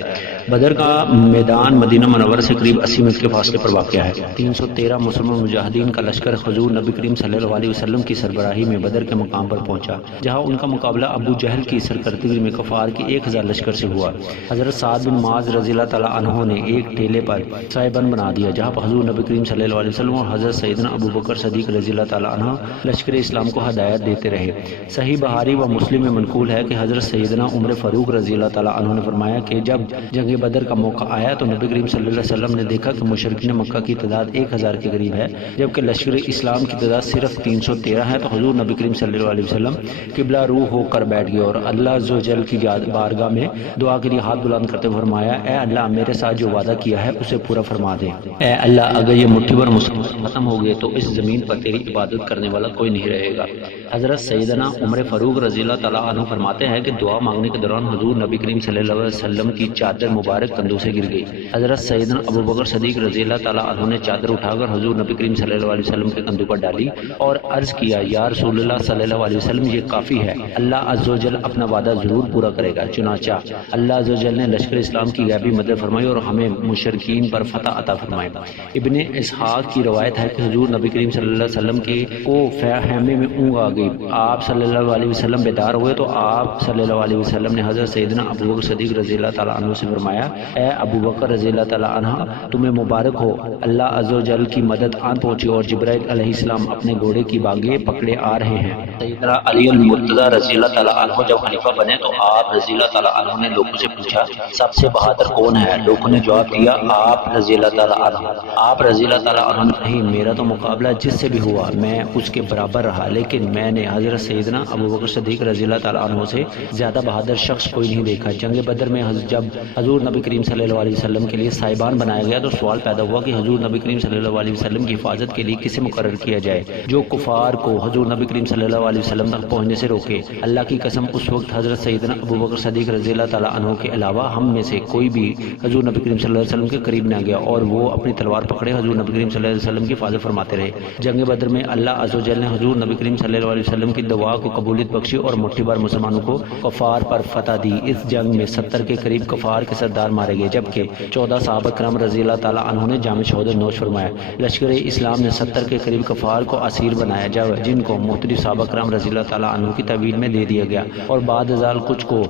بدر کا میدان مدینہ منورہ سے قریب 80 میل کے فاصلے پر واقع ہے۔ 313 مسلمان مجاہدین کا لشکر حضور نبی کریم صلی اللہ علیہ وسلم کی سربراہی میں بدر کے مقام پر پہنچا، جہاں ان کا مقابلہ ابو جہل کی سرکردگی میں کفار کی 1000 لشکر سے ہوا۔ حضرت سعد بن معاذ رضی اللہ تعالیٰ عنہ نے ایک ٹیلے پر صاحبان بنا دیا، جہاں پر حضور نبی کریم صلی اللہ علیہ وسلم اور حضرت سیدنا ابوبکر صدیق رضی اللہ تعالیٰ عنہ لشکر اسلام کو ہدایت دیتے رہے۔ صحیح بخاری و مسلم میں منقول ہے کہ حضرت سیدنا عمر فاروق رضی اللہ تعالیٰ عنہ نے فرمایا کہ جب جنگ بدر کا موقع آیا تو نبی کریم صلی اللہ علیہ وسلم نے دیکھا کہ مشرکین مکہ کی تعداد 1000 کے قریب ہے، جبکہ لشکر اسلام کی تعداد صرف 313 ہے۔ تو حضور نبی کریم صلی اللہ علیہ وسلم قبلہ روح ہو کر بیٹھ گئے اور اللہ عز و جل کی بارگاہ میں دعا کے لیے ہاتھ بلند کرتے ہوئے فرمایا، اے اللہ میرے ساتھ جو وعدہ کیا ہے اسے پورا فرما دے۔ اے اللہ اگر یہ مٹھی بھر مسلمان ختم ہو گئے تو اس زمین پر تیری عبادت کرنے والا کوئی نہیں رہے گا۔ حضرت سیدنا عمر فاروق رضی اللہ تعالیٰ عنہ فرماتے ہیں کہ دعا مانگنے کے دوران حضور نبی کریم صلی اللہ علیہ وسلم کی چادر مبارک کندھوں سے گر گئی۔ حضرت سیدنا ابوبکر صدیق رضی اللہ تعالیٰ عنہ نے چادر اٹھا کر حضور نبی کریم صلی اللہ علیہ وسلم کے کندھوں پر ڈالی اور عرض کیا، یا رسول اللہ صلی اللہ علیہ وسلم یہ کافی ہے، اللہ عز و جل اپنا وعدہ ضرور پورا کرے گا۔ چنانچہ اللہ عز و جل نے لشکر اسلام کی غیبی مدد فرمائی اور ہمیں مشرکین پر فتح عطا فرمائی۔ ابن اسحاق کی روایت ہے کہ حضور نبی کریم صلی اللہ علیہ وسلم کو خیمے میں اونگ آ گئی، آپ صلی اللہ علیہ وسلم بیدار ہوئے تو آپ صلی اللہ علیہ وسلم نے حضرت سیدنا ابوبکر صدیق رضی اللہ تعالیٰ عنہ سے فرمایا، اے ابوبکر رضی اللہ تعالیٰ عنہ تمہیں مبارک ہو، اللہ عز و جل کی مدد آن پہنچی اور جبرائیل علیہ السلام اپنے گھوڑے کی باگیں پکڑے آ رہے ہیں۔ سیدنا علی المرتضیٰ رضی اللہ تعالیٰ عنہ جب خلیفہ بنے تو آپ رضی اللہ تعالیٰ عنہ نے لوگوں سے پوچھا سب سے بہادر کون ہے؟ لوگوں نے جواب دیا آپ رضی اللہ تعالیٰ عنہ۔ آپ رضی اللہ تعالیٰ عنہ نے نہیں، میرا تو مقابلہ جس سے بھی ہوا میں اس کے برابر رہا، لیکن میں نے حضرت سیدنا ابوبکر صدیق رضی اللہ تعالیٰ عنہ سے زیادہ بہادر شخص کوئی نہیں دیکھا۔ جنگ بدر میں جب حضور نبی کریم صلی اللہ علیہ وسلم کے لیے صاحبان بنایا گیا تو سوال پیدا ہوا کہ حضور نبی کریم صلی اللہ علیہ وسلم کی حفاظت کے لیے کسے مقرر کیا جائے جو کفار کو حضور نبی کریم صلی اللہ علیہ وسلم تک پہنچنے سے روکے۔ اللہ کی قسم اس وقت حضرت سیدنا ابوبکر صدیق رضی اللہ تعالیٰ عنہ کے علاوہ ہم میں سے کوئی بھی حضور نبی کریم صلی اللہ علیہ وسلم کے قریب نہ گیا اور وہ اپنی تلوار پکڑے حضور نبی کریم صلی اللہ علیہ وسلم کی حفاظت فرماتے رہے۔ جنگ بدر میں اللہ عز و جل نے حضور نبی کریم صلی اللہ علیہ وسلم کی دعا کو قبولیت بخشی اور مٹھی بھر مسلمانوں کو کفار پر فتح دی۔ اس جنگ میں 70 کے قریب کفار کے سردار مارے گئے، جبکہ 14 صحابہ کرام رضی اللہ تعالیٰ عنہ نے جام شہادت نوش فرمایا۔ لشکر اسلام نے 70 کے قریب کفار کو اسیر بنایا جن کو مختلف صحابہ کرام رضی اللہ تعالیٰ عنہ کی تحویل میں دے دیا گیا اور بعد ازال کچھ کو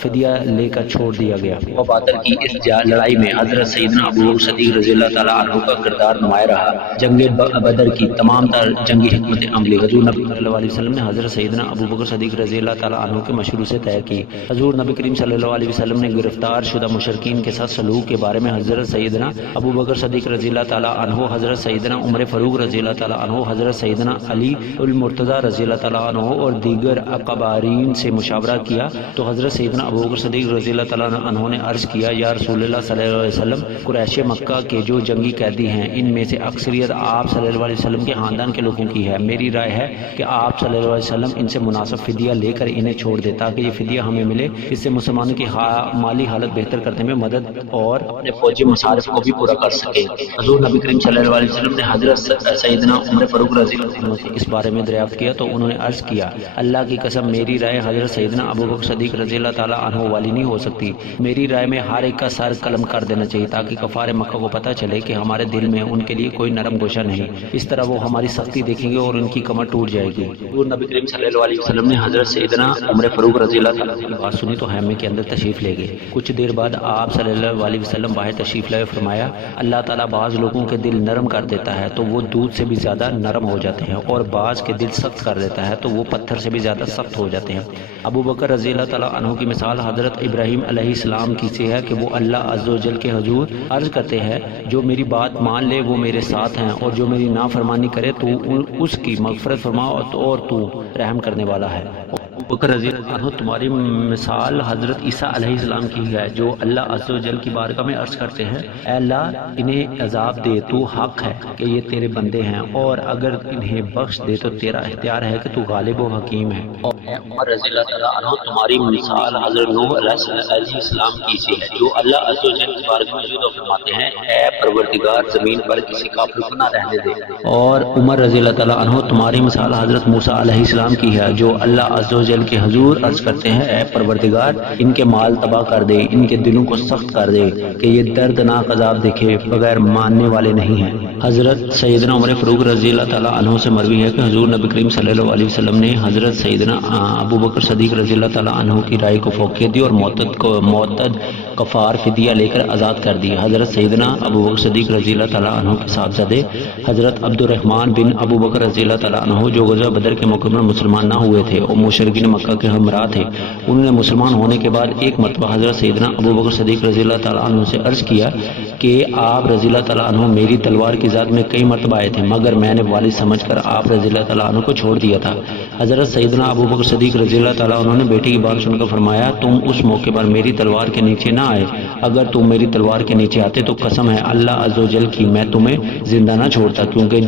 فدیہ لے کر چھوڑ دیا گیا۔ بدر کی اس لڑائی میں حضرت سیدنا ابوبکر صدیق رضی اللہ تعالیٰ عنہ کا کردار نمایاں رہا۔ جنگ بدر کی تمام تر جنگی حکمت عملی حضور نبی صلی اللہ علیہ وسلم نے حضرت سیدنا ابوبکر صدیق رضی اللہ تعالیٰ عنہ کے مشورے سے طے کی۔ حضور نبی کریم صلی اللہ علیہ وسلم نے گرفتار شدہ مشرکین کے ساتھ سلوک کے بارے میں حضرت سیدنا ابوبکر صدیق رضی اللہ تعالیٰ عنہ، حضرت سیدنا عمر فاروق رضی اللہ تعالیٰ عنہ، حضرت سیدنا علی المرتضیٰ رضی اللہ تعالیٰ عنہ اور دیگر اکابرین سے مشاورہ کیا تو حضرت سیدنا ابوبکر صدیق رضی اللہ تعالیٰ عنہ نے عرض کیا، یا رسول اللہ صلی اللہ علیہ وسلم، قریش مکہ کے جو جنگی قیدی ہیں ان میں سے اکثریت آپ صلی اللہ علیہ وسلم کے خاندان کے لوگوں کی ہے۔ میری رائے ہے کہ آپ صلی اللہ علیہ وسلم ان سے مناسب فدیہ لے کر انہیں چھوڑ دے تاکہ یہ فدیہ ہمیں ملے، اس سے مسلمانوں کی مالی حالت بہتر کرنے میں مدد اور اپنے فوجی مصارف کو بھی پورا کر سکے۔ حضور نبی کریم صلی اللہ علیہ وسلم نے حضرت سیدنا عمر فاروق رضی اللہ عنہ سے اس بارے میں دریافت کیا تو انہوں نے عرض کیا، اللہ کی قسم میری رائے حضرت سیدنا ابوبکر صدیق رضی اللہ تعالیٰ عنہ والی نہیں ہو سکتی۔ میری رائے میں ہر ایک کا سر قلم کر دینا چاہیے تاکہ کفار مکہ کو پتہ چلے کہ ہمارے دل میں ان کے لیے کوئی نرم گوشہ نہیں، اس طرح وہ ہماری سختی دیکھیں گے اور ان کی کمر ٹوٹ جائے گی۔ حضور نبی کریم صلی اللہ علیہ وسلم نے حضرت سیدنا عمر فاروق رضی اللہ تعالیٰ کی بات سنی تو خیمے کے اندر تشریف لے گئے۔ کچھ دیر بعد آپ صلی اللہ علیہ وسلم باہر تشریف لائے، فرمایا اللہ تعالیٰ بعض لوگوں کے دل نرم کر دیتا ہے تو وہ دودھ سے بھی زیادہ نرم ہو جاتے ہیں، اور بعض کے دل سخت کر دیتا ہے تو وہ پتھر سے بھی زیادہ سخت ہو جاتے ہیں۔ ابو بکر رضی اللہ تعالیٰ عنہ کی مثال حضرت ابراہیم علیہ السلام کی سے ہے کہ وہ اللہ عز و جل کے حضور عرض کرتے ہیں جو میری بات مان لے وہ میرے ساتھ ہیں، اور جو میری نافرمانی کرے تو اس کی مغفرت فرما، اور تو رحم کرنے والا ہے۔ ابو بکر رضی اللہ عنہ تمہاری مثال حضرت عیسیٰ علیہ السلام کی ہے جو اللہ عز و جل کی بارگاہ میں عرض کرتے ہیں اے اللہ انہیں عذاب دے، تو حق ہے کہ یہ تیرے بندے ہیں، اور اگر انہیں بخش دے تو تیرا اختیار ہے کہ تو غالب و حکیم ہے۔ اور عمر رضی اللہ تعالیٰ عنہ تمہاری مثال حضرت نوح علیہ السلام کی سی ہے جو اللہ عز و جل کی بارگاہ میں یوں فرماتے ہیں اے پروردگار زمین پر کسی کافر کو نہ رہنے دے۔ اور عمر رضی اللہ تعالیٰ عنہ تمہاری مثال حضرت موسیٰ علیہ السلام کی ہے جو اللہ عز و جل کے حضور عرض کرتے ہیں اے پروردگار ان کے مال تباہ کر دے، ان کے دلوں کو سخت کر دے کہ یہ دردناک عذاب دیکھے بغیر ماننے والے نہیں ہیں۔ حضرت سیدنا عمر فاروق رضی اللہ تعالیٰ عنہ سے مروی ہے کہ حضور نبی کریم صلی اللہ علیہ وسلم نے حضرت سیدنا ابو بکر صدیق رضی اللہ تعالیٰ عنہ کی رائے کو فوقیت دی اور معتد کفار فدیہ لے کر آزاد کر دی۔ حضرت سیدنا ابو بکر صدیق رضی اللہ تعالیٰ عنہ کے صاحبزادے حضرت عبد الرحمن بن ابو بکر رضی اللہ تعالیٰ عنہ جو غزوہ بدر کے موقع پر مسلمان نہ ہوئے تھے اور مشرکین مکہ کے ہمراہ تھے، انہوں نے مسلمان ہونے کے بعد ایک مرتبہ حضرت سیدنا ابو بکر صدیق رضی اللہ تعالیٰ عنہ سے عرض کیا کہ آپ رضی اللہ تعالیٰ عنہ میری تلوار کی ذات میں کئی مرتبہ آئے تھے مگر میں نے والد سمجھ کر آپ رضی اللہ تعالیٰ عنہ کو چھوڑ دیا تھا۔ حضرت سیدنا ابو بکر صدیق رضی اللہ تعالیٰ عنہ نے بیٹی کی بات سن کر فرمایا تم اس موقع پر میری تلوار کے نیچے نہ آئے، اگر تم میری تلوار کے نیچے آتے تو قسم ہے اللہ عز و جل کی میں تمہیں زندہ نہ چھوڑتا، کیونکہ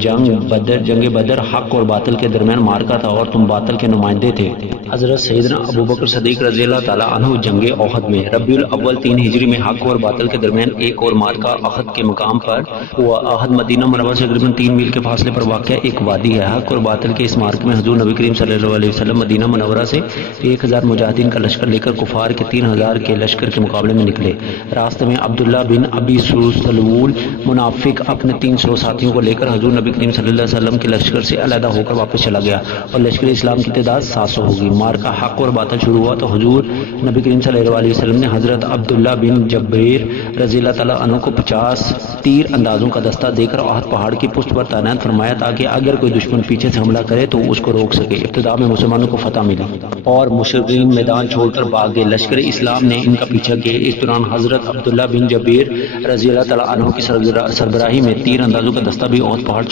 جنگ بدر حق اور باطل کے درمیان مارکا تھا اور تم باطل کے نمائندے تھے۔ حضرت سیدنا ابو بکر صدیق رضی اللہ تعالیٰ عنہ جنگ احد میں ربیع الاول 3 ہجری میں حق اور باطل کے درمیان ایک اور مارکا احد کے مقام پر ہوا۔ احد مدینہ منورہ سے تقریباً 3 میل کے فاصلے پر واقع ایک وادی ہے۔ حق اور باطل کے اس مارکے میں حضور نبی کریم صلی اللہ علیہ وسلم مدینہ منورہ سے 1000 مجاہدین کا لشکر لے کر کفار کے 3000 کے لشکر کے مقابلے میں نکلے۔ راستے میں عبداللہ بن ابی سلول منافق اپنے 300 ساتھیوں کو لے کر حضور نبی کریم صلی اللہ علیہ وسلم کے لشکر سے علیحدہ ہو کر واپس چلا گیا اور لشکر اسلام کی تعداد 700 ہوگی۔ مارکا حق اور باطل شروع ہوا تو حضور نبی کریم صلی اللہ علیہ وسلم نے حضرت عبداللہ بن جبیر رضی اللہ تعالیٰ عنہ کو 50 تیر اندازوں کا دستہ دے کر احد پہاڑ کی پشت پر تعینات فرمایا تاکہ اگر کوئی دشمن پیچھے سے حملہ کرے تو اس کو روک سکے۔ ابتدا میں مسلمانوں کو فتح ملی اور مشرکین میدان چھوڑ کر بھاگ گئے۔ لشکر اسلام نے ان کا پیچھا کیا۔ اس دوران حضرت عبداللہ بن جبیر رضی اللہ تعالیٰ عنہ کی سربراہی میں تیر اندازوں کا دستہ بھی احد پہاڑ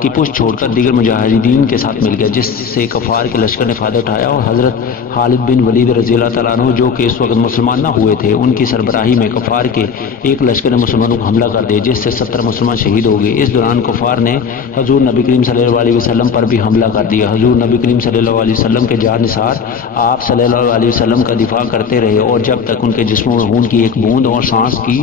کی پشت چھوڑ کر دیگر مجاہدین کے ساتھ مل گیا، جس سے کفار کے لشکر نے فائدہ اٹھایا اور حضرت خالد بن ولید رضی اللہ تعالیٰ عنہ جو کہ اس وقت مسلمان نہ ہوئے تھے ان کی سربراہی میں کفار کے ایک لشکر نے مسلمانوں کو حملہ کر دیا جس سے 70 مسلمان شہید ہو گئے۔ اس دوران کفار نے حضور نبی کریم صلی اللہ علیہ وسلم پر بھی حملہ کر دیا۔ حضور نبی کریم صلی اللہ علیہ وسلم کے جان نثار آپ صلی اللہ علیہ وسلم کا دفاع کرتے رہے اور جب تک ان کے جسموں میں خون کی ایک بوند اور سانس کی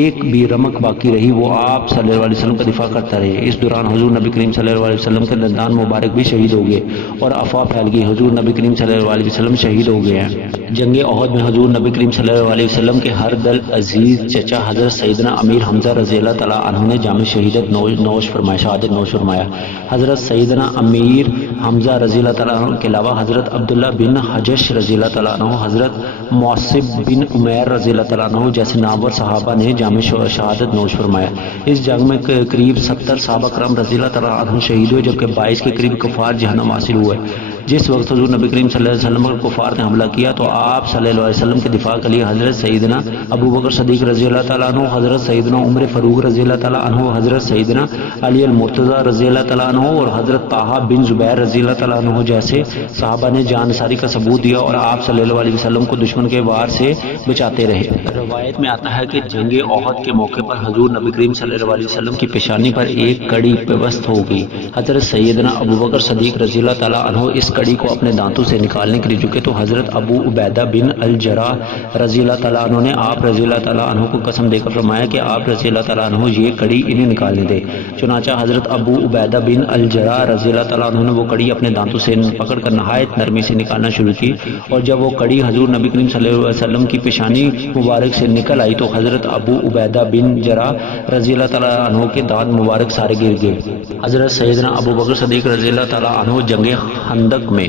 ایک بھی رمق باقی رہی وہ آپ صلی اللہ علیہ وسلم کا دفاع کرتا رہے۔ اس دوران حضور نبی کریم صلی اللہ علیہ وسلم کے دندان مبارک بھی شہید ہو گئے اور افواہ پھیل گئی حضور نبی کریم صلی اللہ علیہ وسلم شہید ہو گئے ہیں۔ جنگ احد میں حضور نبی کریم صلی اللہ علیہ وسلم کے ہر دل عزیز چچا حضرت سیدنا امیر حمزہ رضی اللہ تعالیٰ عنہ نے جامع شہادت نوش فرمایا۔ حضرت سیدنا امیر حمزہ رضی اللہ تعالیٰ عنہ کے علاوہ حضرت عبداللہ بن حجش رضی اللہ تعالیٰ عنہ، حضرت معصب بن عمیر رضی اللہ تعالیٰ عنہ جیسے نامور صحابہ نے جامع شہادت نوش فرمایا۔ اس جنگ میں قریب 70 صحابہ کرام رضی اللہ تعالیٰ عنہ شہید ہوئے جبکہ 22 کے قریب کفار جہنم حاصل ہوئے۔ جس وقت حضور نبی کریم صلی اللہ علیہ وسلم پر کفار نے حملہ کیا تو آپ صلی اللہ علیہ وسلم کے دفاع کے لیے حضرت سیدنا ابو بکر صدیق رضی اللہ تعالیٰ عنہ، حضرت سیدنا عمر فاروق رضی اللہ تعالیٰ عنہ، حضرت سیدنا علی المرتضیٰ رضی اللہ تعالیٰ عنہ اور حضرت طٰہٰ بن زبیر رضی اللہ تعالیٰ عنہ جیسے صحابہ نے جان نثاری کا ثبوت دیا اور آپ صلی اللہ علیہ وسلم کو دشمن کے وار سے بچاتے رہے۔ روایت میں آتا ہے کہ جنگ احد کے موقع پر حضور نبی کریم صلی اللہ علیہ وسلم کی پیشانی پر ایک کڑی پیوست ہو گئی۔ حضرت سیدنا ابو بکر صدیق رضی اللہ تعالیٰ عنہ اس کڑی کو اپنے دانتوں سے نکالنے کے لیے جھکے تو حضرت ابو عبیدہ بن الجراح رضی اللہ تعالیٰ عنہ نے آپ رضی اللہ تعالیٰ عنہ کو قسم دے کر فرمایا کہ آپ رضی اللہ تعالیٰ عنہ یہ کڑی انہیں نکالنے دے۔ چنانچہ حضرت ابو عبیدہ بن الجراح رضی اللہ تعالیٰ عنہ نے وہ کڑی اپنے دانتوں سے پکڑ کر نہایت نرمی سے نکالنا شروع کی اور جب وہ کڑی حضور نبی کریم صلی اللہ علیہ وسلم کی پیشانی مبارک سے نکل آئی تو حضرت ابو عبیدہ بن جراح رضی اللہ تعالیٰ عنہ کے دانت مبارک سارے گر گئے۔ حضرت سیدنا ابو بکر صدیق رضی اللہ تعالیٰ عنہ جنگ خندق میں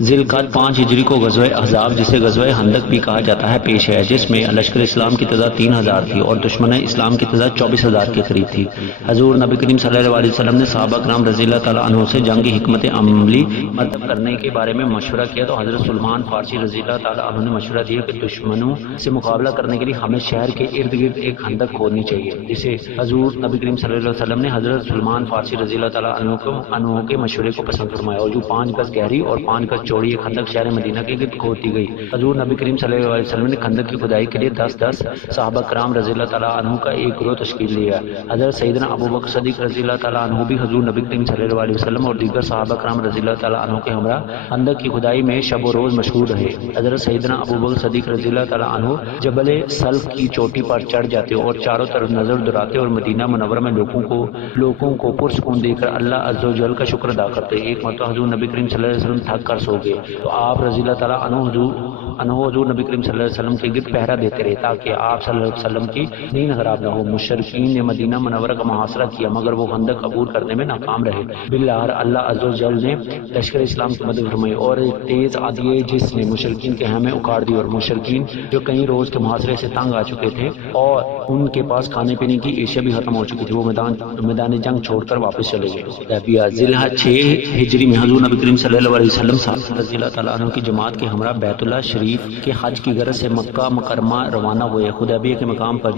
ذی-القعدہ 5 ہجری کو غزوہ احزاب جسے غزوہ خندق بھی کہا جاتا ہے پیش ہے، جس میں لشکر اسلام کی تعداد 3000 تھی اور دشمن اسلام کی تعداد 24000 کے قریب تھی۔ حضور نبی کریم صلی اللہ علیہ وسلم نے صحابہ کرام رضی اللہ تعالیٰ عنہ سے جنگ کی حکمت عملی مرتب کرنے کے بارے میں مشورہ کیا تو حضرت سلمان فارسی رضی اللہ تعالیٰ عنہ نے مشورہ دیا کہ دشمنوں سے مقابلہ کرنے کے لیے ہمیں شہر کے ارد گرد ایک خندق کھودنی چاہیے، جسے حضور نبی کریم صلی اللہ علیہ وسلم نے حضرت سلمان فارسی رضی اللہ تعالیٰ عنہ کے مشورے کو پسند فرمایا، اور جو 5 گز گہری اور 5 گز چوڑی ایک خندق شہر مدینہ کے گرد کھود دی گئی۔ حضور نبی کریم صلی اللہ علیہ وسلم نے خندق کی کھدائی کے لیے 10 صحابہ کرام رضی اللہ تعالیٰ عنہ کا ایک گروہ تشکیل لیا۔ حضرت سیدنا ابوبکر صدیق رضی اللہ تعالیٰ عنہ بھی حضور نبی کریم صلی اللہ علیہ وسلم اور دیگر صحابہ کرام رضی اللہ تعالیٰ عنہ کے ہمراہ خندق کی کھدائی میں شب و روز مشغول رہے۔ حضرت سیدنا ابوبکر صدیق رضی اللہ تعالیٰ عنہ جبل سلف کی چوٹی پر چڑھ جاتے اور چاروں طرف نظر دراتے اور مدینہ منورہ میں لوگوں کو پرسکون دے کر اللہ عز و جل کا شکر ادا کرتے۔ ایک مرتبہ حضور نبی کریم صلی اللہ علیہ وسلم تھک کر سو گئے تو آپ رضی اللہ تعالیٰ عنہ حضور نبی کریم صلی اللہ علیہ وسلم کے گرد پہرا دیتے رہے تاکہ آپ صلی اللہ علیہ وسلم کی نیند خراب نہ ہو۔ مشرکین نے مدینہ منورہ کا محاصرہ کیا مگر وہ خندق عبور کرنے میں ناکام رہے۔ بالآخر اللہ عز و جل نے لشکر اسلام کی مدد فرمائی اور ایک تیز آندھی جس نے مشرکین کے خیمے اکاڑ دی، اور مشرکین جو کئی روز کے محاصرے سے تنگ آ چکے تھے اور ان کے پاس کھانے پینے کی اشیاء بھی ختم ہو چکی تھی، وہ میدان جنگ چھوڑ کر واپس چلے گئے۔ ذی-الحجہ 6 ہجری میں حضور نبی کریم صلی اللہ علیہ وسلم صاحب رضی اللہ تعالیٰ عنہ کی جماعت کے ہمراہ بیت اللہ شریف کے حج کی غرض سے مکہ مکرمہ روانہ ہوئے۔ حدیبیہ کے مقام پر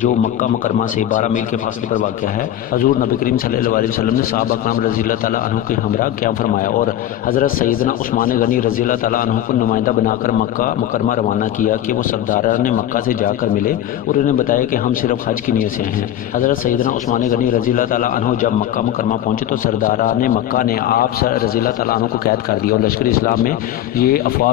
جو مکہ مکرمہ سے 12 میل کے فاصلے پر واقع ہے، حضور نبی کریم صلی اللہ علیہ وسلم نے صحابہ کرام رضی اللہ تعالیٰ عنہ کے ہمراہ قیام فرمایا اور حضرت سیدنا عثمان غنی رضی اللہ تعالیٰ عنہ کو نمائندہ بنا کر مکہ مکرمہ روانہ کیا کہ وہ سرداران مکہ سے جا کر ملے اور انہیں بتایا کہ ہم صرف حج کی نیت سے ہیں۔ حضرت سیدنا عثمان غنی رضی اللہ تعالیٰ عنہ جب مکہ مکرمہ پہنچے تو سرداران مکہ نے آپ رضی اللہ تعالیٰ عنہ کو قید کر دیا اور لشکر اسلام میں یہ افواہ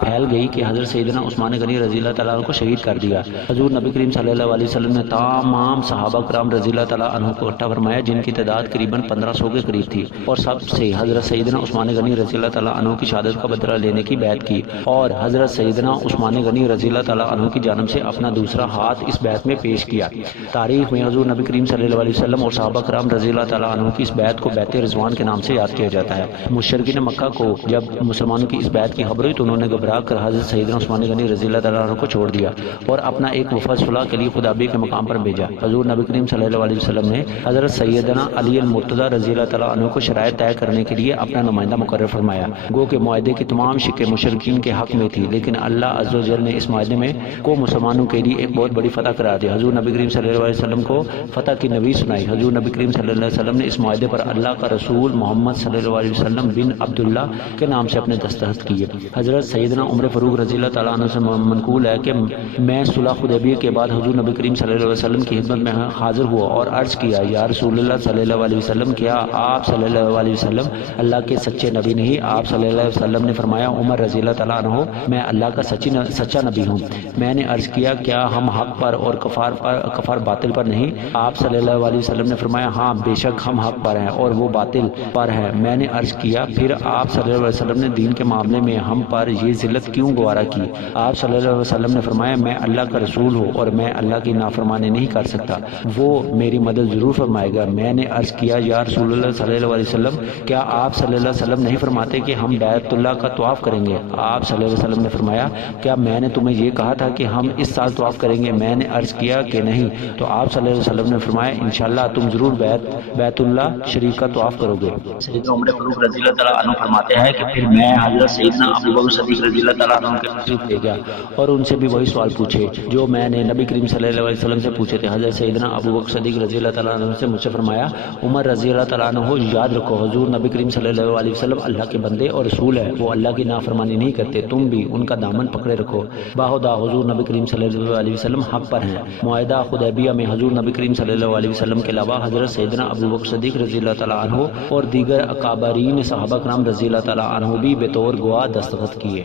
پھیل گئی کہ حضرت سیدنا عثمان غنی رضی اللہ تعالیٰ عنہ کو شہید کر دیا۔ حضور نبی کریم صلی اللہ علیہ وسلم نے تمام صحابہ کرام رضی اللہ تعالیٰ عنہ کو اکٹھا فرمایا جن کی تعداد قریباً 1500 کے قریب تھی، اور سب سے حضرت سیدنا عثمان غنی رضی اللہ تعالیٰ عنہ کی شہادت کا بدلہ لینے کی بیعت کی اور حضرت سیدنا عثمان غنی رضی اللہ تعالیٰ عنہ کی جانب سے اپنا دوسرا ہاتھ اس بیعت میں پیش کیا۔ تاریخ میں حضور نبی کریم صلی اللہ علیہ وسلم اور صحابہ کرام رضی اللہ تعالیٰ عنہ کی اس بیعت کو بیعت رضوان کے نام سے یاد کیا جاتا ہے۔ مشرکین مکہ کو جب مسلمانوں کی اس بیعت کی خبر ہوئی تو انہوں نے گھبرا کر حضرت سیدنا عثمان غنی رضی اللہ تعالیٰ عنہ کو چھوڑ دیا اور اپنا ایک وفد صلح کے لیے حدیبیہ کے مقام پر بھیجا۔ حضور نبی کریم صلی اللہ علیہ وسلم نے حضرت سیدنا علی المرتضیٰ رضی اللہ تعالیٰ عنہ کو شرائط طے کرنے کے لیے اپنا نمائندہ مقرر فرمایا۔ گو کہ معاہدے کی تمام شکیں مشرکین کے حق میں تھی، لیکن اللہ عز و جل نے اس معاہدے میں کو مسلمانوں کے لیے ایک بہت بڑی فتح قرار دیا۔ حضور نبی کریم صلی اللہ علیہ وسلم کو فتح کی نوید سنائی۔ حضور نبی کریم صلی اللہ علیہ وسلم نے اس معاہدے پر اللہ کا رسول محمد صلی اللہ علیہ وسلم بن عبداللہ کے نام سے اپنے دستخط کیے۔ حضرت سیدنا عمر فاروق رضی اللہ تعالیٰ عنہ سے منقول ہے کہ میں صلح حدیبیہ کے بعد حضور نبی کریم صلی اللہ علیہ وسلم کی خدمت میں حاضر ہوا اور عرض کیا، یا رسول اللہ صلی اللہ علیہ وسلم، کیا آپ صلی اللہ علیہ وسلم اللہ کے سچے نبی نہیں؟ آپ صلی اللہ علیہ وسلم نے فرمایا، عمر رضی اللہ تعالیٰ عنہ، میں اللہ کا سچا نبی ہوں۔ میں نے عرض کیا، کیا ہم حق پر اور کفار باطل پر نہیں؟ آپ صلی اللہ علیہ وسلم نے فرمایا، ہاں بے شک ہم حق پر ہیں اور وہ باطل پر ہیں۔ میں نے عرض کیا، پھر آپ صلی اللہ علیہ وسلم نے دین کے معاملے میں ہم پر یہ ذلت کیوں گوارا کی؟ آپ صلی اللہ علیہ وسلم نے فرمایا، میں اللہ کا رسول ہوں اور میں اللہ کی نافرمانی نہیں کر سکتا، وہ میری مدد ضرور فرمائے گا۔ میں نے عرض کیا، یا رسول اللہ صلی اللہ علیہ وسلم، کیا آپ صلی اللہ علیہ وسلم نہیں فرماتے کہ ہم بیت اللہ کا طواف کریں گے؟ آپ صلی اللہ علیہ وسلم نے فرمایا، کیا میں نے تمہیں یہ کہا تھا کہ ہم اس سال طواف کریں گے؟ میں نے عرض کیا کہ نہیں۔ تو آپ صلی اللہ علیہ وسلم نے فرمایا، انشاءاللہ تم ضرور بیت اللہ شریف کا طواف کرو گے۔ سیدنا عمر فاروق رضی اللہ تعالیٰ عنہ فرماتے ہیں کہ پھر میں حضرت سیدنا ابوبکر صدیق رضی اللہ تعالیٰ عنہ کے نزدیک لے گیا اور ان سے بھی وہی سوال پوچھے جو میں نے نبی کریم صلی اللہ علیہ وسلم سے پوچھے تھے۔ حضرت سیدنا ابوبکر صدیق رضی اللہ تعالیٰ عنہ سے مجھ سے فرمایا، عمر رضی اللہ تعالیٰ عنہ، یاد رکھو حضور نبی کریم صلی اللہ علیہ وسلم اللہ کے بندے اور رسول ہے، وہ اللہ کی نافرمانی نہیں کرتے، تم بھی ان کا دامن پکڑے رکھو۔ باہدا حضور نبی کریم صلی اللہ علیہ وسلم حق پر ہیں۔ معاہدہ حدیبیہ میں حضور نبی کریم صلی اللہ علیہ وسلم کے علاوہ حضرت سیدنا ابوبکر صدیق رضی اللہ تعالیٰ عنہ اور دیگر اکابرین صحابہ کرام رضی اللہ تعالیٰ عنہ بھی بطور گواہ دستخط کیے۔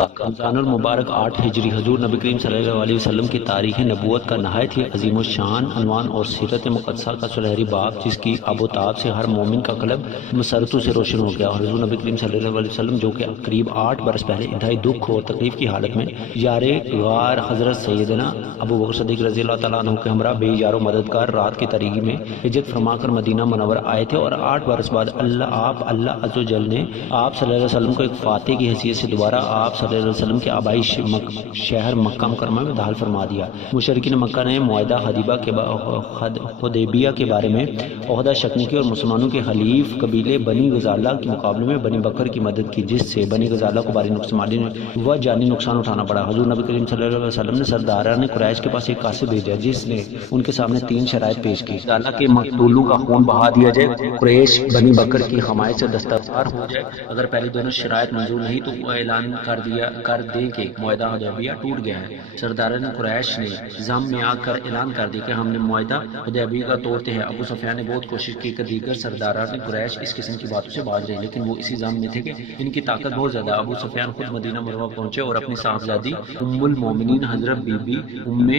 مکہ۔ رمضان المبارک 8 ہجری حضور نبی کریم صلی اللہ علیہ وسلم کی تاریخ نبوت کا نہایت ہی عظیم الشان عنوان اور سیرت مقدسہ کا سنہری باب، جس کی آب و تاب سے ہر مومن کا قلب مسرتوں سے روشن ہو گیا، اور حضور نبی کریم صلی اللہ علیہ وسلم جو کہ قریب 8 برس پہلے انتہائی دکھ اور تکلیف کی حالت میں یار غار حضرت سیدنا ابو بکر صدیق رضی اللہ تعالیٰ عنہ کے ہمراہ بے یار و مددگار رات کی تاریکی میں ہجرت فرما کر مدینہ منورہ آئے تھے، اور 8 برس بعد اللہ عز و جل نے آپ صلی اللہ علیہ وسلم کو ایک فاتح کی حیثیت سے دوبارہ آپ صلی اللہ علیہ وسلم کے آبائی شہر مکہ مکرمہ میں داخل فرما دیا۔ مشرکین مکہ نے معاہدہ حدیبیہ کے بارے میں عہدہ شکنی کی اور مسلمانوں کے حلیف قبیلے بنی غزالہ کے مقابلے میں بنی بکر کی مدد کی، جس سے بنی غزالہ کو بھاری مالی و جانی نقصان اٹھانا پڑا۔ حضور نبی کریم صلی اللہ علیہ وسلم نے سرداران قریش کے پاس ایک قاصد بھیجا، جس نے ان کے سامنے 3 شرائط پیش کی: غزالہ کے مقتولوں کا خون بہا دیا جائے، قریش بنی بکر کی حمایت سے دستبردار ہو جائے، اگر پہلی دونوں شرائط منظور نہیں تو وہ اعلان کر دیں کہ معاہدہ حدیبیہ ٹوٹ گیا ہے۔ سرداران قریش نے ضم میں آ کر اعلان کر دیا کہ ہم نے معاہدہ حدیبیہ کا توڑتے ہیں۔ ابو سفیان نے بہت کوشش کی کہ دیگر سرداران قریش اس قسم کی باتوں سے باز رہے، لیکن وہ اسی ضم میں تھے کہ ان کی طاقت بہت زیادہ۔ ابو سفیان خود مدینہ منورہ پہنچے اور اپنی صاحبزادی ام المومنین حضرت بی بی ام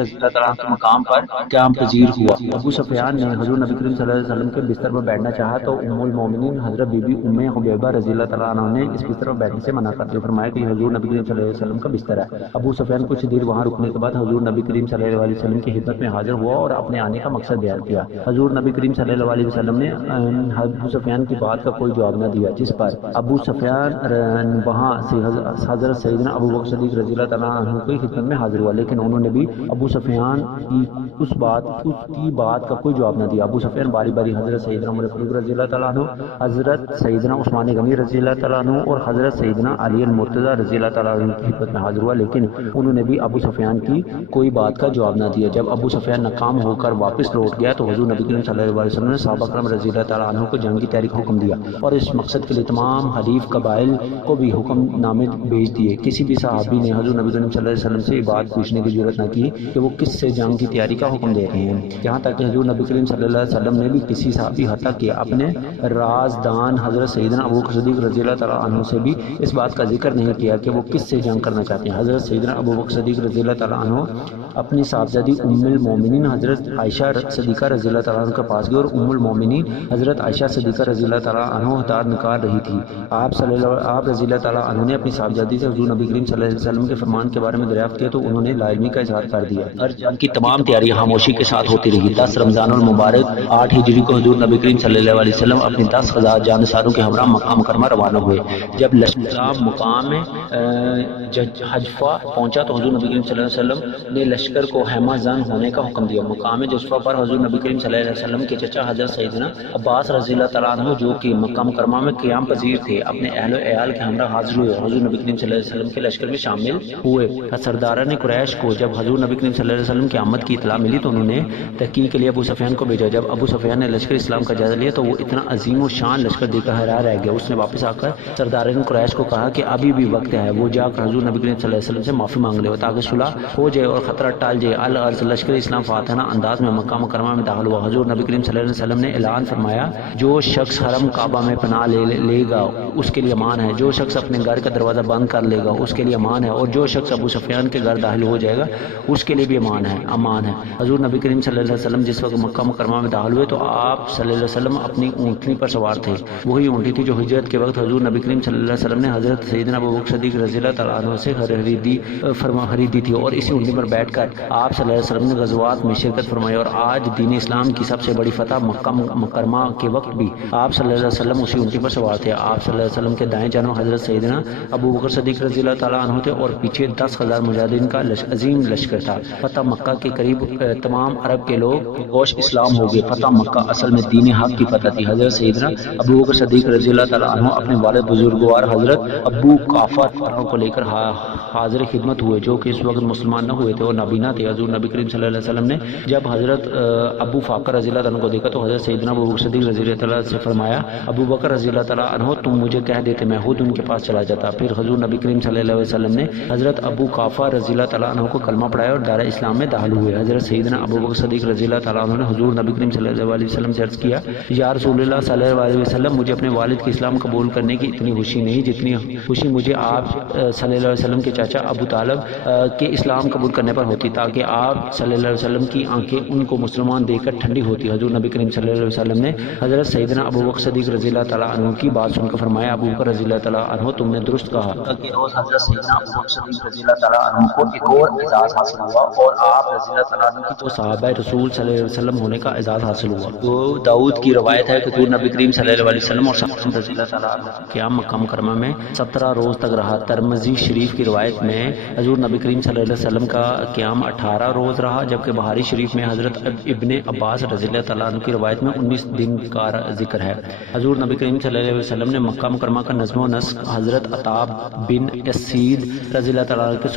رضی اللہ تعالیٰ کے مقام پر قیام پذیر ہوا۔ ابو سفیان نے حضور نبی کریم صلی اللہ علیہ وسلم کے بستر پر بیٹھنا چاہا تو ام المومنین حضرت بی بی ام حبیبہ رضی اللہ تعالیٰ عنہ نے اس بستر پر بیٹھنے سے منع کر دیا، فرمایا کہ حضور نبی کریم صلی اللہ علیہ وسلم کا بستر ہے۔ ابو سفیان کچھ دیر وہاں رکنے کے بعد حضور نبی کریم صلی اللہ علیہ وسلم کی خدمت میں حاضر ہوا اور اپنے آنے کا مقصد بیان کیا۔ حضور نبی کریم صلی اللہ علیہ وسلم نے ابو سفیان کی بات کا کوئی جواب نہ دیا، جس پر ابو سفیان وہاں سے حضرت سیدنا ابو بکر صدیق رضی اللہ تعالیٰ عنہ کی خدمت میں حاضر ہوا، لیکن انہوں نے بھی ابو سفیان کی اس کی بات کا کوئی جواب نہ دیا۔ ابو سفیان باری باری حضرت سیدنا عمر فاروق رضی اللہ تعالیٰ عنہ، حضرت سیدنا عثمان غنی رضی اللہ تعالیٰ عنہ اور حضرت سیدنا علی المرتضیٰ رضی اللہ تعالیٰ عنہ کی خدمت میں حاضر ہوا، لیکن انہوں نے بھی ابو سفیان کی کوئی بات کا جواب نہ دیا۔ جب ابو سفیان ناکام ہو کر واپس لوٹ گیا تو حضور نبی کریم صلی اللہ علیہ وسلم نے صحابہ کرام رضی اللہ تعالیٰ عنہ کو جنگ کی تیاری کا حکم دیا، اور اس مقصد کے لیے تمام حلیف قبائل کو بھی حکم نامے بھیج دیے۔ کسی بھی صحابی نے حضور نبی کریم صلی اللہ علیہ وسلم سے یہ بات پوچھنے کی ضرورت نہ کی کہ وہ کس سے جنگ کی تیاری کا حکم دے رہے ہیں، یہاں تک کہ حضور نبی کریم صلی اللہ علیہ وسلم نے بھی کسی صحابی حتیٰ کہ اپنے رازدان حضرت سیدنا ابو بکر صدیق رضی اللہ تعالیٰ عنہ سے بھی اس بات کا ذکر نہیں کیا کہ وہ کس سے جنگ کرنا چاہتے ہیں۔ حضرت سیدنا ابو بکر صدیق رضی اللہ تعالیٰ عنہ اپنی صاحبزادی ام المومنین حضرت عائشہ صدیقہ رضی اللہ تعالیٰ عنہ کے پاس گئے، اور ام المومنین حضرت عائشہ صدیقہ رضی اللہ تعالیٰ عنہ ہتھیار نکال رہی تھی۔ آپ رضی اللہ تعالیٰ عنہ نے اپنی صاحبزادی سے حضور نبی کریم صلی اللہ علیہ وسلم کے فرمان کے بارے میں دریافت کیا تو انہوں نے لا علمی کا اظہار کر دیا۔ ہر جنگ کی تمام تیاری خاموشی کے ساتھ ہوتی رہی۔ 10 رمضان المبارک 8 ہجری کو حضور نبی کریم صلی اللہ علیہ وسلم اپنی 10,000 جانثاروں کے ہمراہ مکہ مکرمہ روانہ ہوئے۔ جب لشکر مقام حجفہ پہنچا تو حضور نبی کریم صلی اللہ علیہ وسلم نے لشکر کو خیمہ زن ہونے کا حکم دیا۔ مقام جفہ پر حضور نبی کریم صلی اللہ علیہ وسلم کے چچا حضرت سیدنا عباس رضی اللہ تعالیٰ عنہ جو کہ مکہ مکرمہ میں قیام پذیر تھے، اپنے اہل و عیال کے ہمراہ حاضر ہوئے، حضور نبی کریم صلی اللہ علیہ وسلم کے لشکر میں شامل ہوئے۔ سرداران قریش کو جب حضور نبی کریم صلی اللہ علیہ وسلم کی آمد کی اطلاع ملی تو انہوں نے تحقیق کے لیے ابو سفیان کو بھیجا۔ جب ابو سفیان نے لشکر اسلام کا جائزہ لیا تو وہ اتنا عظیم و شان لشکر دیکھ کر حیران رہ گیا۔ اس نے واپس آ کر سرداران قریش کو کہا کہ ابھی بھی وقت ہے، وہ جا کر حضور نبی کریم صلی اللہ علیہ وسلم سے معافی مانگ لے تاکہ صلح ہو جائے اور خطرہ ٹال جائے۔ العرض لشکر اسلام فاتحانہ انداز میں مکہ مکرمہ میں داخل ہوا۔ حضور نبی کریم صلی اللہ علیہ وسلم نے اعلان فرمایا، جو شخص حرم کعبہ میں پناہ لے گا اس کے لیے امان ہے، جو شخص اپنے گھر کا دروازہ بند کر لے گا اس کے لیے امان ہے، اور جو شخص ابو سفیان کے گھر داخل ہو جائے گا اس کے لیے بھی امان ہے۔ حضور نبی کریم صلی اللہ علیہ وسلم جس وقت مکہ مکرمہ میں داخل ہوئے تو آپ صلی اللہ علیہ وسلم اپنی اونٹنی پر سوار تھے، وہی اونٹنی تھی جو ہجرت کے وقت حضور نبی کریم صلی اللہ علیہ وسلم نے حضرت سیدنا ابو بکر صدیق رضی اللہ تعالیٰ عنہ سے خریدی تھی، اور اسی اونٹنی پر بیٹھ کر آپ صلی اللہ علیہ وسلم نے غزوات میں شرکت فرمائی، اور آج دین اسلام کی سب سے بڑی فتح مکہ مکرمہ کے وقت بھی آپ صلی اللہ علیہ وسلم اسی اونٹنی پر سوار تھے۔ آپ صلی اللہ علیہ وسلم کے دائیں جانب حضرت سیدنا ابو بکر صدیق رضی اللہ تعالیٰ عنہ تھے، اور پیچھے 10,000 مجاہدین کا عظیم لشکر تھا۔ فتح مکہ کے قریب تمام عرب کے لوگ گوش اسلام ہو گئے۔ فتح مکہ اصل میں دین حق کی فتح تھی۔ حضرت سیدنا ابو بکر صدیق رضی اللہ تعالیٰ عنہ اپنے والد بزرگوار حضرت ابو قافہ کو لے کر حاضر خدمت ہوئے، جو کہ اس وقت 'مسلمان نہ ہوئے تھے اور نابینا تھے. حضور نبی کریم صلی اللہ علیہ وسلم نے جب حضرت ابو فاقر رضی اللہ اللہ عنہ کو دیکھا تو حضرت سیدنا ابو بکر صدیق رضی اللہ تعالیٰ سے فرمایا ابو بکر رضی اللہ تعالیٰ عنہ تم مجھے کہہ دیتے میں خود ان کے پاس چلا جاتا۔ پھر حضور نبی کریم صلی اللہ علیہ وسلم نے حضرت ابو قافہ رضی اللہ تعالیٰ عنہ کو کلمہ پڑھایا اور دار اسلام میں داخل ہوئے۔ حضرت سیدنا ابو بکر صدیق رضی اللہ تعالیٰ عنہ نے حضور نبی کریم صلی اللہ علیہ وسلم سے عرض کیا یا رسول اللہ صلی اللہ علیہ وسلم مجھے اپنے والد کے اسلام قبول کرنے کی اتنی خوشی نہیں جتنی خوشی مجھے آپ صلی اللہ علیہ وسلم کے چاچا ابو طالب کے اسلام قبول کرنے پر ہوتی، تاکہ آپ صلی اللہ علیہ وسلم کی آنکھیں ان کو مسلمان دیکھ کر ٹھنڈی ہوتی۔ حضور نبی کریم صلی اللہ علیہ وسلم نے حضرت سیدنا ابو بکر صدیق رضی اللہ تعالیٰ عنہ کی بات سن کر فرمایا ابو بکر رضی اللہ تعالیٰ عنہ تم نے درست کہا۔ حضرت سیدنا ابو بکر صدیق رضی اللہ تعالیٰ عنہ کو ایک اور اعزاز حاصل ہوا اور آپ رضی اللہ تعالیٰ عنہ کی صحابہ رسول صلی اللہ علیہ وسلم ہونے کا اعزاز حاصل ہوا۔ وہ داؤد کی روایت ہے کہ حضور نبی کریم صلی اللہ علیہ وسلم اور صحابہ رضی اللہ تعالیٰ عنہ قیام مکہ مکرمہ میں 17 روز تک رہا۔ ترمذی شریف کی روایت میں حضور نبی کریم صلی اللہ علیہ وسلم کا قیام 18 روز رہا، جبکہ بخاری شریف میں حضرت ابن عباس رضی اللہ تعالیٰ عنہ کی روایت میں 19 دن کا ذکر ہے۔ حضور نبی کریم صلی اللہ علیہ وسلم نے مکہ مکرمہ کا نظم و نسق حضرت عطاب بن اسید رضی اللہ تعالیٰ عنہ کے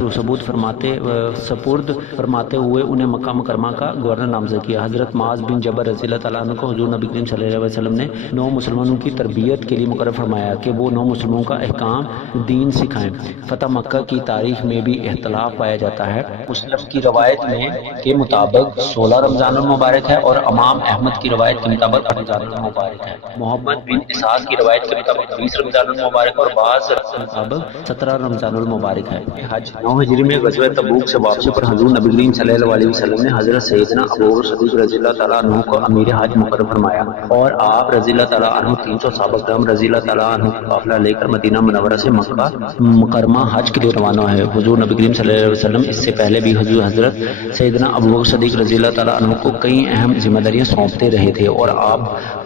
سپرد فرماتے ہوئے انہیں مکہ مکرمہ کا گورنر نامزد کیا۔ حضرت معاذ بن جبل رضی اللہ تعالیٰ عنہ کو حضور نبی کریم صلی اللہ علیہ وسلم نے 9 مسلمانوں کی تربیت کے لیے مقرر فرمایا کہ وہ 9 مسلمانوں کا احکام دین سکھائیں۔ فتح مکہ کی تاریخ میں بھی اختلاف پایا جاتا ہے۔ مسلم کی روایت میں کے مطابق 16 رمضان المبارک ہے اور امام احمد کی روایت کے مطابق رمضان المبارک ہے۔ محمد بن اسحاق کی روایت کے مطابق 20 رمضان المبارک اور بعض کے مطابق 17 رمضان المبارک ہے۔ حج 9 ہجری میں غزوہ تبوک سے واپسی پر حضور نبی کریم صلی اللہ علیہ وسلم نے حضرت سیدنا ابو بکر صدیق رضی اللہ تعالیٰ عنہ کو امیر حج مقرر فرمایا اور آپ رضی اللہ تعالیٰ عنہ 300 صحابہ کرام رضی اللہ تعالیٰ عنہ کا قافلہ لے کر مدینہ منورہ سے مکہ مکرمہ حج کے لیے روانہ ہے۔ حضور نبی کریم صلی اللہ علیہ وسلم اس سے پہلے بھی حضرت سیدنا ابو بکر صدیق رضی اللہ تعالیٰ عنہ کو کئی اہم ذمہ داریاں سونپتے رہے تھے اور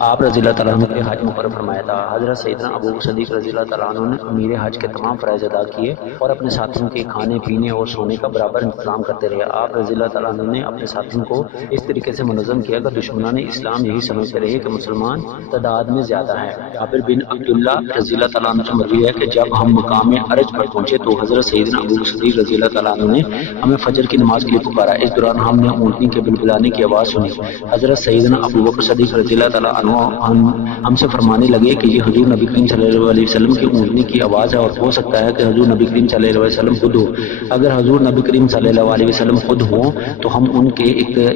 آپ رضی اللہ تعالیٰ عنہ کے حج مقرر فرمایا تھا۔ حضرت سیدنا ابو بکر صدیق رضی اللہ تعالیٰ عنہ نے امیر حج کے تمام فرائض ادا کیے اور اپنے ساتھیوں کے کھانے پینے اور سونے کا برابر انتظام کرتے رہے۔ آپ رضی اللہ تعالیٰ عنہ نے اپنے ساتھیوں کو اس طریقے سے منظم کیا کہ دشمنان اسلام یہی سمجھتے رہے کہ مسلمان تعداد میں زیادہ ہے۔ جابر بن عبداللہ رضی اللہ تعالیٰ عنہ سے مروی ہے کہ جب ہم مقام ارج پر پہنچے تو حضرت سیدنا ابو بکر صدیق رضی اللہ تعالیٰ عنہ نے ہمیں فجر کی نماز کے لیے پکارا۔ اس دوران ہم نے اونٹنی کے بلبلانے کی آواز سنی۔ حضرت سیدنا ابو بکر صدیق رضی اللہ تعالیٰ عنہ ہم سے فرمانے لگے کہ یہ حضور نبی کریم صلی اللہ علیہ وسلم کی اونٹنی کی آواز ہے اور ہو سکتا ہے کہ حضور نبی کریم صلی اللہ علیہ وسلم خود ہو۔ اگر حضور نبی کریم صلی اللہ علیہ وسلم خود ہوں تو ہم ان کے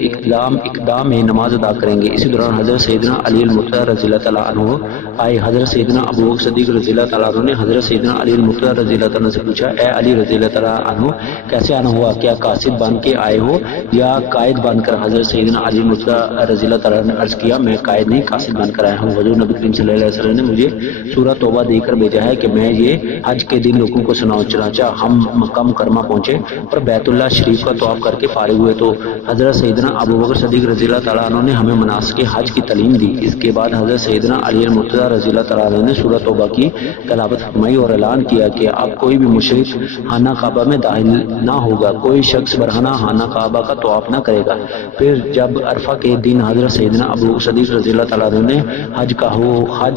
اقدام میں نماز ادا کریں گے۔ اسی دوران حضرت سیدنا علی المرتضی رضی اللہ تعالیٰ عنہ آئے۔ حضرت سیدنا ابو بکر صدیق رضی اللہ تعالیٰ عنہ نے حضرت سیدنا علی المرتضی رضی اللہ تعالیٰ عنہ سے پوچھا اے علی رضی اللہ تعالیٰ عنہ کیسے آنا ہوا، کیا قاصد بن کے آئے ہو یا قائد بن کر؟ حضرت سیدنا علی المرتضی رضی اللہ تعالیٰ عنہ نے عرض کیا میں قائد نہیں قاصد بن کر آیا ہوں۔ حضور نبی کریم صلی اللہ علیہ وسلم نے مجھے سورہ توبہ دے کر بھیجا ہے کہ میں یہ حج کے دن لوگوں کو سناؤں۔ چنانچہ ہم مکہ مکرمہ پہنچے اور بیت اللہ شریف کا طواف کر کے فارغ ہوئے تو حضرت سیدنا ابو بکر صدیق رضی اللہ تعالیٰ عنہ نے ہمیں مناسک حج کی تعلیم دی۔ اس کے بعد حضرت سیدنا علی المرتضی رضی اللہ تعالیٰ عنہ نے سورہ توبہ کی تلاوت فرمائی اور اعلان کیا کہ اب کوئی بھی مشرک خانہ کعبہ میں داخل نہ ہوگا، کوئی شخص برہنہ خانہ کعبہ کا طواف نہ کرے گا۔ پھر جب عرفہ کے دن حضرت سیدنا ابو بکر صدیق رضی اللہ تعالیٰ عنہ نے حج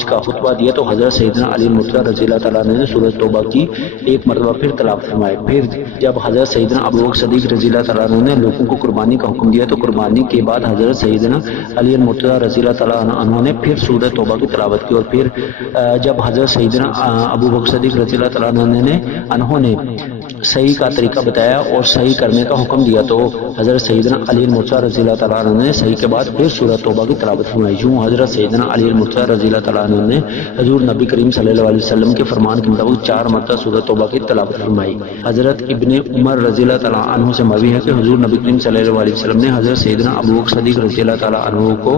کا خطبہ دیا تو حضرت سیدنا علی المرتضی رضی اللہ تعالیٰ عنہ نے سورہ توبہ کی ایک مرتبہ پھر تلاوت فرمائی۔ پھر جب حضرت سیدنا ابو بکر صدیق رضی اللہ تعالیٰ عنہ نے لوگوں کو قربانی کا حکم دیا تو قربانی کے بعد حضرت سیدنا علی المرتضی رضی اللہ تعالیٰ عنہ نے پھر سورہ توبہ کی تلاوت کی اور پھر جب حضرت سیدنا ابو بکر صدیق رضی اللہ تعالیٰ عنہ نے صحیح کا طریقہ بتایا اور صحیح کرنے کا حکم دیا تو حضرت سیدنا علی المرتضی رضی اللہ تعالیٰ عنہ نے صحیح کے بعد پھر سورہ توبہ کی تلاوت فرمائی۔ یوں حضرت سیدنا علی المرتضی رضی اللہ تعالیٰ عنہ نے حضور نبی کریم صلی اللہ علیہ وسلم کے فرمان کے مطابق 4 مرتبہ سورہ توبہ کی تلاوت فرمائی۔ حضرت ابن عمر رضی اللہ تعالیٰ عنہ سے مروی ہے کہ حضور نبی کریم صلی اللہ علیہ وسلم نے حضرت سیدنا ابو بکر صدیق رضی اللہ تعالیٰ عنہ کو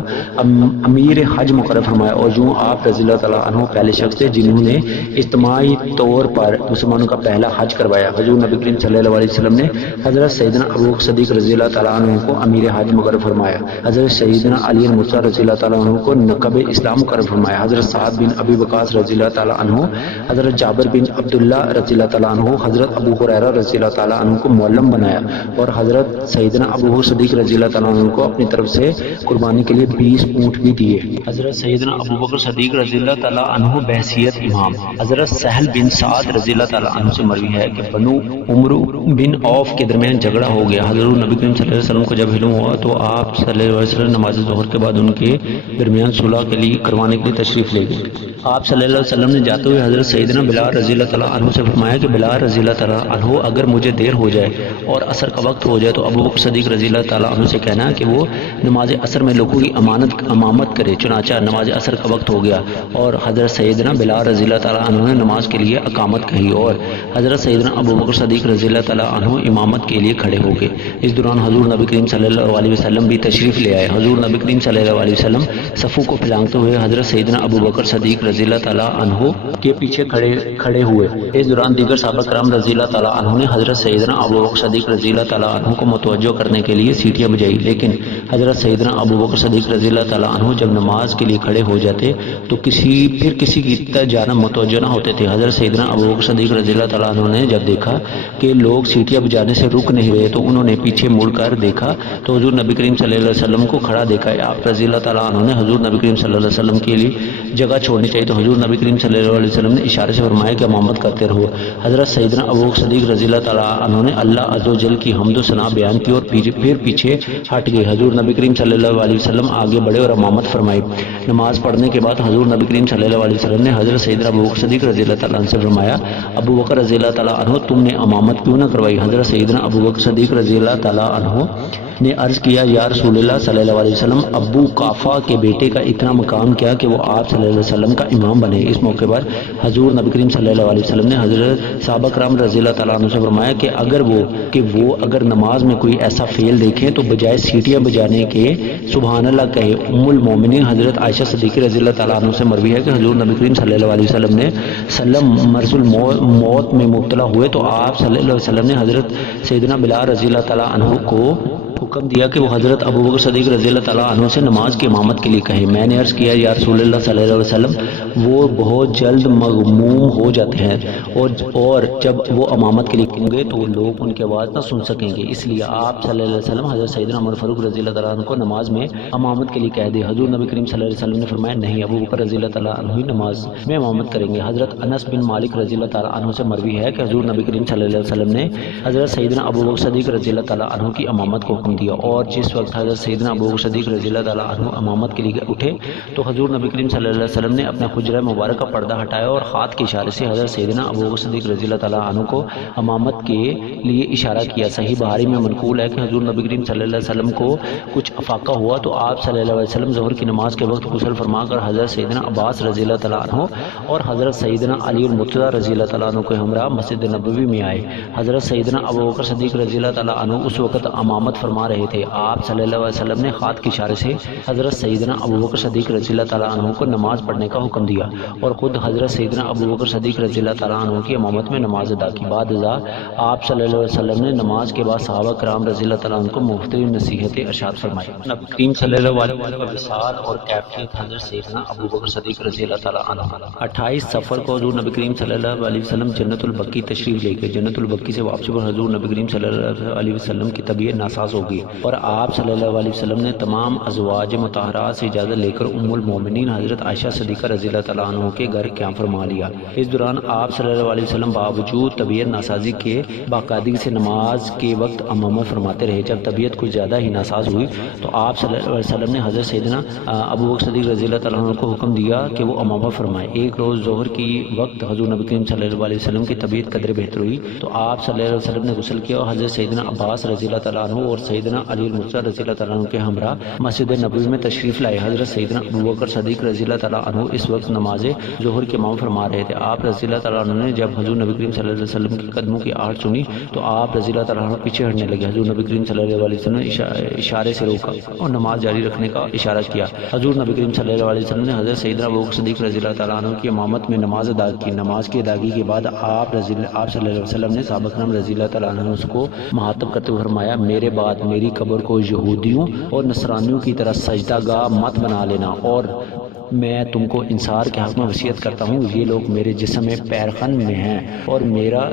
امیر حج مقرر فرمایا اور یوں آپ رضی اللہ تعالیٰ عنہ پہلے شخص تھے جنہوں نے اجتماعی طور پر مسلمانوں کا پہلا حج کروایا۔ حضور نبی کریم صلی اللہ علیہ وسلم نے حضرت سیدنا ابو بکر صدیق رضی اللہ تعالیٰ عنہ کو امیر حج مقرر فرمایا۔ حضرت سیدنا علی المرتضی رضی اللہ تعالیٰ عنہ کو نقب اسلام مقرر فرمایا۔ حضرت سعد بن ابی وقاص رضی اللہ تعالیٰ عنہ، حضرت جابر بن عبداللہ رضی اللہ تعالیٰ عنہ، حضرت ابو ہریرہ رضی اللہ تعالیٰ عنہ کو معلم بنایا اور حضرت سیدنا ابو بکر صدیق رضی اللہ تعالیٰ عنہ کو اپنی طرف سے قربانی کے لیے 20 اونٹ بھی دیے۔ حضرت سیدنا ابو بکر صدیق رضی اللہ تعالیٰ عنہ بحیثیت امام۔ حضرت سہل بن سعد رضی اللہ تعالیٰ عنہ سے مروی ہے کہ بنو عمرو بن عوف کے درمیان جھگڑا ہو گیا۔ حضرت نبی کریم صلی اللہ علیہ وسلم کو جب علم ہوا تو آپ صلی اللہ علیہ وسلم نماز ظہر کے بعد ان کے درمیان صلح کے لیے کروانے کے لیے تشریف لے گئے۔ آپ صلی اللہ علیہ وسلم نے جاتے ہوئے حضرت سیدنا بلال رضی اللہ تعالیٰ عنہ سے فرمایا کہ بلال رضی اللہ تعالیٰ عنہ اگر مجھے دیر ہو جائے اور عصر کا وقت ہو جائے تو ابو بکر صدیق رضی اللہ تعالیٰ عنہ سے کہنا کہ وہ نماز عصر میں لوگوں کی امامت کرے۔ چنانچہ نماز عصر کا وقت ہو گیا اور حضرت سیدنا بلال رضی اللہ تعالیٰ عنہ نے نماز کے لیے اقامت کہی اور حضرت سیدنا ابو بکر صدیق رضی اللہ تعالیٰ عنہ امامت کے لیے کھڑے ہو گئے۔ اس دوران حضور نبی کریم صلی اللہ علیہ وسلم بھی تشریف لے آئے۔ حضور نبی کریم صلی اللہ علیہ وسلم صفوں کو پھیلانگتے ہوئے حضرت سیدنا ابو بکر صدیق رضی اللہ تعالیٰ عنہ کے پیچھے کھڑے ہوئے۔ اس دوران دیگر صحابہ کرام رضی اللہ تعالیٰ عنہ نے حضرت سیدنا ابو بکر صدیق رضی اللہ تعالیٰ عنہ کو متوجہ کرنے کے لیے سیٹیاں بجائی، لیکن حضرت سیدنا ابو بکر صدیق رضی اللہ تعالیٰ عنہ جب نماز کے لیے کھڑے ہو جاتے تو کسی کی جانب متوجہ نہ ہوتے تھے۔ حضرت سیدنا ابو بکر صدیق رضی اللہ تعالیٰ عنہ نے جب دیکھا کہ لوگ سیٹیاں بجانے سے رک نہیں رہے تو انہوں نے پیچھے مڑ کر دیکھا تو حضور نبی کریم صلی اللہ علیہ وسلم کو کھڑا دیکھا۔ آپ رضی اللہ تعالیٰ عنہ نے حضور نبی کریم صلی اللہ علیہ وسلم کے لیے جگہ چھوڑنی چاہیے تو حضور نبی کریم صلی اللہ علیہ وسلم نے اشارے سے فرمایا کہ امامت کرتے رہو۔ حضرت سیدنا ابو بکر صدیق رضی اللہ تعالیٰ عنہ نے اللہ عز و جل کی حمد و ثنا بیان کی اور پھر پیچھے ہٹ گئے۔ حضور نبی کریم صلی اللہ علیہ وسلم آگے بڑھے اور امامت فرمائی۔ نماز پڑھنے کے بعد حضور نبی کریم صلی اللہ علیہ وسلم نے حضرت سیدنا ابو بکر صدیق رضی اللہ تعالیٰ عنہ سے فرمایا ابو بکر رضی اللہ تعالیٰ عنہ تم نے امامت کیوں نہ کروائی؟ حضرت سیدنا ابو بکر صدیق رضی اللہ تعالیٰ عنہ نے عرض کیا یا رسول اللہ صلی اللہ علیہ وسلم ابو قافہ کے بیٹے کا اتنا مقام کیا کہ وہ آپ صلی اللہ علیہ وسلم کا امام بنے۔ اس موقع پر حضور نبی کریم صلی اللہ علیہ وسلم نے حضرت صحابہ کرام رضی اللہ تعالیٰ عنہ سے فرمایا کہ اگر نماز میں کوئی ایسا فعل دیکھیں تو بجائے سیٹیاں بجانے کے سبحان اللہ کہے۔ ام المومنین حضرت عائشہ صدیقہ رضی اللہ تعالیٰ عنہ سے مروی ہے کہ حضور نبی کریم صلی اللہ علیہ وسلم نے مرض الموت میں مبتلا ہوئے تو آپ صلی اللہ علیہ وسلم نے حضرت سیدنا بلال رضی اللہ تعالیٰ عنہ کو حکم دیا کہ وہ حضرت ابو بکر صدیق رضی اللہ تعالیٰ عنہ سے نماز کی امامت کے لیے کہے۔ میں نے عرض کیا یا رسول اللہ صلی اللہ علیہ وسلم وہ بہت جلد مغموم ہو جاتے ہیں اور جب وہ امامت کے لیے کہیں گے تو لوگ ان کی آواز نہ سن سکیں گے، اس لیے آپ صلی اللہ علیہ وسلم حضرت سیدنا عمر فاروق رضی اللہ تعالیٰ عنہ کو نماز میں امامت کے لیے کہہ دے۔ حضور نبی کریم صلی اللہ علیہ وسلم نے فرمایا نہیں، ابو بکر رضی اللہ تعالیٰ عنہ ہی نماز میں امامت کریں گے۔ حضرت انس بن مالک رضی اللہ تعالیٰ عنہ سے مروی ہے کہ حضور نبی کریم صلی اللہ علیہ وسلم نے حضرت سیدنا ابو بکر صدیق رضی اللہ تعالیٰ عنہ کی امامت کو حکم دیا اور جس وقت حضرت سیدنا ابو بکر صدیق رضی اللہ تعالیٰ عنہ امامت کے لیے اٹھے تو حضور نبی کریم صلی اللہ علیہ وسلم نے اپنا حجرہ مبارک کا پردہ ہٹایا اور ہاتھ کے اشارے سے حضرت سیدنا ابو بکر صدیق رضی اللہ تعالیٰ عنہ کو امامت کے لیے اشارہ کیا۔ صحیح بخاری میں منقول ہے کہ حضور نبی کریم صلی اللہ علیہ وسلم کو کچھ افاقہ ہوا تو آپ صلی اللہ علیہ وسلم ظہر کی نماز کے وقت غسل فرما کر حضرت سیدنا عباس رضی اللہ تعالیٰ عنہ اور حضرت سیدنا علی المرتضیٰ رضی اللہ تعالیٰ عنہ کے ہمراہ مسجد نبوی میں آئے۔ حضرت سیدنا ابو بکر صدیق رضی اللہ تعالیٰ عنہ اس وقت امامت فرما رہے تھے۔ آپ صلی اللہ علیہ وسلم نے ہاتھ کے اشارے سے حضرت سیدنا ابو بکر صدیق رضی اللہ تعالیٰ عنہ کو نماز پڑھنے کا حکم دیا اور خود حضرت سیدنا ابو بکر صدیق رضی اللہ تعالیٰ عنہ کی امامت میں نماز ادا کی۔ بعد ازاں آپ صلی اللہ علیہ وسلم نے نماز کے بعد صحابہ کرام رضی اللہ تعالیٰ عنہ کو مختلف نصیحتیں ارشاد فرمائی۔ نبی کریم صلی اللہ علیہ وسلم کا وصال اور کیفیت حضرت سیدنا ابو بکر صدیق رضی اللہ تعالیٰ عنہ 28 سفر کو حضور نبی کریم صلی اللہ علیہ وسلم جنت البقیع تشریف لے گئے۔ جنت البقیع سے واپسی پر حضور نبی کریم صلی اللہ علیہ وسلم کی طبیعت ناساز ہو گئی اور آپ صلی اللہ علیہ وسلم نے تمام ازواج مطہرات سے اجازت لے کر ام المومنین حضرت عائشہ صدیقہ رضی اللہ تعالیٰ عنہ کے گھر قیام فرما لیا۔ اس دوران آپ صلی اللہ علیہ وسلم باوجود طبیعت ناسازی کے باقاعدگی سے نماز کے وقت امامت فرماتے رہے۔ جب طبیعت کچھ زیادہ ہی ناساز ہوئی تو آپ صلی اللہ علیہ وسلم نے حضرت سیدنا ابو بکر صدیق رضی اللہ تعالیٰ عنہ کو حکم دیا کہ وہ امامت فرمائے۔ ایک روز ظہر کی وقت حضور نبی کریم صلی اللہ علیہ وسلم کی طبیعت قدر بہتر ہوئی تو آپ صلی اللہ علیہ وسلم نے غسل کیا اور حضرت سیدنا عباس رضی اللہ تعالیٰ عنہ اور سیدنا علی المرتضیٰ رضی اللہ تعالیٰ عنہ کے ہمراہ مسجد نبوی میں تشریف لائے۔ حضرت سیدنا ابو بکر صدیق رضی اللہ تعالیٰ عنہ اس وقت نماز ظہر کے امام فرما رہے تھے۔ آپ رضی اللہ تعالیٰ عنہ نے جب حضور نبی کریم صلی اللہ علیہ وسلم کے قدموں کی آہٹ سنی تو آپ رضی اللہ تعالیٰ عنہ پیچھے ہٹنے لگے۔ حضور نبی کریم صلی اللہ علیہ وسلم نے اشارے سے روکا اور نماز جاری رکھنے کا اشارہ کیا۔ حضور نبی کریم صلی اللہ علیہ وسلم نے حضرت سیدنا ابو بکر صدیق رضی اللہ تعالیٰ عنہ کی امامت میں نماز ادا کی۔ نماز کی ادائیگی کے بعد آپ صلی اللہ علیہ وسلم نے صحابہ کرام رضی اللہ تعالیٰ عنہ کو مخاطب کرتے ہوئے فرمایا میرے بعد میری قبر کو یہودیوں اور نصرانیوں کی طرح سجدہ گاہ مت بنا لینا اور میں تم کو انصار کے حق میں وصیت کرتا ہوں یہ لوگ میرے جسم میں پیرخن میں ہیں اور میرا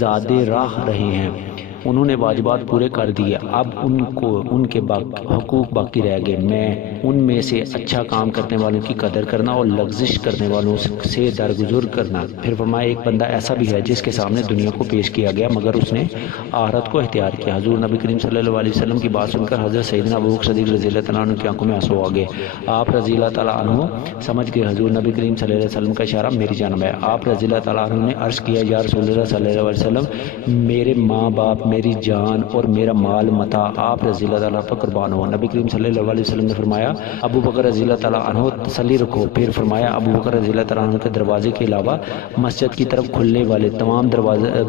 زاد راہ رہے ہیں۔ انہوں نے واجبات پورے کر دیے، اب ان کے حقوق باقی رہ گئے، میں ان میں سے اچھا کام کرنے والوں کی قدر کرنا اور لغزش کرنے والوں سے درگزر کرنا۔ پھر فرمایا ایک بندہ ایسا بھی ہے جس کے سامنے دنیا کو پیش کیا گیا مگر اس نے آخرت کو اختیار کیا۔ حضور نبی کریم صلی اللہ علیہ وسلم کی بات سن کر حضرت سیدنا ابوبکر صدیق رضی اللہ تعالیٰ عنہ کی آنکھوں میں آنسو آ گئے۔ آپ رضی اللہ تعالیٰ عنہ سمجھ گئے حضور نبی کریم صلی اللہ علیہ وسلم کا اشارہ میری جانب ہے۔ آپ رضی اللہ تعالیٰ عنہ نے عرض کیا یا رسول اللہ صلی اللہ علیہ وسلم، میرے ماں باپ، میری جان اور میرا مال متاع آپ رضی اللہ تعالیٰ پر قربان ہو۔ نبی کریم صلی اللہ علیہ وسلم نے فرمایا ابو بکر رضی اللہ تعالیٰ عنہ تسلی رکھو۔ پھر فرمایا ابو بکر رضی اللہ تعالیٰ عنہ کے دروازے کے علاوہ مسجد کی طرف کھلنے والے تمام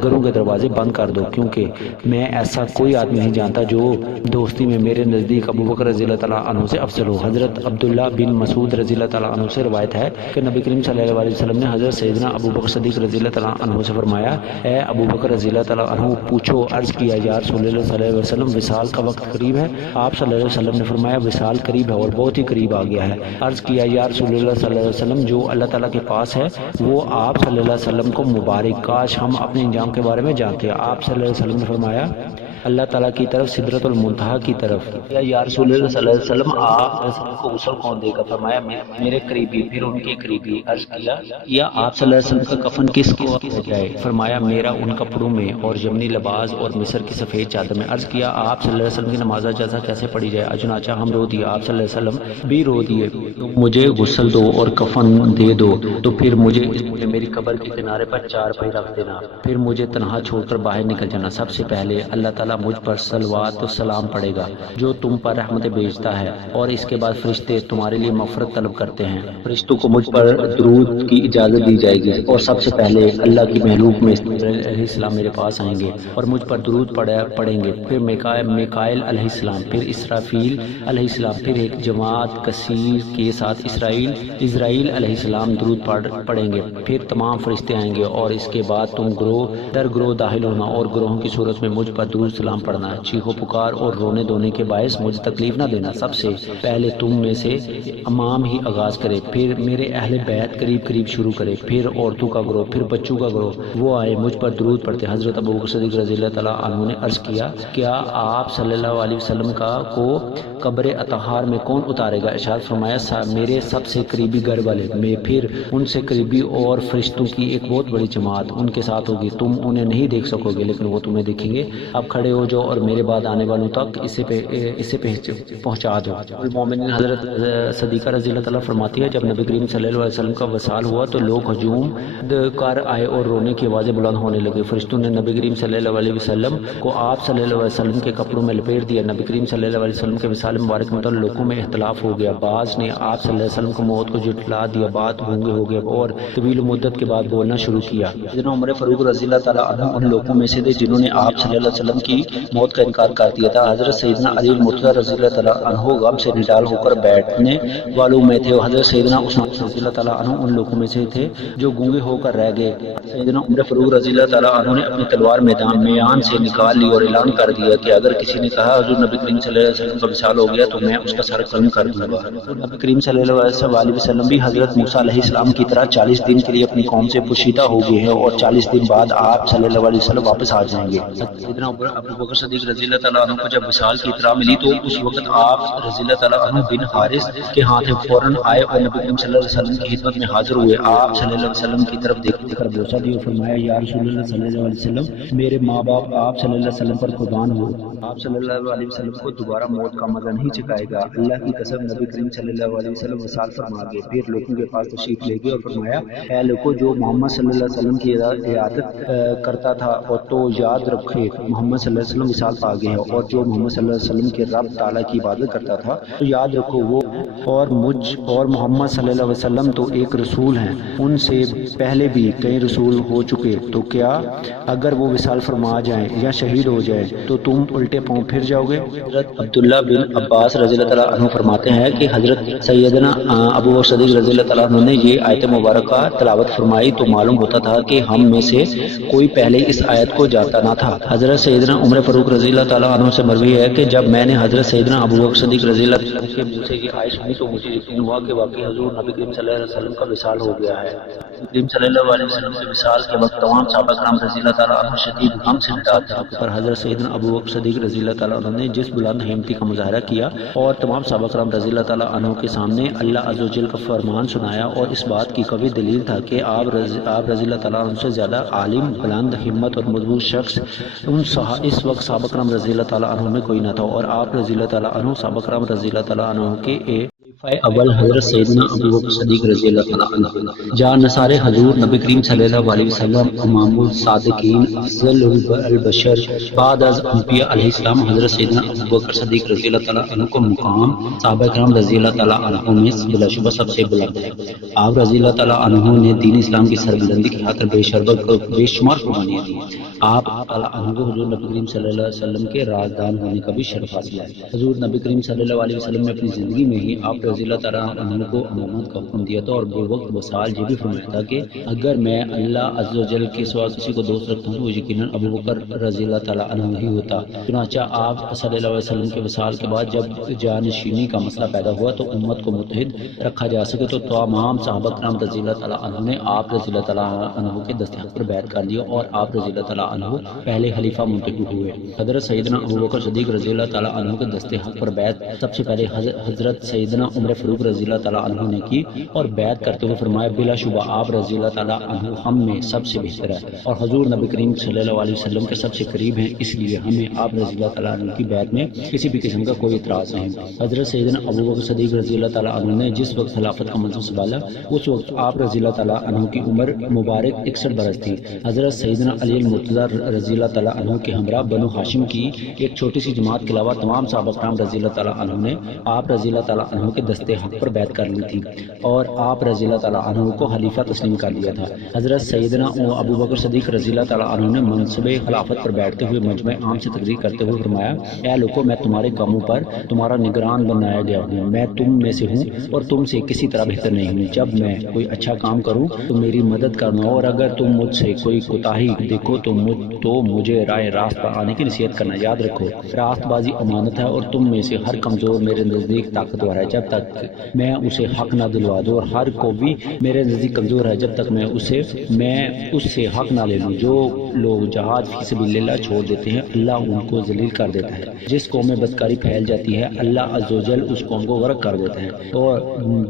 گھروں کے دروازے بند کر دو، کیونکہ میں ایسا کوئی آدمی نہیں جانتا جو دوستی میں میرے نزدیک ابو بکر رضی اللہ تعالیٰ عنہ سے افضل ہو۔ حضرت عبداللہ بن مسعود رضی اللہ تعالیٰ عنہ سے روایت ہے کہ نبی کریم صلی اللہ علیہ وسلم نے حضرت سیدنا ابو بکر صدیق رضی اللہ تعالیٰ عنہ سے فرمایا اے ابو بکر رضی اللہ تعالیٰ عنہ پوچھو۔ عرض کیا یا رسول اللہ صلی اللہ علیہ وسلم وصال کا وقت قریب ہے؟ آپ صلی اللہ علیہ وسلم نے فرمایا وصال قریب ہے اور بہت ہی قریب آ گیا ہے۔ عرض کیا یا رسول اللہ صلی اللہ علیہ وسلم جو اللہ تعالیٰ کے پاس ہے وہ آپ صلی اللہ علیہ وسلم کو مبارک، کاش ہم اپنے انجام کے بارے میں جانتے۔ آپ صلی اللہ علیہ وسلم نے فرمایا اللہ تعالیٰ کی طرف سدرۃ المنتہا کی طرف۔ یا رسول اللہ صلی اللہ علیہ وسلم آپ کو غسل کون دے گا؟ فرمایا میرے قریبی، پھر ان کے قریبی۔ عرض کیا یا آپ صلی اللہ علیہ وسلم کا کفن کس کو کیا جائے؟ فرمایا میرا ان کپڑوں میں اور یمنی لباس اور مصر کی سفید چادر میں۔ عرض کیا آپ صلی اللہ علیہ وسلم کی نماز جنازہ کیسے پڑھی جائے؟ چنانچہ ہم رو دیے، آپ صلی اللہ علیہ وسلم بھی رو دیے، مجھے غسل دو اور کفن دے دو تو پھر مجھے میری قبر کے کنارے پر چارپائی رکھ دینا، پھر مجھے تنہا چھوڑ کر باہر نکل جانا۔ سب سے پہلے اللہ تعالیٰ مجھ پر صلوات و سلام پڑے گا جو تم پر رحمت بھیجتا ہے، اور اس کے بعد فرشتے تمہارے لیے مغفرت طلب کرتے ہیں۔ فرشتوں کو مجھ پر درود کی اجازت دی جائے گی، اور سب سے پہلے اللہ کی محلوق میں علیہ السلام میرے پاس آئیں گے اور مجھ پر درود پڑھیں گے، پھر میکائیل علیہ السلام، پھر اسرافیل علیہ السلام، پھر ایک جماعت کثیر کے ساتھ اسرائیل علیہ السلام درود پڑھیں گے، پھر تمام فرشتے آئیں گے، اور اس کے بعد تم گروہ در گروہ داخل ہونا اور گروہوں کی صورت میں مجھ پر درود سلام پڑھنا ہے۔ چیخو پکار اور رونے دھونے کے باعث مجھے تکلیف نہ دینا۔ سب سے پہلے تم میں سے امام ہی آغاز کرے، پھر میرے اہل بیت قریب شروع کرے، پھر عورتوں کا گروہ، پھر بچوں کا گروہ، وہ آئے مجھ پر درود پڑھتے۔ حضرت ابوبکر صدیق رضی اللہ تعالیٰ عنہ نے عرض کیا آپ صلی اللہ علیہ وسلم کو قبر اطہار میں کون اتارے گا؟ ارشاد فرمایا میرے سب سے قریبی گھر والے میں، پھر ان سے قریبی اور فرشتوں کی ایک بہت بڑی جماعت ان کے ساتھ ہوگی، تم انہیں نہیں دیکھ سکو گے لیکن وہ تمہیں دیکھیں گے۔ اب کھڑے ہو جاؤ اور میرے بعد آنے والوں تک اسے پہنچا دو۔ المومنین حضرت صدیقہ رضی اللہ تعالیٰ فرماتی ہے جب نبی کریم صلی اللہ علیہ وسلم کا وصال ہوا تو لوگ ہجوم کر آئے اور رونے کی آوازیں بلند ہونے لگے۔ فرشتوں نے نبی کریم صلی اللہ علیہ وسلم کو آپ صلی اللہ علیہ وسلم کے کپڑوں میں لپیٹ دیا۔ نبی کریم صلی اللہ علیہ وسلم کے وصال مبارک متعلق لوگوں میں اختلاف ہو گیا، بعض نے آپ صلی اللہ علیہ وسلم کو موت کو جھٹلا دیا، بعض گونگے ہو گئے اور طویل مدت کے بعد بولنا شروع کیا۔ سیدنا عمر فاروق رضی اللہ تعالیٰ عنہ ان لوگوں میں سے تھے جنہوں نے آپ صلی اللہ علیہ وسلم کی موت کا انکار کر دیا تھا۔ حضرت سیدنا علی المرتضی رضی اللہ تعالیٰ عنہ غم سے نڈال ہو کر بیٹھنے والوں میں تھے۔ حضرت سیدنا عثمان رضی اللہ تعالیٰ عنہ ان لوگوں میں سے تھے جو گونگے ہو کر رہ گئے۔ سیدنا عمر فاروق رضی اللہ تعالیٰ عنہ نے اپنی تلوار میان سے نکال لی اور اعلان کر دیا کہ اگر کسی نے کہا حضور نبی کریم صلی اللہ علیہ وسلم کا وصال ہو گیا تو میں اس کا سر قلم کر دوں گا۔ نبی کریم صلی اللہ علیہ وسلم بھی حضرت موسیٰ علیہ السلام کی طرح 40 دن کے لیے اپنی قوم سے پوشیدہ ہو گئے ہیں اور 40 دن بعد آپ صلی اللہ علیہ وسلم واپس آ جائیں گے۔ سیدنا ابوبکر صدیق رضی اللہ تعالیٰ عنہ کو جب وصال کی اطلاع ملی تو اس وقت آپ رضی اللہ تعالیٰ عنہ بن حارث کے ہاتھ فوراً آئے اور نبی کریم صلی اللہ علیہ وسلم کی خدمت میں حاضر ہوئے۔ آپ صلی اللہ علیہ وسلم کی طرف دیکھ کر بوسہ دیا اور فرمایا یا رسول اللہ صلی اللہ علیہ وسلم میرے ماں باپ آپ صلی اللہ علیہ وسلم پر قربان ہو، آپ صلی اللہ علیہ وسلم کو دوبارہ موت کا مزہ نہیں چکھائے گا۔ اللہ کی قسم نبی کریم صلی اللہ علیہ وسلم وصال فرما گئے، پھر لوگوں کے پاس تشریف لے گئے اور فرمایا اے لوگوں جو محمد صلی اللہ علیہ وسلم کی عیادت کرتا تھا اور تو یاد رکھے محمد صلی اللہ علیہ وسلم وصال پا گئے ہیں، اور جو محمد صلی اللہ علیہ وسلم کے رب تعالیٰ کی عبادت کرتا تھا تو یاد رکھو وہ اور مجھ اور محمد صلی اللہ علیہ وسلم تو ایک رسول ہیں، ان سے پہلے بھی کئی رسول ہو چکے، تو کیا اگر وہ وصال فرما جائیں یا شہید ہو جائیں تو تم الٹا الٹے پاؤں پھر جاؤ گے؟ حضرت عبداللہ بن عباس رضی اللہ تعالیٰ عنہ فرماتے ہیں کہ حضرت سیدنا ابو بکر صدیق رضی اللہ تعالیٰ عنہ نے یہ آیت مبارکہ تلاوت فرمائی تو معلوم ہوتا تھا کہ ہم میں سے کوئی پہلے اس آیت کو جانتا نہ تھا۔ حضرت سیدنا عمر فاروق رضی اللہ تعالیٰ عنہ سے مروی ہے کہ جب میں نے حضرت سیدنا ابو بکر صدیق رضی اللہ عنہ کے منہ سے یہ آیت سنی تو مجھے یقین ہوا کہ واقعی حضور نبی کریم صلی اللہ علیہ وسلم کا وصال ہو گیا ہے۔ نبی کریم صلی اللہ علیہ وسلم کے وصال کے وقت تمام صحابہ کرام رضی اللہ تعالیٰ عنہ شدید غم سے متاثر تھے، پر حضرت سیدنا ابو بکر صدیق رضی اللہ تعالیٰ عنہ نے جس بلند ہمتی کا مظاہرہ کیا اور تمام صحابہ کرام رضی اللہ تعالیٰ عنہ کے سامنے اللہ عز و جل کا فرمان سنایا، اور اس بات کی قوی دلیل تھا کہ آپ رضی اللہ تعالیٰ عنہ سے زیادہ عالم، بلند ہمت اور مضبوط شخص اس وقت صحابہ کرام رضی اللہ تعالیٰ عنہ میں کوئی نہ تھا، اور آپ رضی اللہ تعالیٰ عنہ صحابہ کرام رضی اللہ تعالیٰ عنہ کے اول حضرت سیدنا ابو بکر صدیق رضی اللہ تعالیٰ عنہ جہاں نثار حضور نبی کریم صلی اللہ علیہ وسلم امام الصادقین افضل البشر بعد از انبیاء علیہ السلام حضرت سیدنا ابو بکر صدیق رضی اللہ تعالیٰ عنہ کو مقام صحابہ کرام رضی اللہ تعالیٰ عنہ میں بلا شبہ سب سے بلند ہے۔ آپ رضی اللہ تعالیٰ عنہ نے دین اسلام کی سربلندی کی خاطر بے شمار قربانیاں دی۔ آپ تعالیٰ عنہ کو حضور نبی کریم صلی اللہ علیہ وسلم کے رازدان ہونے کا بھی شرف حاصل ہے۔ حضور نبی کریم صلی اللہ علیہ وسلم نے اپنی زندگی میں ہی آپ رضی اللہ تعالیٰ عنہ کو امامت کا حکم دیا تھا، اور بے وقت وصال یہ بھی فرمایا تھا کہ اگر میں اللہ عز و جل کے سوا کسی کو دوست رکھتا ہوں تو یقیناً ابو بکر رضی اللہ تعالیٰ عنہ ہی ہوتا۔ چنانچہ آپ صلی اللہ علیہ وسلم کے وصال کے بعد جب جانشینی کا مسئلہ پیدا ہوا تو امت کو متحد رکھا جا سکے تو تمام صحابہ کرام رضی اللہ تعالیٰ عنہ نے آپ رضی اللہ تعالیٰ عنہ کے دست حق پر بیعت کر لیا، اور آپ رضی اللہ تعالیٰ عنہ پہلے خلیفہ منتخب ہوئے۔ حضرت سیدنا ابو بکر صدیق رضی اللہ تعالیٰ عنہ کے دست حق پر بیعت سب سے پہلے حضرت سیدنا عمر فاروق رضی اللہ تعالیٰ عنہ نے کی، اور بیعت کرتے ہوئے فرمایا بلا شبہ آپ رضی اللہ تعالیٰ عنہ ہم میں سب سے بہتر ہے اور حضور نبی کریم صلی اللہ علیہ وسلم کے سب سے قریب ہیں، اس لیے ہمیں آپ رضی اللہ تعالیٰ عنہ کی بیعت میں کسی بھی قسم کا کوئی اعتراض نہیں۔ حضرت سیدنا ابو بکر صدیق رضی اللہ تعالیٰ عنہ نے جس وقت خلافت کا منصب سنبھالا اس وقت آپ رضی اللہ تعالیٰ عنہ کی عمر مبارک 61 برس تھی۔ حضرت سیدنا علی المرتضی رضی اللہ تعالیٰ عنہ کے ہمراہ بنو ہاشم کی ایک چھوٹی سی جماعت کے علاوہ تمام صحابہ کرام رضی اللہ تعالیٰ عنہ نے آپ رضی اللہ تعالیٰ عنہ کے دست حق پر بیعت کر لی تھی، اور آپ رضی اللہ تعالیٰ عنہ کو خلیفہ تسلیم کر لیا تھا۔ حضرت سیدنا ابو بکر صدیق رضی اللہ تعالیٰ عنہ نے منصب خلافت پر بیٹھتے ہوئے مجمع عام سے تقریر کرتے ہوئے فرمایا اے لوگو، میں تمہارے کاموں پر تمہارا نگران بنایا گیا ہوں، میں تم میں سے ہوں اور تم سے کسی طرح بہتر نہیں ہوں۔ جب میں کوئی اچھا کام کروں تو میری مدد کرنا، اور اگر تم مجھ سے کوئی کوتاہی دیکھو تو مجھے رائے راست پر آنے کی نصیحت کرنا۔ یاد رکھو راست بازی امانت ہے، اور تم میں سے ہر کمزور میرے نزدیک طاقتور ہے جب تک میں اسے حق نہ دلوا دوں، اور ہر کو بھی میرے نزدیک کمزور ہے جب تک میں اس سے حق نہ لے لوں۔ جو لوگ جہاد فی سبیل اللہ چھوڑ دیتے ہیں اللہ ان کو ذلیل کر دیتا ہے، جس قوم میں بدکاری پھیل جاتی ہے اللہ عز و جل اس قوم کو غرق کر دیتا ہے، اور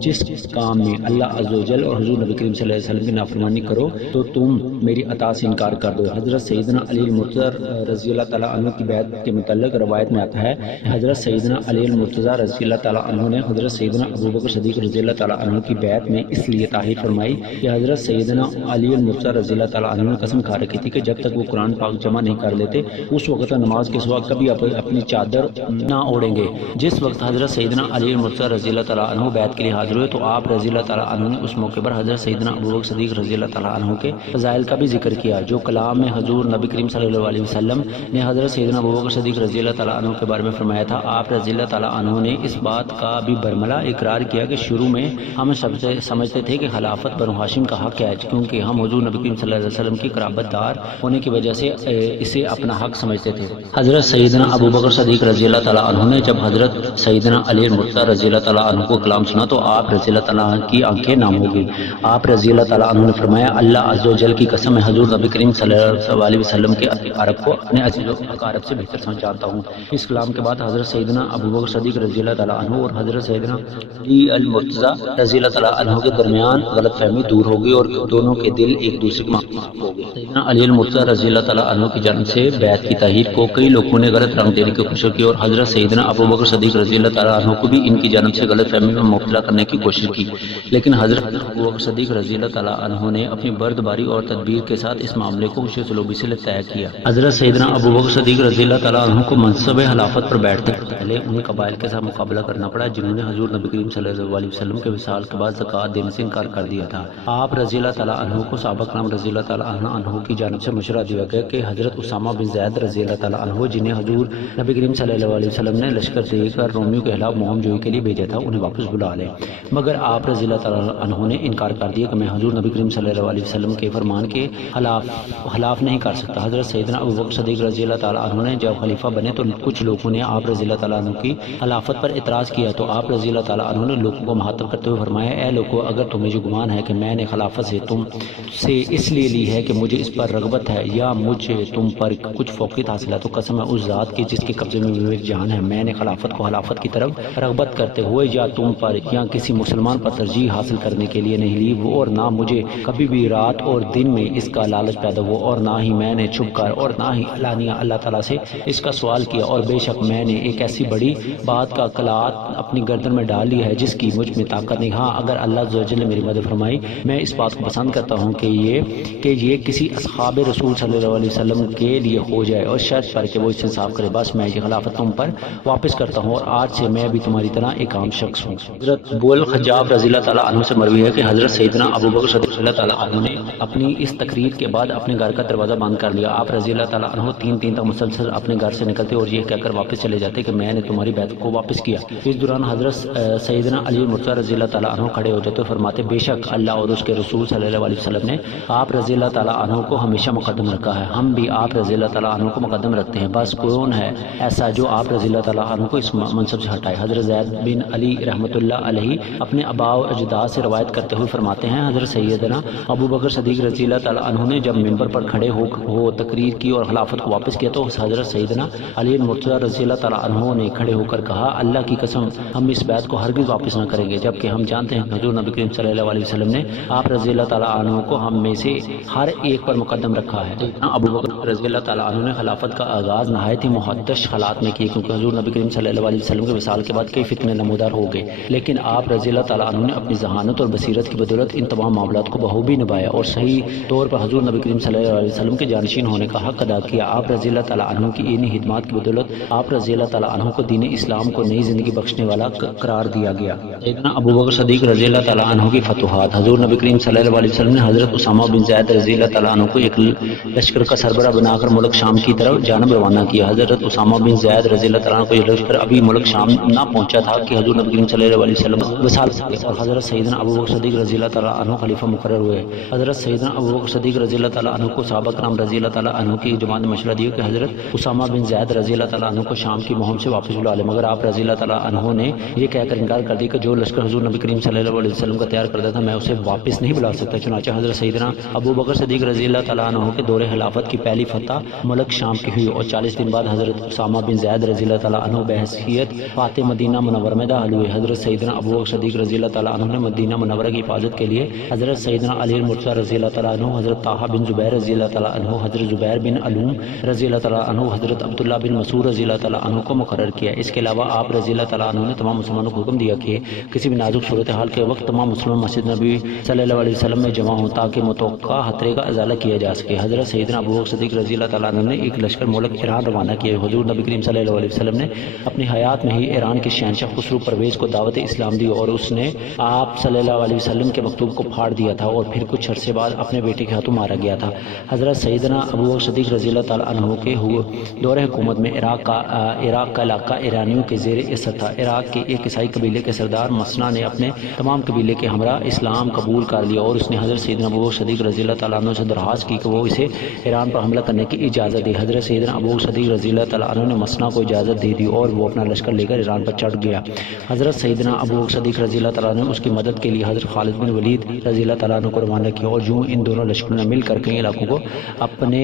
جس کام میں اللہ عز و جل اور حضور نبی کریم صلی اللہ علیہ وسلم کی نافرمانی کرو تو تم میری عطا سے انکار کر دو۔ حضرت سیدنا علی المرتضی رضی اللہ تعالیٰ عنہ کی بیعت کے متعلق روایت میں آتا ہے حضرت سیدنا علی المرتضی رضی اللہ تعالیٰ عنہ نے حضرت سیدنا ابو بکر صدیق رضی اللہ تعالیٰ عنہ کی بیعت میں اس لیے تاخیر فرمائی کہ حضرت سیدنا علی المرتضی رضی اللہ تعالیٰ عنہ نے قسم کھا رکھی تھی کہ جب تک وہ قرآن پاک جمع نہیں کر لیتے اس وقت نماز کے سوا کبھی اپنی چادر نہ اوڑھیں گے۔ جس وقت حضرت سیدنا علی المرتضی رضی اللہ تعالیٰ عنہ بیعت کے لیے حاضر ہوئے تو آپ رضی اللہ تعالیٰ عنہ نے اس موقع پر حضرت سیدنا ابو بکر صدیق رضی اللہ تعالیٰ عنہ کے فضائل کا بھی ذکر کیا، جو کلام میں حضور نبی کریم صلی اللہ علیہ وسلم نے حضرت سیدنا ابو بکر صدیق رضی اللہ تعالیٰ عنہ کے بارے میں فرمایا تھا۔ آپ رضی اللہ تعالیٰ عنہ نے اس بات کا بھی برملا اقرار کیا کہ شروع میں ہم سمجھتے تھے کہ خلافت بنو ہاشم کا حق ہے، کیونکہ ہم حضور نبی کریم صلی اللہ علیہ وسلم کی قرابت دار ہونے کی وجہ سے اسے اپنا حق سمجھتے تھے۔ حضرت سیدنا ابو بکر صدیق رضی اللہ تعالیٰ عنہ نے جب حضرت سیدنا علی المرتضی رضی اللہ تعالیٰ عنہ کو کلام سنا تو آپ رضی اللہ تعالیٰ عنہ کی آنکھیں نام ہو گئی۔ آپ رضی اللہ تعالیٰ عنہ نے فرمایا اللہ عز و جل کی قسم میں حضور نبی کریم صلی اللہ علیہ وسلم کے عرب کو اپنے عزیز و اقارب سے بہتر سمجھتا ہوں۔ اس کلام کے بعد حضرت سیدنا ابو بکر صدیق رضی اللہ تعالیٰ عنہ اور حضرت سیدنا علی المرتضی رضی اللہ تعالیٰ عنہ کے درمیان غلط فہمی دور ہو گئی اور دونوں کے دل ایک دوسرے کے مخالف ہو گئے۔ سیدنا علی المرتضی رضی اللہ تعالیٰ عنہ کی جانب سے بیعت کی تحریر کو کئی لوگوں نے غلط رنگ دینے کی کوشش کی، اور حضرت سیدنا ابو بکر صدیق رضی اللہ تعالیٰ عنہ کو بھی ان کی جانب سے غلط فہمی میں مبتلا کرنے کی کوشش کی، لیکن حضرت ابو بکر صدیق رضی اللہ تعالیٰ عنہ نے اپنی بردباری اور تدبیر کے ساتھ اس معاملے کو خوش سلوکی سے طے کیا۔ حضرت سیدنا ابو بکر صدیق رضی اللہ تعالیٰ عنہ کو منصب خلافت پر بیٹھتے پہلے ان قبائل کے ساتھ مقابلہ کرنا پڑا جنہوں نے حضور حضور نبی کریم صلی اللہ علیہ وسلم کے وصال کے بعد زکوٰۃ دینے سے انکار کر دیا تھا۔ آپ رضی اللہ تعالیٰ عنہ کو صحابہ کرام رضی اللہ تعالیٰ عنہ کی جانب سے مشورہ دیا گیا کہ حضرت اسامہ بن زید رضی اللہ تعالیٰ عنہ جنہیں حضور نبی کریم صلی اللہ علیہ وسلم نے لشکر دے کر رومیوں کے خلاف مہم جوئی کے لیے بھیجا تھا، انہیں واپس بلا لیں۔ مگر آپ رضی اللہ تعالیٰ عنہ نے انکار کر دیا کہ میں حضور نبی کریم صلی اللہ علیہ وسلم کے فرمان کے خلاف نہیں کر سکتا۔ حضرت سیدنا ابوبکر صدیق رضی اللہ تعالیٰ عنہ نے جب خلیفہ بنے تو کچھ لوگوں نے آپ رضی اللہ تعالیٰ عنہ کی خلافت پر اعتراض کیا تو آپ رضی اللہ تعالیٰ عنہ نے لوگوں کو مخاطب کرتے ہوئے فرمایا، اے لوگو، اگر تمہیں جو گمان ہے کہ میں نے خلافت سے تم سے اس لیے لی ہے کہ مجھے اس پر رغبت ہے یا مجھے تم پر کچھ فوقیت حاصل ہے، تو قسم ہے اس ذات کی جس کے قبضے میں میری جان ہے، میں نے خلافت کو خلافت کی طرف رغبت کرتے ہوئے یا تم پر یا کسی مسلمان پر ترجیح حاصل کرنے کے لیے نہیں لی، اور نہ مجھے کبھی بھی رات اور دن میں اس کا لالچ پیدا ہوا، اور نہ ہی میں نے چھپ کر اور نہ ہی علانیہ اللہ تعالیٰ سے اس کا سوال کیا، اور بے شک میں نے ایک ایسی بڑی بات کا کلات اپنی گردن میں ڈال لیا ہے جس کی مجھ میں طاقت نہیں۔ ہاں اگر اللہ عز و جل نے میری مدد فرمائی، میں اس بات کو پسند کرتا ہوں کہ یہ کسی اصحاب رسول صلی اللہ علیہ وسلم کے لیے ہو جائے، اور شرط پر کہ وہ اس سے انصاف کرے، بس میں یہ خلافت تم پر واپس کرتا ہوں، اور آج سے میں بھی تمہاری طرح ایک عام شخص ہوں۔ حضرت ابو الخجاف رضی اللہ تعالیٰ عنہ سے مروی ہے کہ حضرت سیدنا ابوبکر صدیق رضی اللہ تعالیٰ عنہ نے اپنی اس تقریر کے بعد اپنے گھر کا دروازہ بند کر لیا۔ آپ رضی اللہ تعالیٰ عنہ تین تک مسلسل اپنے گھر سے نکلتے اور یہ کہہ کر واپس چلے جاتے کہ میں نے تمہاری بیعت کو واپس کیا۔ اس دوران حضرت سیدنا علی مرتضیٰ رضی اللہ تعالیٰ عنہ کھڑے ہو جاتے اور فرماتے، بے شک اللہ اور اس کے رسول صلی اللہ علیہ وسلم نے آپ رضی اللہ تعالیٰ عنہ کو ہمیشہ مقدم رکھا ہے، ہم بھی آپ رضی اللہ تعالیٰ عنہ کو مقدم رکھتے ہیں، بس کون ہے ایسا جو آپ رضی اللہ تعالیٰ عنہ کو اس منصب سے ہٹائے۔ حضرت زید بن علی رحمۃ اللہ علیہ اپنے آباء و اجداد سے روایت کرتے ہوئے فرماتے ہیں، حضرت سیدنا ابوبکر صدیق رضی اللہ تعالیٰ عنہ نے جب ممبر پر کھڑے ہو تقریر کی اور خلافت کو واپس کیا تو حضرت سیدنا علی مرتضیٰ رضی اللہ تعالیٰ عنہ نے کھڑے ہو کر کہا، اللہ کی قسم ہم اس بیعت کو ہرگز واپس نہ کریں گے، جبکہ ہم جانتے ہیں کہ حضور نبی کریم صلی اللہ علیہ وسلم نے آپ رضی اللہ تعالیٰ عنہ کو ہم میں سے ہر ایک پر مقدم رکھا ہے۔ ابوبکر رضی اللہ تعالیٰ عنہ نے خلافت کا آغاز نہایت ہی محتش حالات میں کیا، کیونکہ حضور نبی کریم صلی اللہ علیہ وسلم کے وصال کے بعد کئی فتنے نمودار ہو گئے، لیکن آپ رضی اللہ تعالیٰ عنہ نے اپنی ذہانت اور بصیرت کی بدولت ان تمام معاملات کو بخوبی نبھایا اور صحیح طور پر حضور نبی کریم صلی اللہ علیہ وسلم کے جانشین ہونے کا حق ادا کیا۔ آپ رضی اللہ تعالیٰ عنہ کی انہی خدمات کی بدولت آپ رضی اللہ تعالیٰ عنہ کو دین اسلام کو نئی زندگی بخشنے والا قرار دیا گیا۔ سیدنا ابوبکر صدیق رضی اللہ تعالیٰ عنہ کی فتوحات۔ حضور نبی کریم صلی اللہ علیہ وسلم نے حضرت اسامہ بن زید رضی اللہ تعالیٰ عنہ کو ایک لشکر کا سربراہ بنا کر ملک شام کی طرف جانب روانہ کیا۔ حضرت اسامہ بن زید رضی اللہ تعالیٰ عنہ کو یہ لشکر ابھی ملک شام نہ پہنچا تھا کہ حضور نبی کریم صلی اللہ علیہ وسلم وصال اور حضرت سیدنا ابوبکر صدیق رضی اللہ تعالیٰ عنہ خلیفہ مقرر ہوئے۔ حضرت سیدنا ابوبکر صدیق رضی اللہ تعالیٰ عنہ کو صحابہ کرام رضی اللہ تعالیٰ عنہ کی جماعت نے مشورہ دیا کہ حضرت اسامہ بن زید رضی اللہ تعالیٰ عنہ کو شام کی مہم سے واپس بلا لے، مگر آپ رضی اللہ تعالیٰ عنہ نے یہ کہہ کر انکار کر دیا کہ جو لشکر حضور نبی کریم صلی اللہ علیہ وسلم کا تیار کرتا تھا میں اسے واپس نہیں بلا سکتا۔ چنانچہ حضرت سیدنا ابوبکر صدیق رضی اللہ تعالیٰ عنہ کے دور خلافت کی پہلی فتح ملک شام کی ہوئی، اور 40 دن بعد حضرت اسامہ بن زید رضی اللہ تعالیٰ عنہ بحیثیت فاتح مدینہ منورہ میں داخل ہوئے۔ حضرت سیدنا ابوبکر صدیق رضی اللہ تعالیٰ عنہ نے مدینہ منورہ کی حفاظت کے لیے حضرت سیدنا علی مرتضیٰ رضی اللہ تعالیٰ عنہ، حضرت طلحہ بن زبیر رضی اللہ تعالیٰ عنہ، حضرت زبیر بن علوم رضی اللہ تعالیٰ عنہ، حضرت عبداللہ بن مسعود رضی اللہ تعالیٰ عنہ کو مقرر کیا۔ اس کے علاوہ آپ رضی اللہ تعالیٰ عنہ نے تمام مسلمانوں کو حکم دیا کہ کسی بھی نازک صورتحال کے وقت تمام مسلمان مسجد نبی صلی اللہ علیہ وسلم میں جمع ہوں تاکہ متوقع خطرے کا ازالہ کیا جا سکے۔ حضرت سیدنا ابوبکر صدیق رضی اللہ تعالیٰ عنہ نے ایک لشکر ملک ایران روانہ کیا۔ حضور نبی کریم صلی اللہ علیہ وسلم نے اپنی حیات میں ہی ایران کے شہنشاہ خسرو پرویز کو دعوت اسلام دی، اور اس نے آپ صلی اللہ علیہ وسلم کے مکتوب کو پھاڑ دیا تھا اور پھر کچھ عرصے بعد اپنے بیٹے کے ہاتھوں مارا گیا تھا۔ حضرت سیدنا ابوبکر صدیق رضی اللہ تعالیٰ عنہ کے دور حکومت میں عراق کا علاقہ ایرانیوں کے زیر عزت تھا۔ عراق کے ایک عیسائی قبیلے کے سردار مسنا نے اپنے تمام قبیلے کے ہمراہ اسلام قبول کر لیا، اور اس نے حضرت سیدنا ابوبکر صدیق رضی اللہ تعالیٰ عنہ سے درخواست کی کہ وہ اسے ایران پر حملہ کرنے کی اجازت دے۔ حضرت سیدنا ابوبکر صدیق رضی اللہ تعالیٰ عنہ نے مسنا کو اجازت دے دی اور وہ اپنا لشکر لے کر ایران پر چڑھ گیا۔ حضرت سیدنا ابوبکر صدیق رضی اللہ تعالیٰ عنہ نے اس کی مدد کے لیے حضرت خالد بن ولید رضی اللہ تعالیٰ عنہ کو روانہ کیا، اور یوں ان دونوں لشکروں نے مل کر کئی علاقوں کو اپنے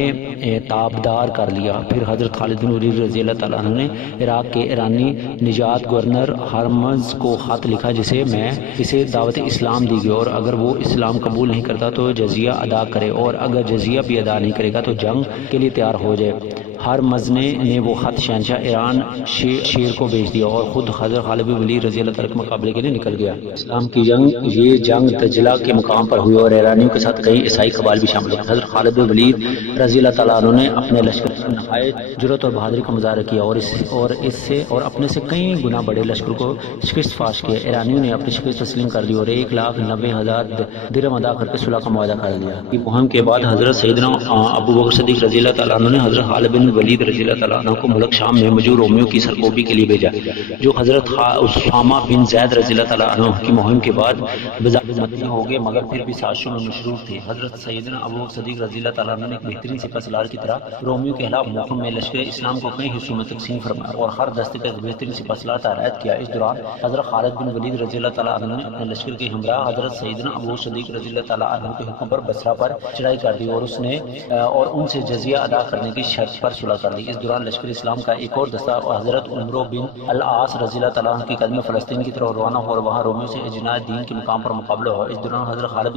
تابدار کر لیا۔ پھر حضرت خالد بن ولید رضی اللہ تعالیٰ عنہ نے عراق کے ایرانی نجات گورنر ہرمز کو خط لکھا جسے میں اسے دعوت اسلام دی گئی، اور اگر وہ اسلام قبول نہیں کرتا تو جزیہ ادا کرے، اور اگر جزیہ بھی ادا نہیں کرے گا تو جنگ کے لیے تیار ہو جائے۔ ہر مزنے نے وہ خط شہنشاہ ایران شیر کو بھیج دیا اور خود حضرت خالد بن ولید رضی اللہ تعالیٰ کے مقابلے کے لیے نکل گیا۔ اسلام کی یہ جنگ دجلہ کے مقام پر ہوئی اور ایرانیوں کے ساتھ کئی عیسائی قبائل بھی شامل ہوئے۔ حضرت خالد بن ولید رضی اللہ تعالیٰ عنہ نے اپنے لشکر سے نہایت جرأت اور بہادری کا مظاہرہ کیا اور اپنے سے کئی گنا بڑے لشکر کو شکست فاش کیا۔ ایرانیوں نے اپنی شکست تسلیم کر لی اور 1,90,000 درہم ادا کر کے صلح کا معاہدہ کر لیا۔ اس مہم کے بعد حضرت سیدنا ابو بکر صدیق رضی اللہ تعالیٰ عنہ نے حضرت خالد بن ولید رضی اللہ تعالیٰ عنہ کو ملک شام میں موجود رومیوں کی سرکوبی کے لیے بھیجا، جو حضرت اسامہ بن زید رضی اللہ تعالیٰ عنہ کی مہم کے بعد مدنی ہو گئے مگر پھر بھی سازشوں میں مشروف تھے۔ حضرت سیدنا ابو بکر صدیق رضی اللہ تعالیٰ عنہ نے ایک بہترین سپہ سالار کی طرح رومیوں کے خلاف موقع میں لشکر اسلام کو کئی حصوں میں تقسیم فرمایا اور ہر دستے کا بہترین سپہ سالار تعینات کیا۔ اس دوران حضرت خالد بن ولید رضی اللہ تعالیٰ عنہ نے اپنے لشکر کے ہمراہ حضرت سیدنا ابو بکر صدیق رضی اللہ تعالیٰ عنہ کے حکم پر بصرہ پر چڑھائی کر دی اور ان سے جزیہ ادا کرنے کی شرط پر صلح کر لی۔ اس دوران لشکر اسلام کا ایک اور دستہ حضرت عمرو بن العاص رضی اللہ تعالیٰ عنہ کی قدم فلسطین کی طرف روانہ ہو اور وہاں رومیوں سے اجناع دین کے مقام پر مقابلہ ہوا۔ اس دوران حضرت خالد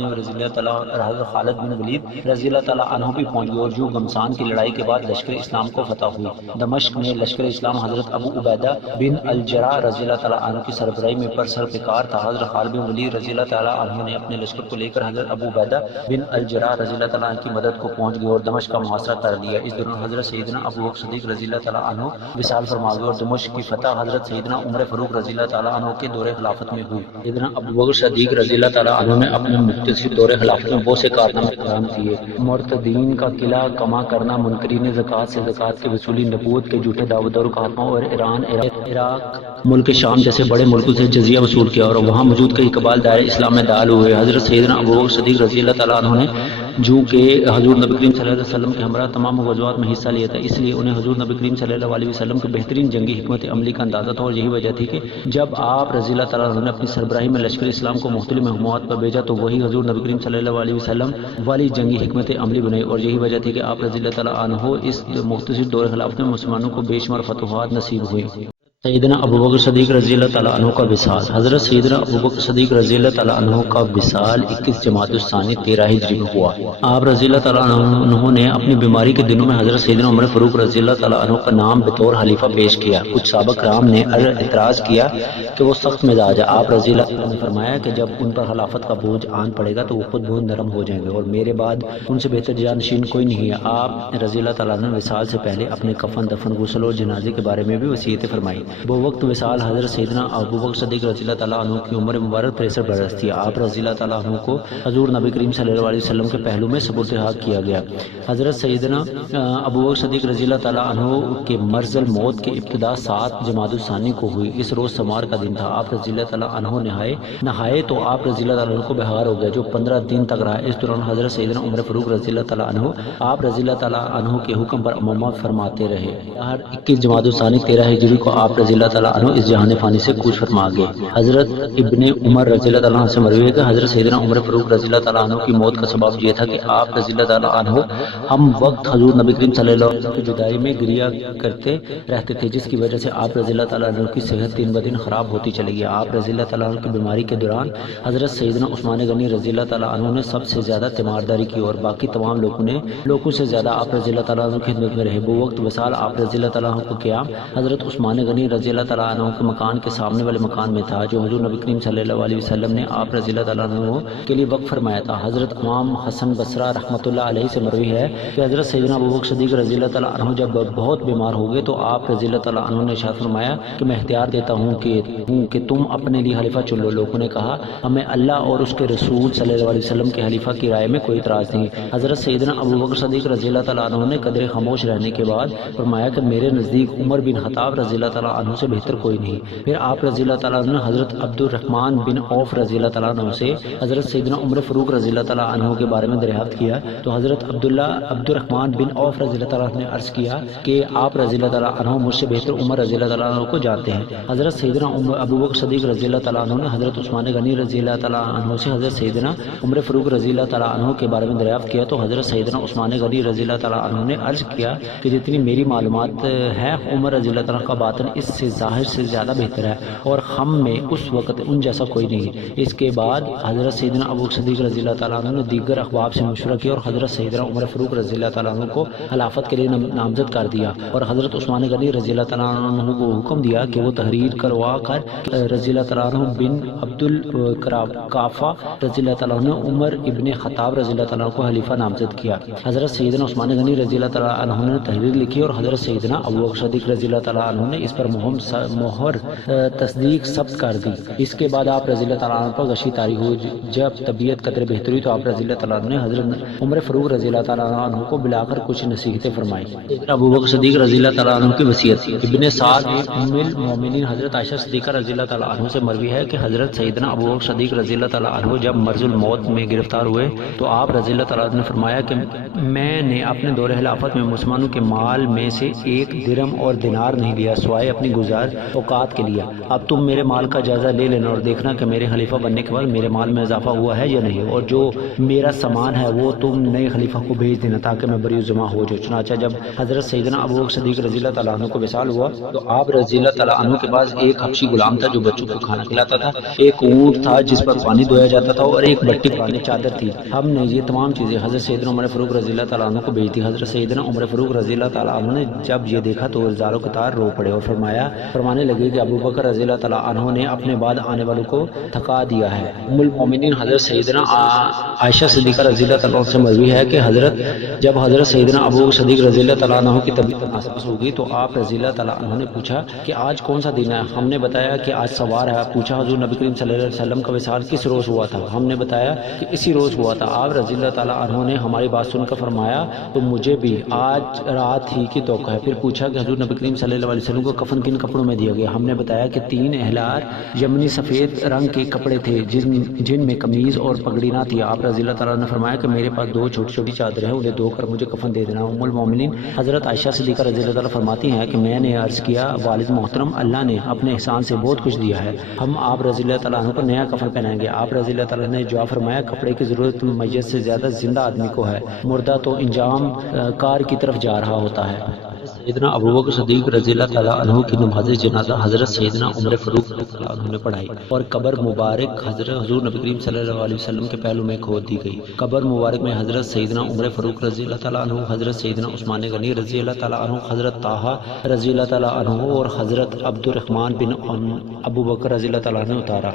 بن ولید رضی اللہ تعالیٰ عنہ بھی پہنچ گئے اور جو گمسان کی لڑائی کے بعد لشکر اسلام کو فتح ہوئی۔ دمشق میں لشکر اسلام حضرت ابو عبیدہ بن الجراح رضی اللہ تعالیٰ عنہ کی سربراہی میں پر سرپکار تھا۔ حضرت خالد بن ولید رضی اللہ تعالیٰ عنہ نے اپنے لشکر کو لے کر حضرت ابو عبیدہ بن الجراح رضی اللہ تعالیٰ عنہ کی مدد کو پہنچ گئے اور دمشق کا محاصرہ کر لیا۔ اس دوران حضرت سیدنا ابو بکر صدیق رضی اللہ تعالیٰ عنہ وصال فرما گئے اور دمشق کی فتح حضرت سیدنا عمر فاروق رضی اللہ تعالیٰ عنہ کے دور خلافت میں ہوئی۔ سیدنا ابو بکر صدیق رضی اللہ تعالیٰ عنہ نے اپنے مختصر دور خلافت میں بہت سے کارنامے بیان کیے۔ مرتدین کا قلعہ کما کرنا، منکرین زکوٰۃ سے زکوٰۃ کی وصولی، نبوت کے جھوٹے دعویداروں کا خاتمہ اور ایران، عراق، ملک شام جیسے بڑے ملکوں سے جزیہ وصول کیا اور وہاں موجود کئی قبائل دائرہ اسلام میں داخل ہوئے۔ حضرت سیدنا ابو بکر صدیق رضی اللہ تعالیٰ عنہ نے جو کہ حضور نبی کریم صلی اللہ علیہ وسلم کے ہمراہ تمام غزوات میں حصہ لیا تھا، اس لیے انہیں حضور نبی کریم صلی اللہ علیہ وسلم کے بہترین جنگی حکمت عملی کا اندازہ تھا اور یہی وجہ تھی کہ جب آپ رضی اللہ تعالیٰ عنہ نے اپنی سربراہی میں لشکر اسلام کو مختلف مہمات پر بھیجا تو وہی حضور نبی کریم صلی اللہ علیہ وسلم والی جنگی حکمت عملی بنائی اور یہی وجہ تھی کہ آپ رضی اللہ تعالیٰ عنہ اس مختصر دور خلافت میں مسلمانوں کو بے شمار فتوحات نصیب ہوئی۔ سیدنا ابو بکر صدیق رضی اللہ تعالیٰ عنہ کا وصال۔ حضرت سیدنا ابو بکر صدیق رضی اللہ تعالیٰ عنہ کا وصال 21 جمادی الثانی 13 ہجری میں ہوا۔ آپ رضی اللہ تعالیٰ عنہ نے اپنی بیماری کے دنوں میں حضرت سیدنا عمر فاروق رضی اللہ تعالیٰ عنہ کا نام بطور خلیفہ پیش کیا۔ کچھ صحابہ کرام نے اعتراض کیا کہ وہ سخت مزاج ہے۔ آپ رضی اللہ عنہ نے فرمایا کہ جب ان پر خلافت کا بوجھ آن پڑے گا تو وہ خود بہت نرم ہو جائیں گے اور میرے بعد ان سے بہتر جانشین کوئی نہیں ہے۔ آپ رضی اللہ تعالیٰ عنہ نے وصال سے پہلے اپنے کفن، دفن، غسل اور جنازے کے بارے میں بھی وصیتیں فرمائی۔ وہ وقت وصال حضرت سیدنا ابو بکر صدیق رضی اللہ تعالیٰ عنہ کی عمر مبارک 63 برس تھی۔ آپ رضی اللہ تعالیٰ عنہ کو حضور نبی کریم صلی اللہ علیہ وسلم کے پہلو میں سپرد حق کیا گیا۔ حضرت سیدنا ابو بکر صدیق رضی اللہ تعالیٰ عنہ کے مرض الموت کی ابتدا 7 جمادی الثانی کو ہوئی۔ اس روز سمار کا دن تھا۔ آپ رضی اللہ تعالیٰ عنہ نہائے تو آپ رضی اللہ تعالیٰ عنہ کو بہار ہو گیا جو 15 دن تک رہا۔ اس دوران حضرت سیدنا عمر فاروق رضی اللہ تعالیٰ عنہ آپ رضی اللہ تعالیٰ عنہ کے حکم پر امامت فرماتے رہے۔ ہر 21 جمادی الثانی 13 ہجری کو آپ رضی اللہ تعالیٰ عنہ اس جہان فانی سے کوچ فرما گئے۔ حضرت ابن عمر رضی اللہ تعالیٰ عنہ سے مروی ہے کہ حضرت سیدنا عمر فاروق رضی اللہ تعالیٰ عنہ کی موت کا سبب یہ تھا کہ آپ رضی اللہ تعالیٰ عنہ ہم وقت حضور نبی کریم صلی اللہ علیہ وسلم کی جدائی میں گریہ کرتے رہتے تھے، جس کی وجہ سے آپ رضی اللہ تعالیٰ عنہ کی صحت دن بدن خراب ہوتی چلی گئی۔ آپ رضی اللہ تعالیٰ عنہ کی بیماری کے دوران حضرت سیدنا عثمان غنی رضی اللہ تعالیٰ عنہ نے سب سے زیادہ تیمارداری کی اور باقی تمام لوگوں سے زیادہ آپ رضی اللہ تعالیٰ عنہ کی خدمت میں رہے۔ وہ وقت وصال آپ رضی اللہ تعالیٰ عنہ کو کیا حضرت عثمان غنی رضی اللہ تعالیٰ عنہ کے مکان کے سامنے والے مکان میں تھا جو حضور نبی کریم صلی اللہ علیہ وسلم نے آپ رضی اللہ تعالیٰ عنہ کے لیے وقف فرمایا تھا۔ حضرت امام حسن بصرہ رحمۃ اللہ علیہ سے مروی ہے کہ حضرت سیدنا ابو بکر صدیق رضی اللہ تعالیٰ عنہ جب بہت بیمار ہو گئے تو آپ رضی اللہ تعالیٰ عنہ نے ارشاد فرمایا کہ میں اختیار دیتا ہوں کہ تم اپنے لیے خلیفہ چن لو۔ لوگوں نے کہا ہمیں اللہ اور اس کے رسول صلی اللہ علیہ وسلم کے خلیفہ کی رائے میں کوئی اعتراض نہیں۔ حضرت سیدنا ابو بکر صدیق رضی اللہ تعالیٰ عنہ نے قدر خاموش رہنے کے بعد فرمایا کہ میرے نزدیک عمر بن خطاب رضی اللہ تعالیٰ عنہ سے بہتر کوئی نہیں۔ پھر آپ رضی اللہ تعالیٰ عنہ نے حضرت عبد الرحمن بن عوف رضی اللہ تعالیٰ عنہ سے حضرت سیدنا عمر فاروق رضی اللہ تعالیٰ عنہ کے بارے میں دریافت کیا تو حضرت عبد الرحمن بن عوف رضی اللہ تعالیٰ عنہ نے عرض کیا کہ آپ رضی اللہ تعالیٰ عنہ مجھ سے بہتر عمر رضی اللہ تعالیٰ عنہ کو جانتے ہیں۔ حضرت سیدنا ابو بکر صدیق رضی اللہ تعالیٰ عنہ نے حضرت عثمان غنی رضی اللہ تعالیٰ عنہ سے حضرت سیدنا عمر فاروق رضی اللہ تعالیٰ عنہ کے بارے میں دریافت کیا تو حضرت سیدنا عثمان غنی رضی اللہ تعالیٰ عنہ نے عرض کیا کہ جتنی میری معلومات ہے عمر رضی اللہ تعالیٰ کا باطن اس سے ظاہر سے زیادہ بہتر ہے اور ہم میں اس وقت ان جیسا کوئی نہیں۔ اس کے بعد حضرت سیدنا ابو بکر صدیق رضی اللہ تعالیٰ عنہ نے دیگر احباب سے مشورہ کیا اور حضرت سیدنا عمر فاروق رضی اللہ تعالیٰ عنہ کو خلافت کے لیے نامزد کر دیا، اور حضرت عثمان غنی رضی اللہ تعالیٰ عنہ کو حکم دیا کہ وہ تحریر کروا کر رضی اللہ تعالیٰ عنہ بن عبد القافہ رضی اللہ تعالیٰ عنہ نے عمر ابن خطاب رضی اللہ تعالیٰ عنہ کو خلیفہ نامزد کیا۔ حضرت سیدنا عثمان غنی رضی اللہ تعالیٰ عنہ نے تحریر لکھی اور حضرت سیدنا ابو بکر صدیق رضی اللہ تعالیٰ عنہ نے اس پر مہر تصدیق ثبت کر دی۔ اس کے بعد آپ رضی اللہ تعالیٰ عنہ پر غشی طاری ہوئی۔ جب طبیعت قدر بہتر ہوئی تو آپ رضی اللہ تعالیٰ عنہ نے حضرت عمر فاروق رضی اللہ تعالیٰ عنہ کو بلا کر کچھ نصیحتیں فرمائی۔ ابو بکر صدیق رضی اللہ تعالیٰ عنہ کی وصیت۔ ابن سعد ام المومنین حضرت عائشہ صدیقہ رضی اللہ تعالیٰ عنہ سے مروی ہے کہ حضرت سیدنا ابو بکر صدیق رضی اللہ تعالیٰ عنہ جب مرض الموت میں گرفتار ہوئے تو آپ رضی اللہ تعالیٰ عنہ نے فرمایا کہ میں نے اپنے دور خلافت میں مسلمانوں کے مال میں سے ایک درم اور دینار نہیں لیا سوائے اپنی گزار اوقات کے لیے۔ اب تم میرے مال کا جائزہ لے لینا اور دیکھنا کہ میرے خلیفہ بننے کے بعد میرے مال میں اضافہ ہوا ہے یا نہیں، اور جو میرا سامان ہے وہ تم نئے خلیفہ کو بھیج دینا تاکہ میں بری جمع ہو جاؤں۔ چنانچہ جب حضرت سیدنا ابو بکر صدیق رضی اللہ تعالیٰ عنہ کو وصال ہوا تو آپ رضی اللہ تعالیٰ عنہ کے پاس ایک حبشی غلام تھا جو بچوں کو کھانا کھلاتا تھا، ایک اونٹ تھا جس پر پانی دھویا جاتا تھا، اور ایک بٹی پرانی چادر تھی۔ ہم نے یہ تمام چیزیں حضرت سیدنا عمر فاروق رضی اللہ تعالیٰ عنہ کو بھیج دی۔ حضرت سیدنا عمر فاروق رضی اللہ تعالیٰ عنہ نے جب یہ دیکھا تو زاروں قطار رو پڑے اور فرمانے لگے کہ ابو بکر رضی اللہ تعالیٰ عنہ نے اپنے بعد آنے والوں کو تھکا دیا ہے۔ ام المومنین حضرت سیدنا عائشہ صدیقہ رضی اللہ تعالیٰ عنہ سے مروی ہے کہ جب حضرت سیدنا ابو بکر صدیق رضی اللہ تعالیٰ عنہ کی طبیعت ناساز ہو گئی تو آپ رضی اللہ تعالیٰ عنہ نے پوچھا کہ آج کون سا دن ہے؟ ہم نے بتایا کہ آج سوار ہے۔ پوچھا حضور نبی کریم صلی اللہ علیہ وسلم کا وصال کس روز ہوا تھا؟ ہم نے بتایا کہ اسی روز ہوا تھا۔ آپ رضی اللہ تعالیٰ عنہ نے ہماری بات سن کر فرمایا تو مجھے بھی آج رات ہی کی توقع ہے۔ پھر پوچھا کہ حضور نبی کریم صلی اللہ علیہ وسلم کو کفن کن کپڑوں میں دیا گیا؟ ہم نے بتایا کہ 3 احلار یمنی سفید رنگ کے کپڑے تھے جن میں قمیض اور پگڑی نہ تھی۔ آپ رضی اللہ تعالیٰ نے فرمایا کہ میرے پاس 2 چھوٹی چھوٹی چادریں ہیں، انہیں دھو کر مجھے کفن دے دینا۔ ام المومنین حضرت عائشہ صدیقہ رضی اللہ تعالیٰ فرماتی ہیں کہ میں نے عرض کیا والد محترم اللہ نے اپنے احسان سے بہت کچھ دیا ہے، ہم آپ رضی اللہ تعالیٰ عنہ کو نیا کفن پہنائیں گے۔ آپ رضی اللہ تعالیٰ نے جواب فرمایا کپڑے کی ضرورت میت سے زیادہ زندہ آدمی کو ہے، مردہ تو انجام کار کی طرف جا رہا ہوتا ہے۔ سیدنا ابو بکر صدیق رضی اللہ تعالیٰ عنہ کی نماز جنازہ حضرت سیدنا عمر فاروق رضی اللہ عنہ نے پڑھائی اور قبر مبارک حضور نبی کریم صلی اللہ علیہ وسلم کے پہلو میں کھود دی گئی۔ قبر مبارک میں حضرت سیدنا عمر فاروق رضی اللہ تعالیٰ عنہ، حضرت سیدنا عثمان غنی رضی اللہ تعالیٰ عنہ، حضرت طٰہٰ رضی اللہ تعالیٰ عنہ اور حضرت عبد الرحمن بن ابو بکر رضی اللہ تعالیٰ عنہ اتارا۔